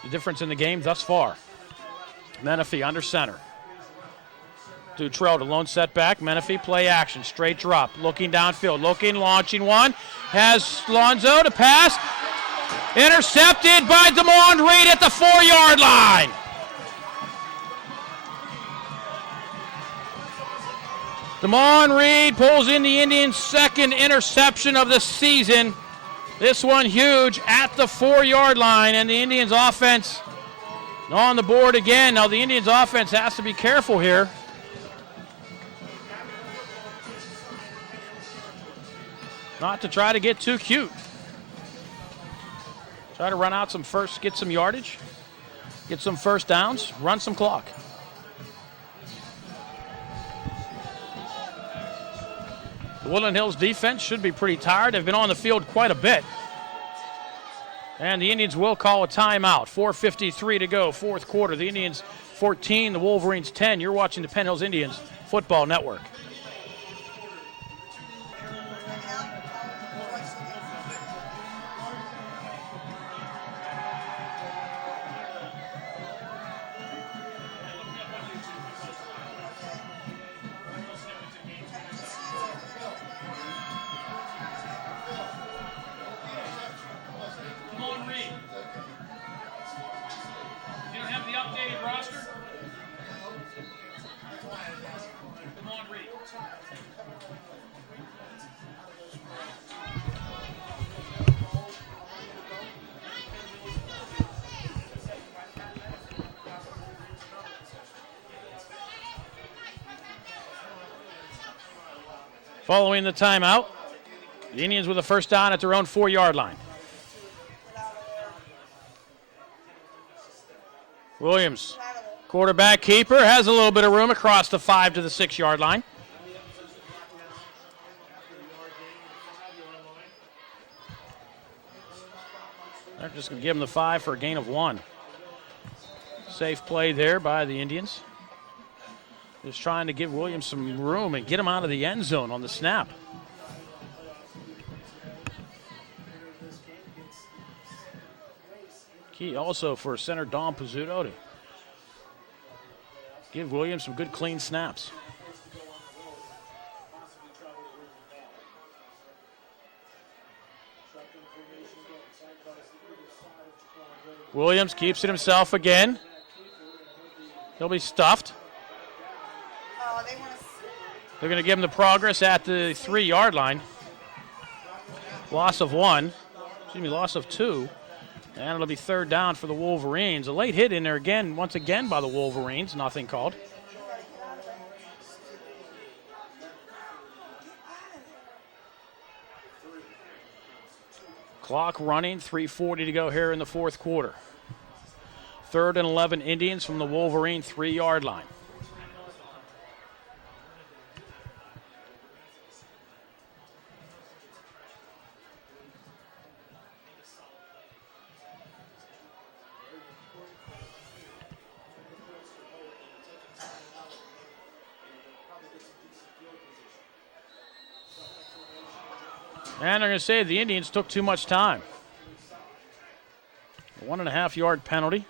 The difference in the game thus far. Menifee under center. Dutrell to lone setback. Menifee play action. Straight drop. Looking downfield. Looking, launching one. Has Lonzo to pass. Intercepted by DeMond Reed at the 4-yard line. DeMond Reed pulls in the Indians' second interception of the season. This one huge at the 4-yard line, and the Indians' offense on the board again. Now the Indians' offense has to be careful here. Not to try to get too cute. Try to run out some first, get some yardage, get some first downs, run some clock. The Woodland Hills defense should be pretty tired. They've been on the field quite a bit. And the Indians will call a timeout. 4:53 to go, fourth quarter. The Indians 14, the Wolverines 10. You're watching the Penn Hills Indians Football Network. Following the timeout, the Indians with a first down at their own 4-yard line. Williams, quarterback keeper, has a little bit of room across the 5 to the 6-yard line. They're just going to give him the 5 for a gain of 1. Safe play there by the Indians. Just trying to give Williams some room and get him out of the end zone on the snap. Key also for center Dom Pizzuto to give Williams some good clean snaps. Williams keeps it himself again. He'll be stuffed. They're going to give him the progress at the 3-yard line. Loss of 1. Loss of 2. And it'll be 3rd down for the Wolverines. A late hit in there again, once again by the Wolverines. Nothing called. Clock running, 3:40 to go here in the 4th quarter. 3rd and 11 Indians from the Wolverine 3-yard line. And they're going to say the Indians took too much time. 1.5-yard penalty.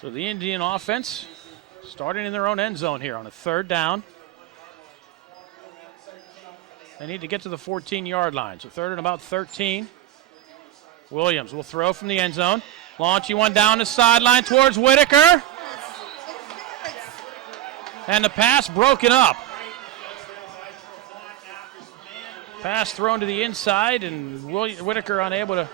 So the Indian offense starting in their own end zone here on a 3rd down. They need to get to the 14-yard line. So 3rd and about 13. Williams will throw from the end zone. Launching one down the sideline towards Whitaker. And the pass broken up. Pass thrown to the inside, and Whitaker unable to.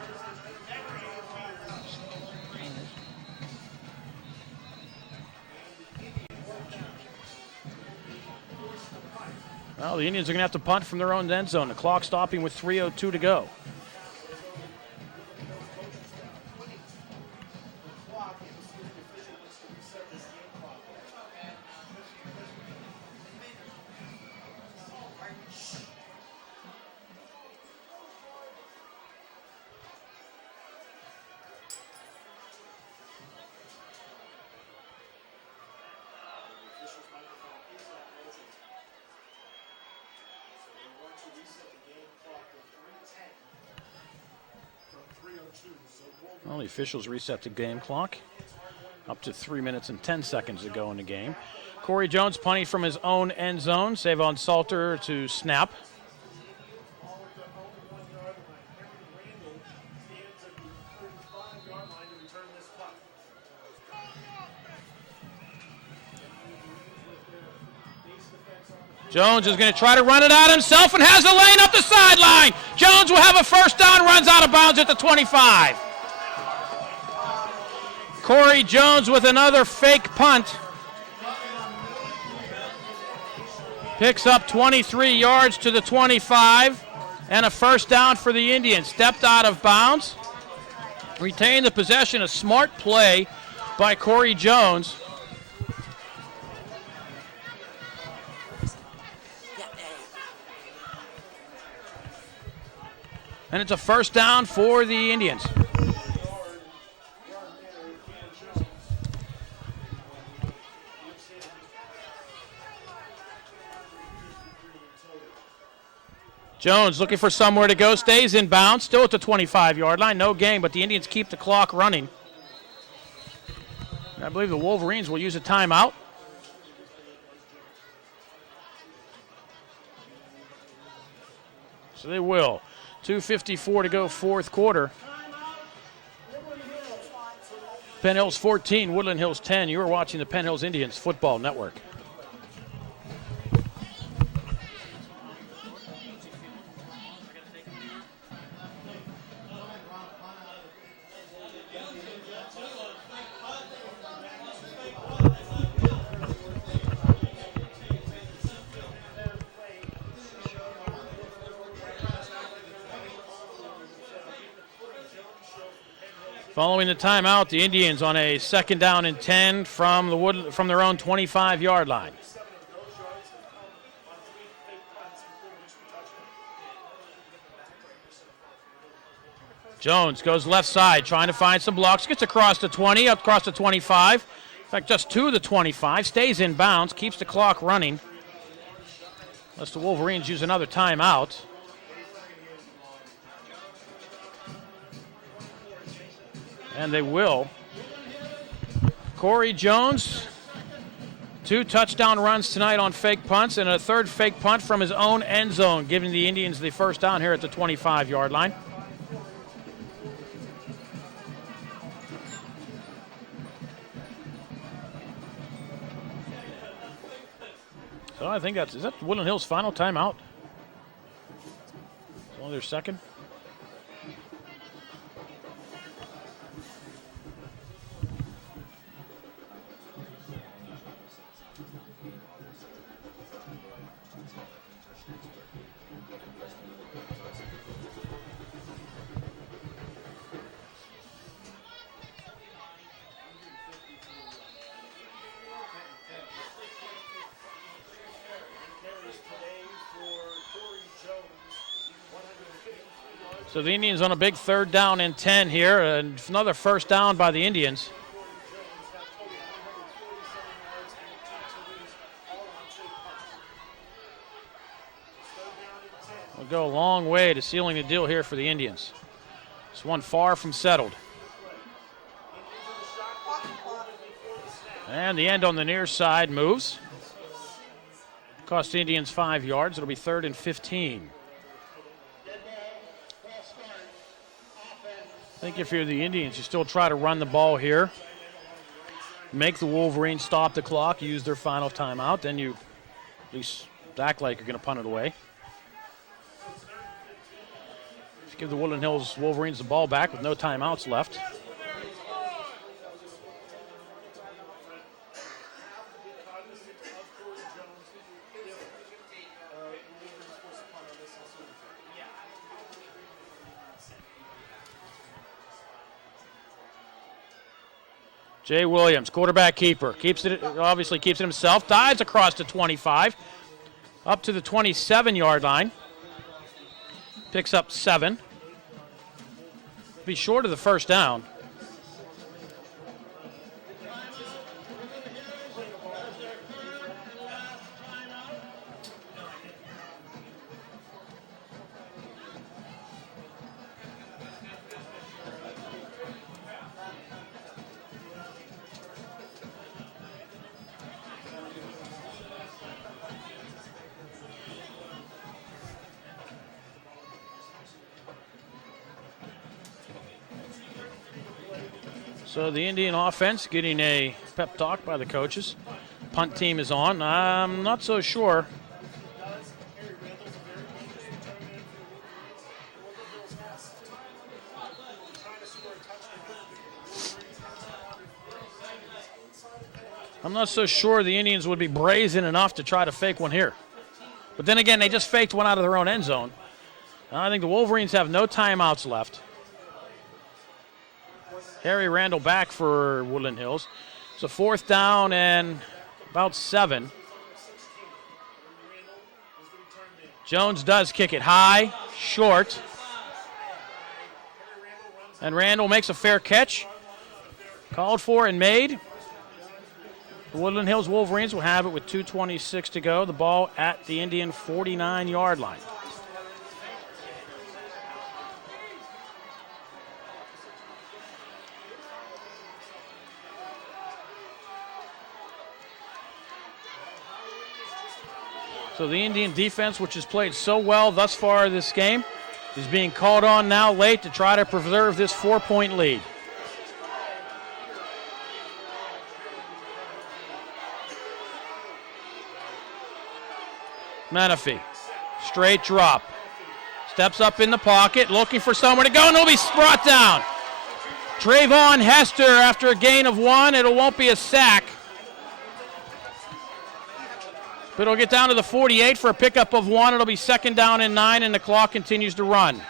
Well, the Indians are going to have to punt from their own end zone. The clock stopping with 3:02 to go. Well, the officials reset the game clock up to 3 minutes and 10 seconds to go in the game. Corey Jones punting from his own end zone. Savon Salter to snap. Jones is going to try to run it out himself and has a lane up the sideline. Jones will have a 1st down, runs out of bounds at the 25. Corey Jones with another fake punt. Picks up 23 yards to the 25 and a 1st down for the Indians. Stepped out of bounds. Retained the possession. A smart play by Corey Jones. And it's a 1st down for the Indians. Jones looking for somewhere to go, stays in bounds, still at the 25-yard line. No gain, but the Indians keep the clock running. And I believe the Wolverines will use a timeout. So they will. 2:54 to go, 4th quarter. Penn Hills 14, Woodland Hills 10. You are watching the Penn Hills Indians Football Network. Following the timeout, the Indians on a 2nd down and 10 from their own 25-yard line. Jones goes left side, trying to find some blocks. Gets across the 20, up across the 25. In fact, just to the 25, stays in bounds, keeps the clock running. Unless the Wolverines use another timeout. And they will. Corey Jones, 2 touchdown runs tonight on fake punts, and a third fake punt from his own end zone, giving the Indians the first down here at the 25-yard line. So I think is that Woodland Hills' final timeout? It's only their second. So the Indians on a big 3rd down and 10 here, and another first down by the Indians. Will go a long way to sealing the deal here for the Indians. This one far from settled. And the end on the near side moves. Cost the Indians 5 yards. It'll be 3rd and 15. I think if you're the Indians, you still try to run the ball here. Make the Wolverines stop the clock, use their final timeout, then you at least act like you're going to punt it away. If you give the Woodland Hills Wolverines the ball back with no timeouts left. Jay Williams, quarterback keeper, obviously keeps it himself, dives across to 25, up to the 27-yard line, picks up 7. Be short of the first down. So the Indian offense getting a pep talk by the coaches. Punt team is on. I'm not so sure. I'm not so sure the Indians would be brazen enough to try to fake one here. But then again, they just faked one out of their own end zone. I think the Wolverines have no timeouts left. Harry Randall back for Woodland Hills. It's a 4th down and about 7. Jones does kick it high, short. And Randall makes a fair catch. Called for and made. The Woodland Hills Wolverines will have it with 2:26 to go. The ball at the Indian 49-yard line. So the Indian defense, which has played so well thus far this game, is being called on now late to try to preserve this 4-point lead. Menifee, straight drop. Steps up in the pocket, looking for somewhere to go, and it'll be brought down. Trayvon Hester after a gain of 1. It won't be a sack. But it'll get down to the 48 for a pickup of 1. It'll be 2nd down and 9, and the clock continues to run.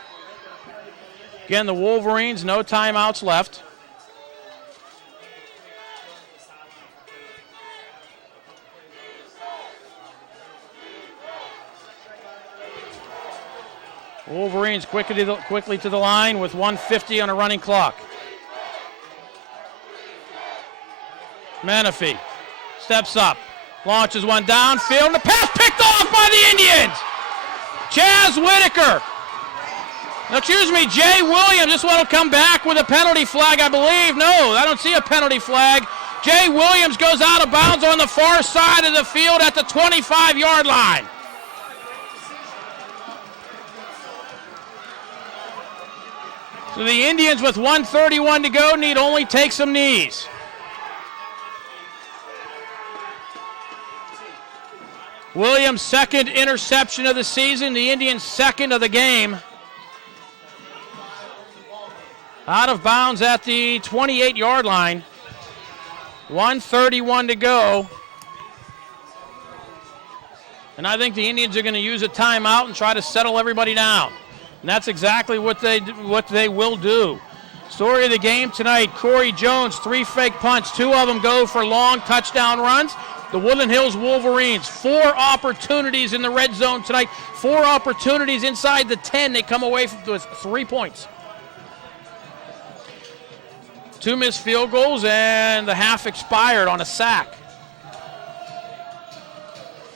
Again, the Wolverines, no timeouts left. Wolverines quickly to the line with 1:50 on a running clock. Menifee steps up, launches one downfield, and the pass picked off by the Indians. Chaz Whitaker. Excuse me, Jay Williams. This one will come back with a penalty flag, I believe. No, I don't see a penalty flag. Jay Williams goes out of bounds on the far side of the field at the 25-yard line. So the Indians, with 1:31 to go, need only take some knees. Williams' second interception of the season, the Indians' second of the game. Out of bounds at the 28-yard line. 1:31 to go. And I think the Indians are going to use a timeout and try to settle everybody down. And that's exactly what they will do. Story of the game tonight, Corey Jones, 3 fake punts. 2 of them go for long touchdown runs. The Woodland Hills Wolverines, 4 opportunities in the red zone tonight. 4 opportunities inside the 10. They come away with 3 points. 2 missed field goals, and the half expired on a sack.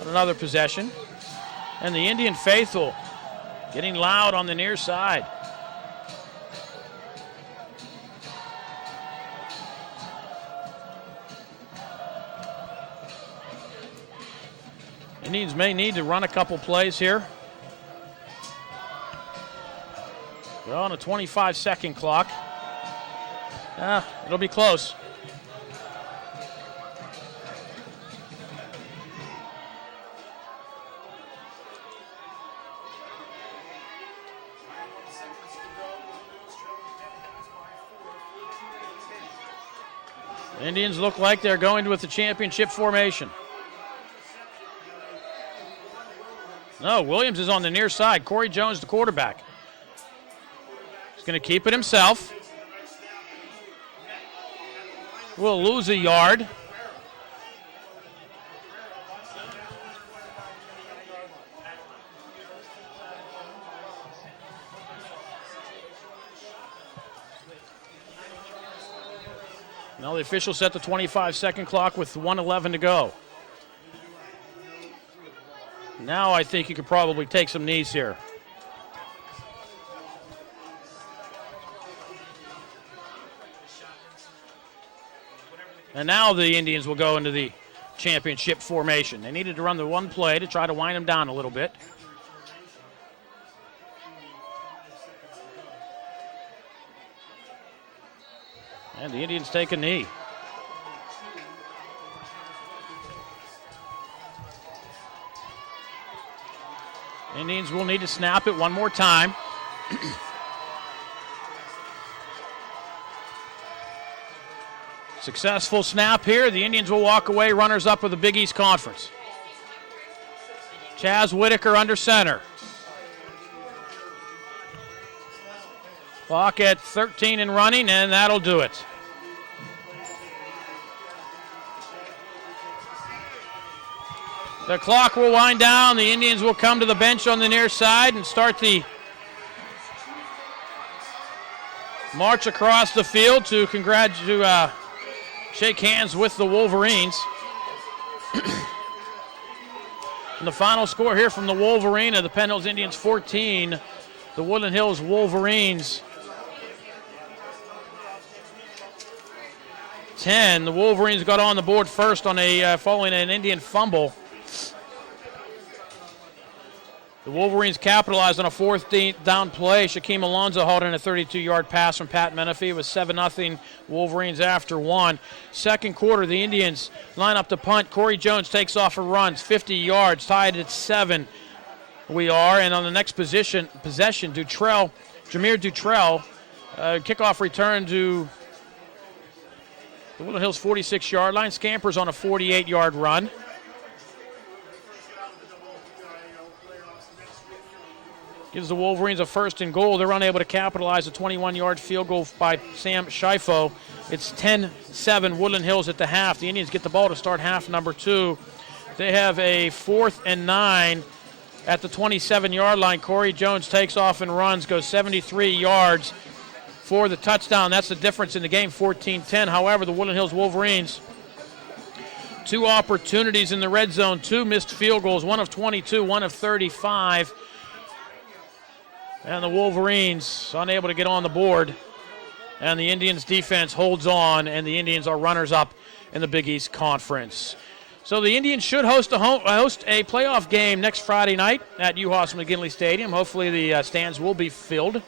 Another possession. And the Indian faithful getting loud on the near side. Indians may need to run a couple plays here. They're on a 25-second clock. It'll be close. The Indians look like they're going with the championship formation. No, Williams is on the near side. Corey Jones, the quarterback. He's going to keep it himself. Will lose a yard. Now the official set the 25-second clock with 1:11 to go. Now I think you could probably take some knees here. And now the Indians will go into the championship formation. They needed to run the one play to try to wind them down a little bit. And the Indians take a knee. Indians will need to snap it one more time. Successful snap here. The Indians will walk away runners up with the Big East Conference. Chaz Whitaker under center. Clock at 13 and running, and that'll do it. The clock will wind down. The Indians will come to the bench on the near side and start the march across the field to shake hands with the Wolverines. And the final score here from the Wolverine of the Penn Hills Indians 14, the Woodland Hills Wolverines 10. The Wolverines got on the board first on following an Indian fumble. The Wolverines capitalized on a 4th down play. Shaquem Alonzo hauled in a 32-yard pass from Pat Menifee. It was 7-0 Wolverines after 1. Second quarter, the Indians line up to punt. Corey Jones takes off and runs 50 yards, tied at 7. We are, and on the next possession, Jameer Dutrell, kickoff return to the Woodland Hills 46-yard line. Scampers on a 48-yard run. Gives the Wolverines a 1st and goal. They're unable to capitalize. A 21-yard field goal by Sam Shifo. It's 10-7 Woodland Hills at the half. The Indians get the ball to start half number 2. They have a 4th and 9 at the 27-yard line. Corey Jones takes off and runs, goes 73 yards for the touchdown. That's the difference in the game, 14-10. However, the Woodland Hills Wolverines 2 opportunities in the red zone, 2 missed field goals, 1 of 22, 1 of 35. And the Wolverines unable to get on the board. And the Indians defense holds on, and the Indians are runners-up in the Big East Conference. So the Indians should host a playoff game next Friday night at Uhas-McGinley Stadium. Hopefully the stands will be filled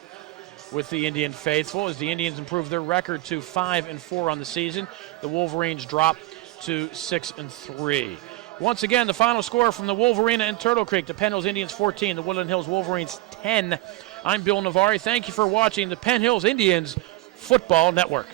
with the Indian faithful as the Indians improve their record to 5-4 on the season. The Wolverines drop to 6-3. Once again, the final score from the Wolverine and Turtle Creek: the Penn Hills Indians 14, the Woodland Hills Wolverines 10. I'm Bill Navari. Thank you for watching the Penn Hills Indians Football Network.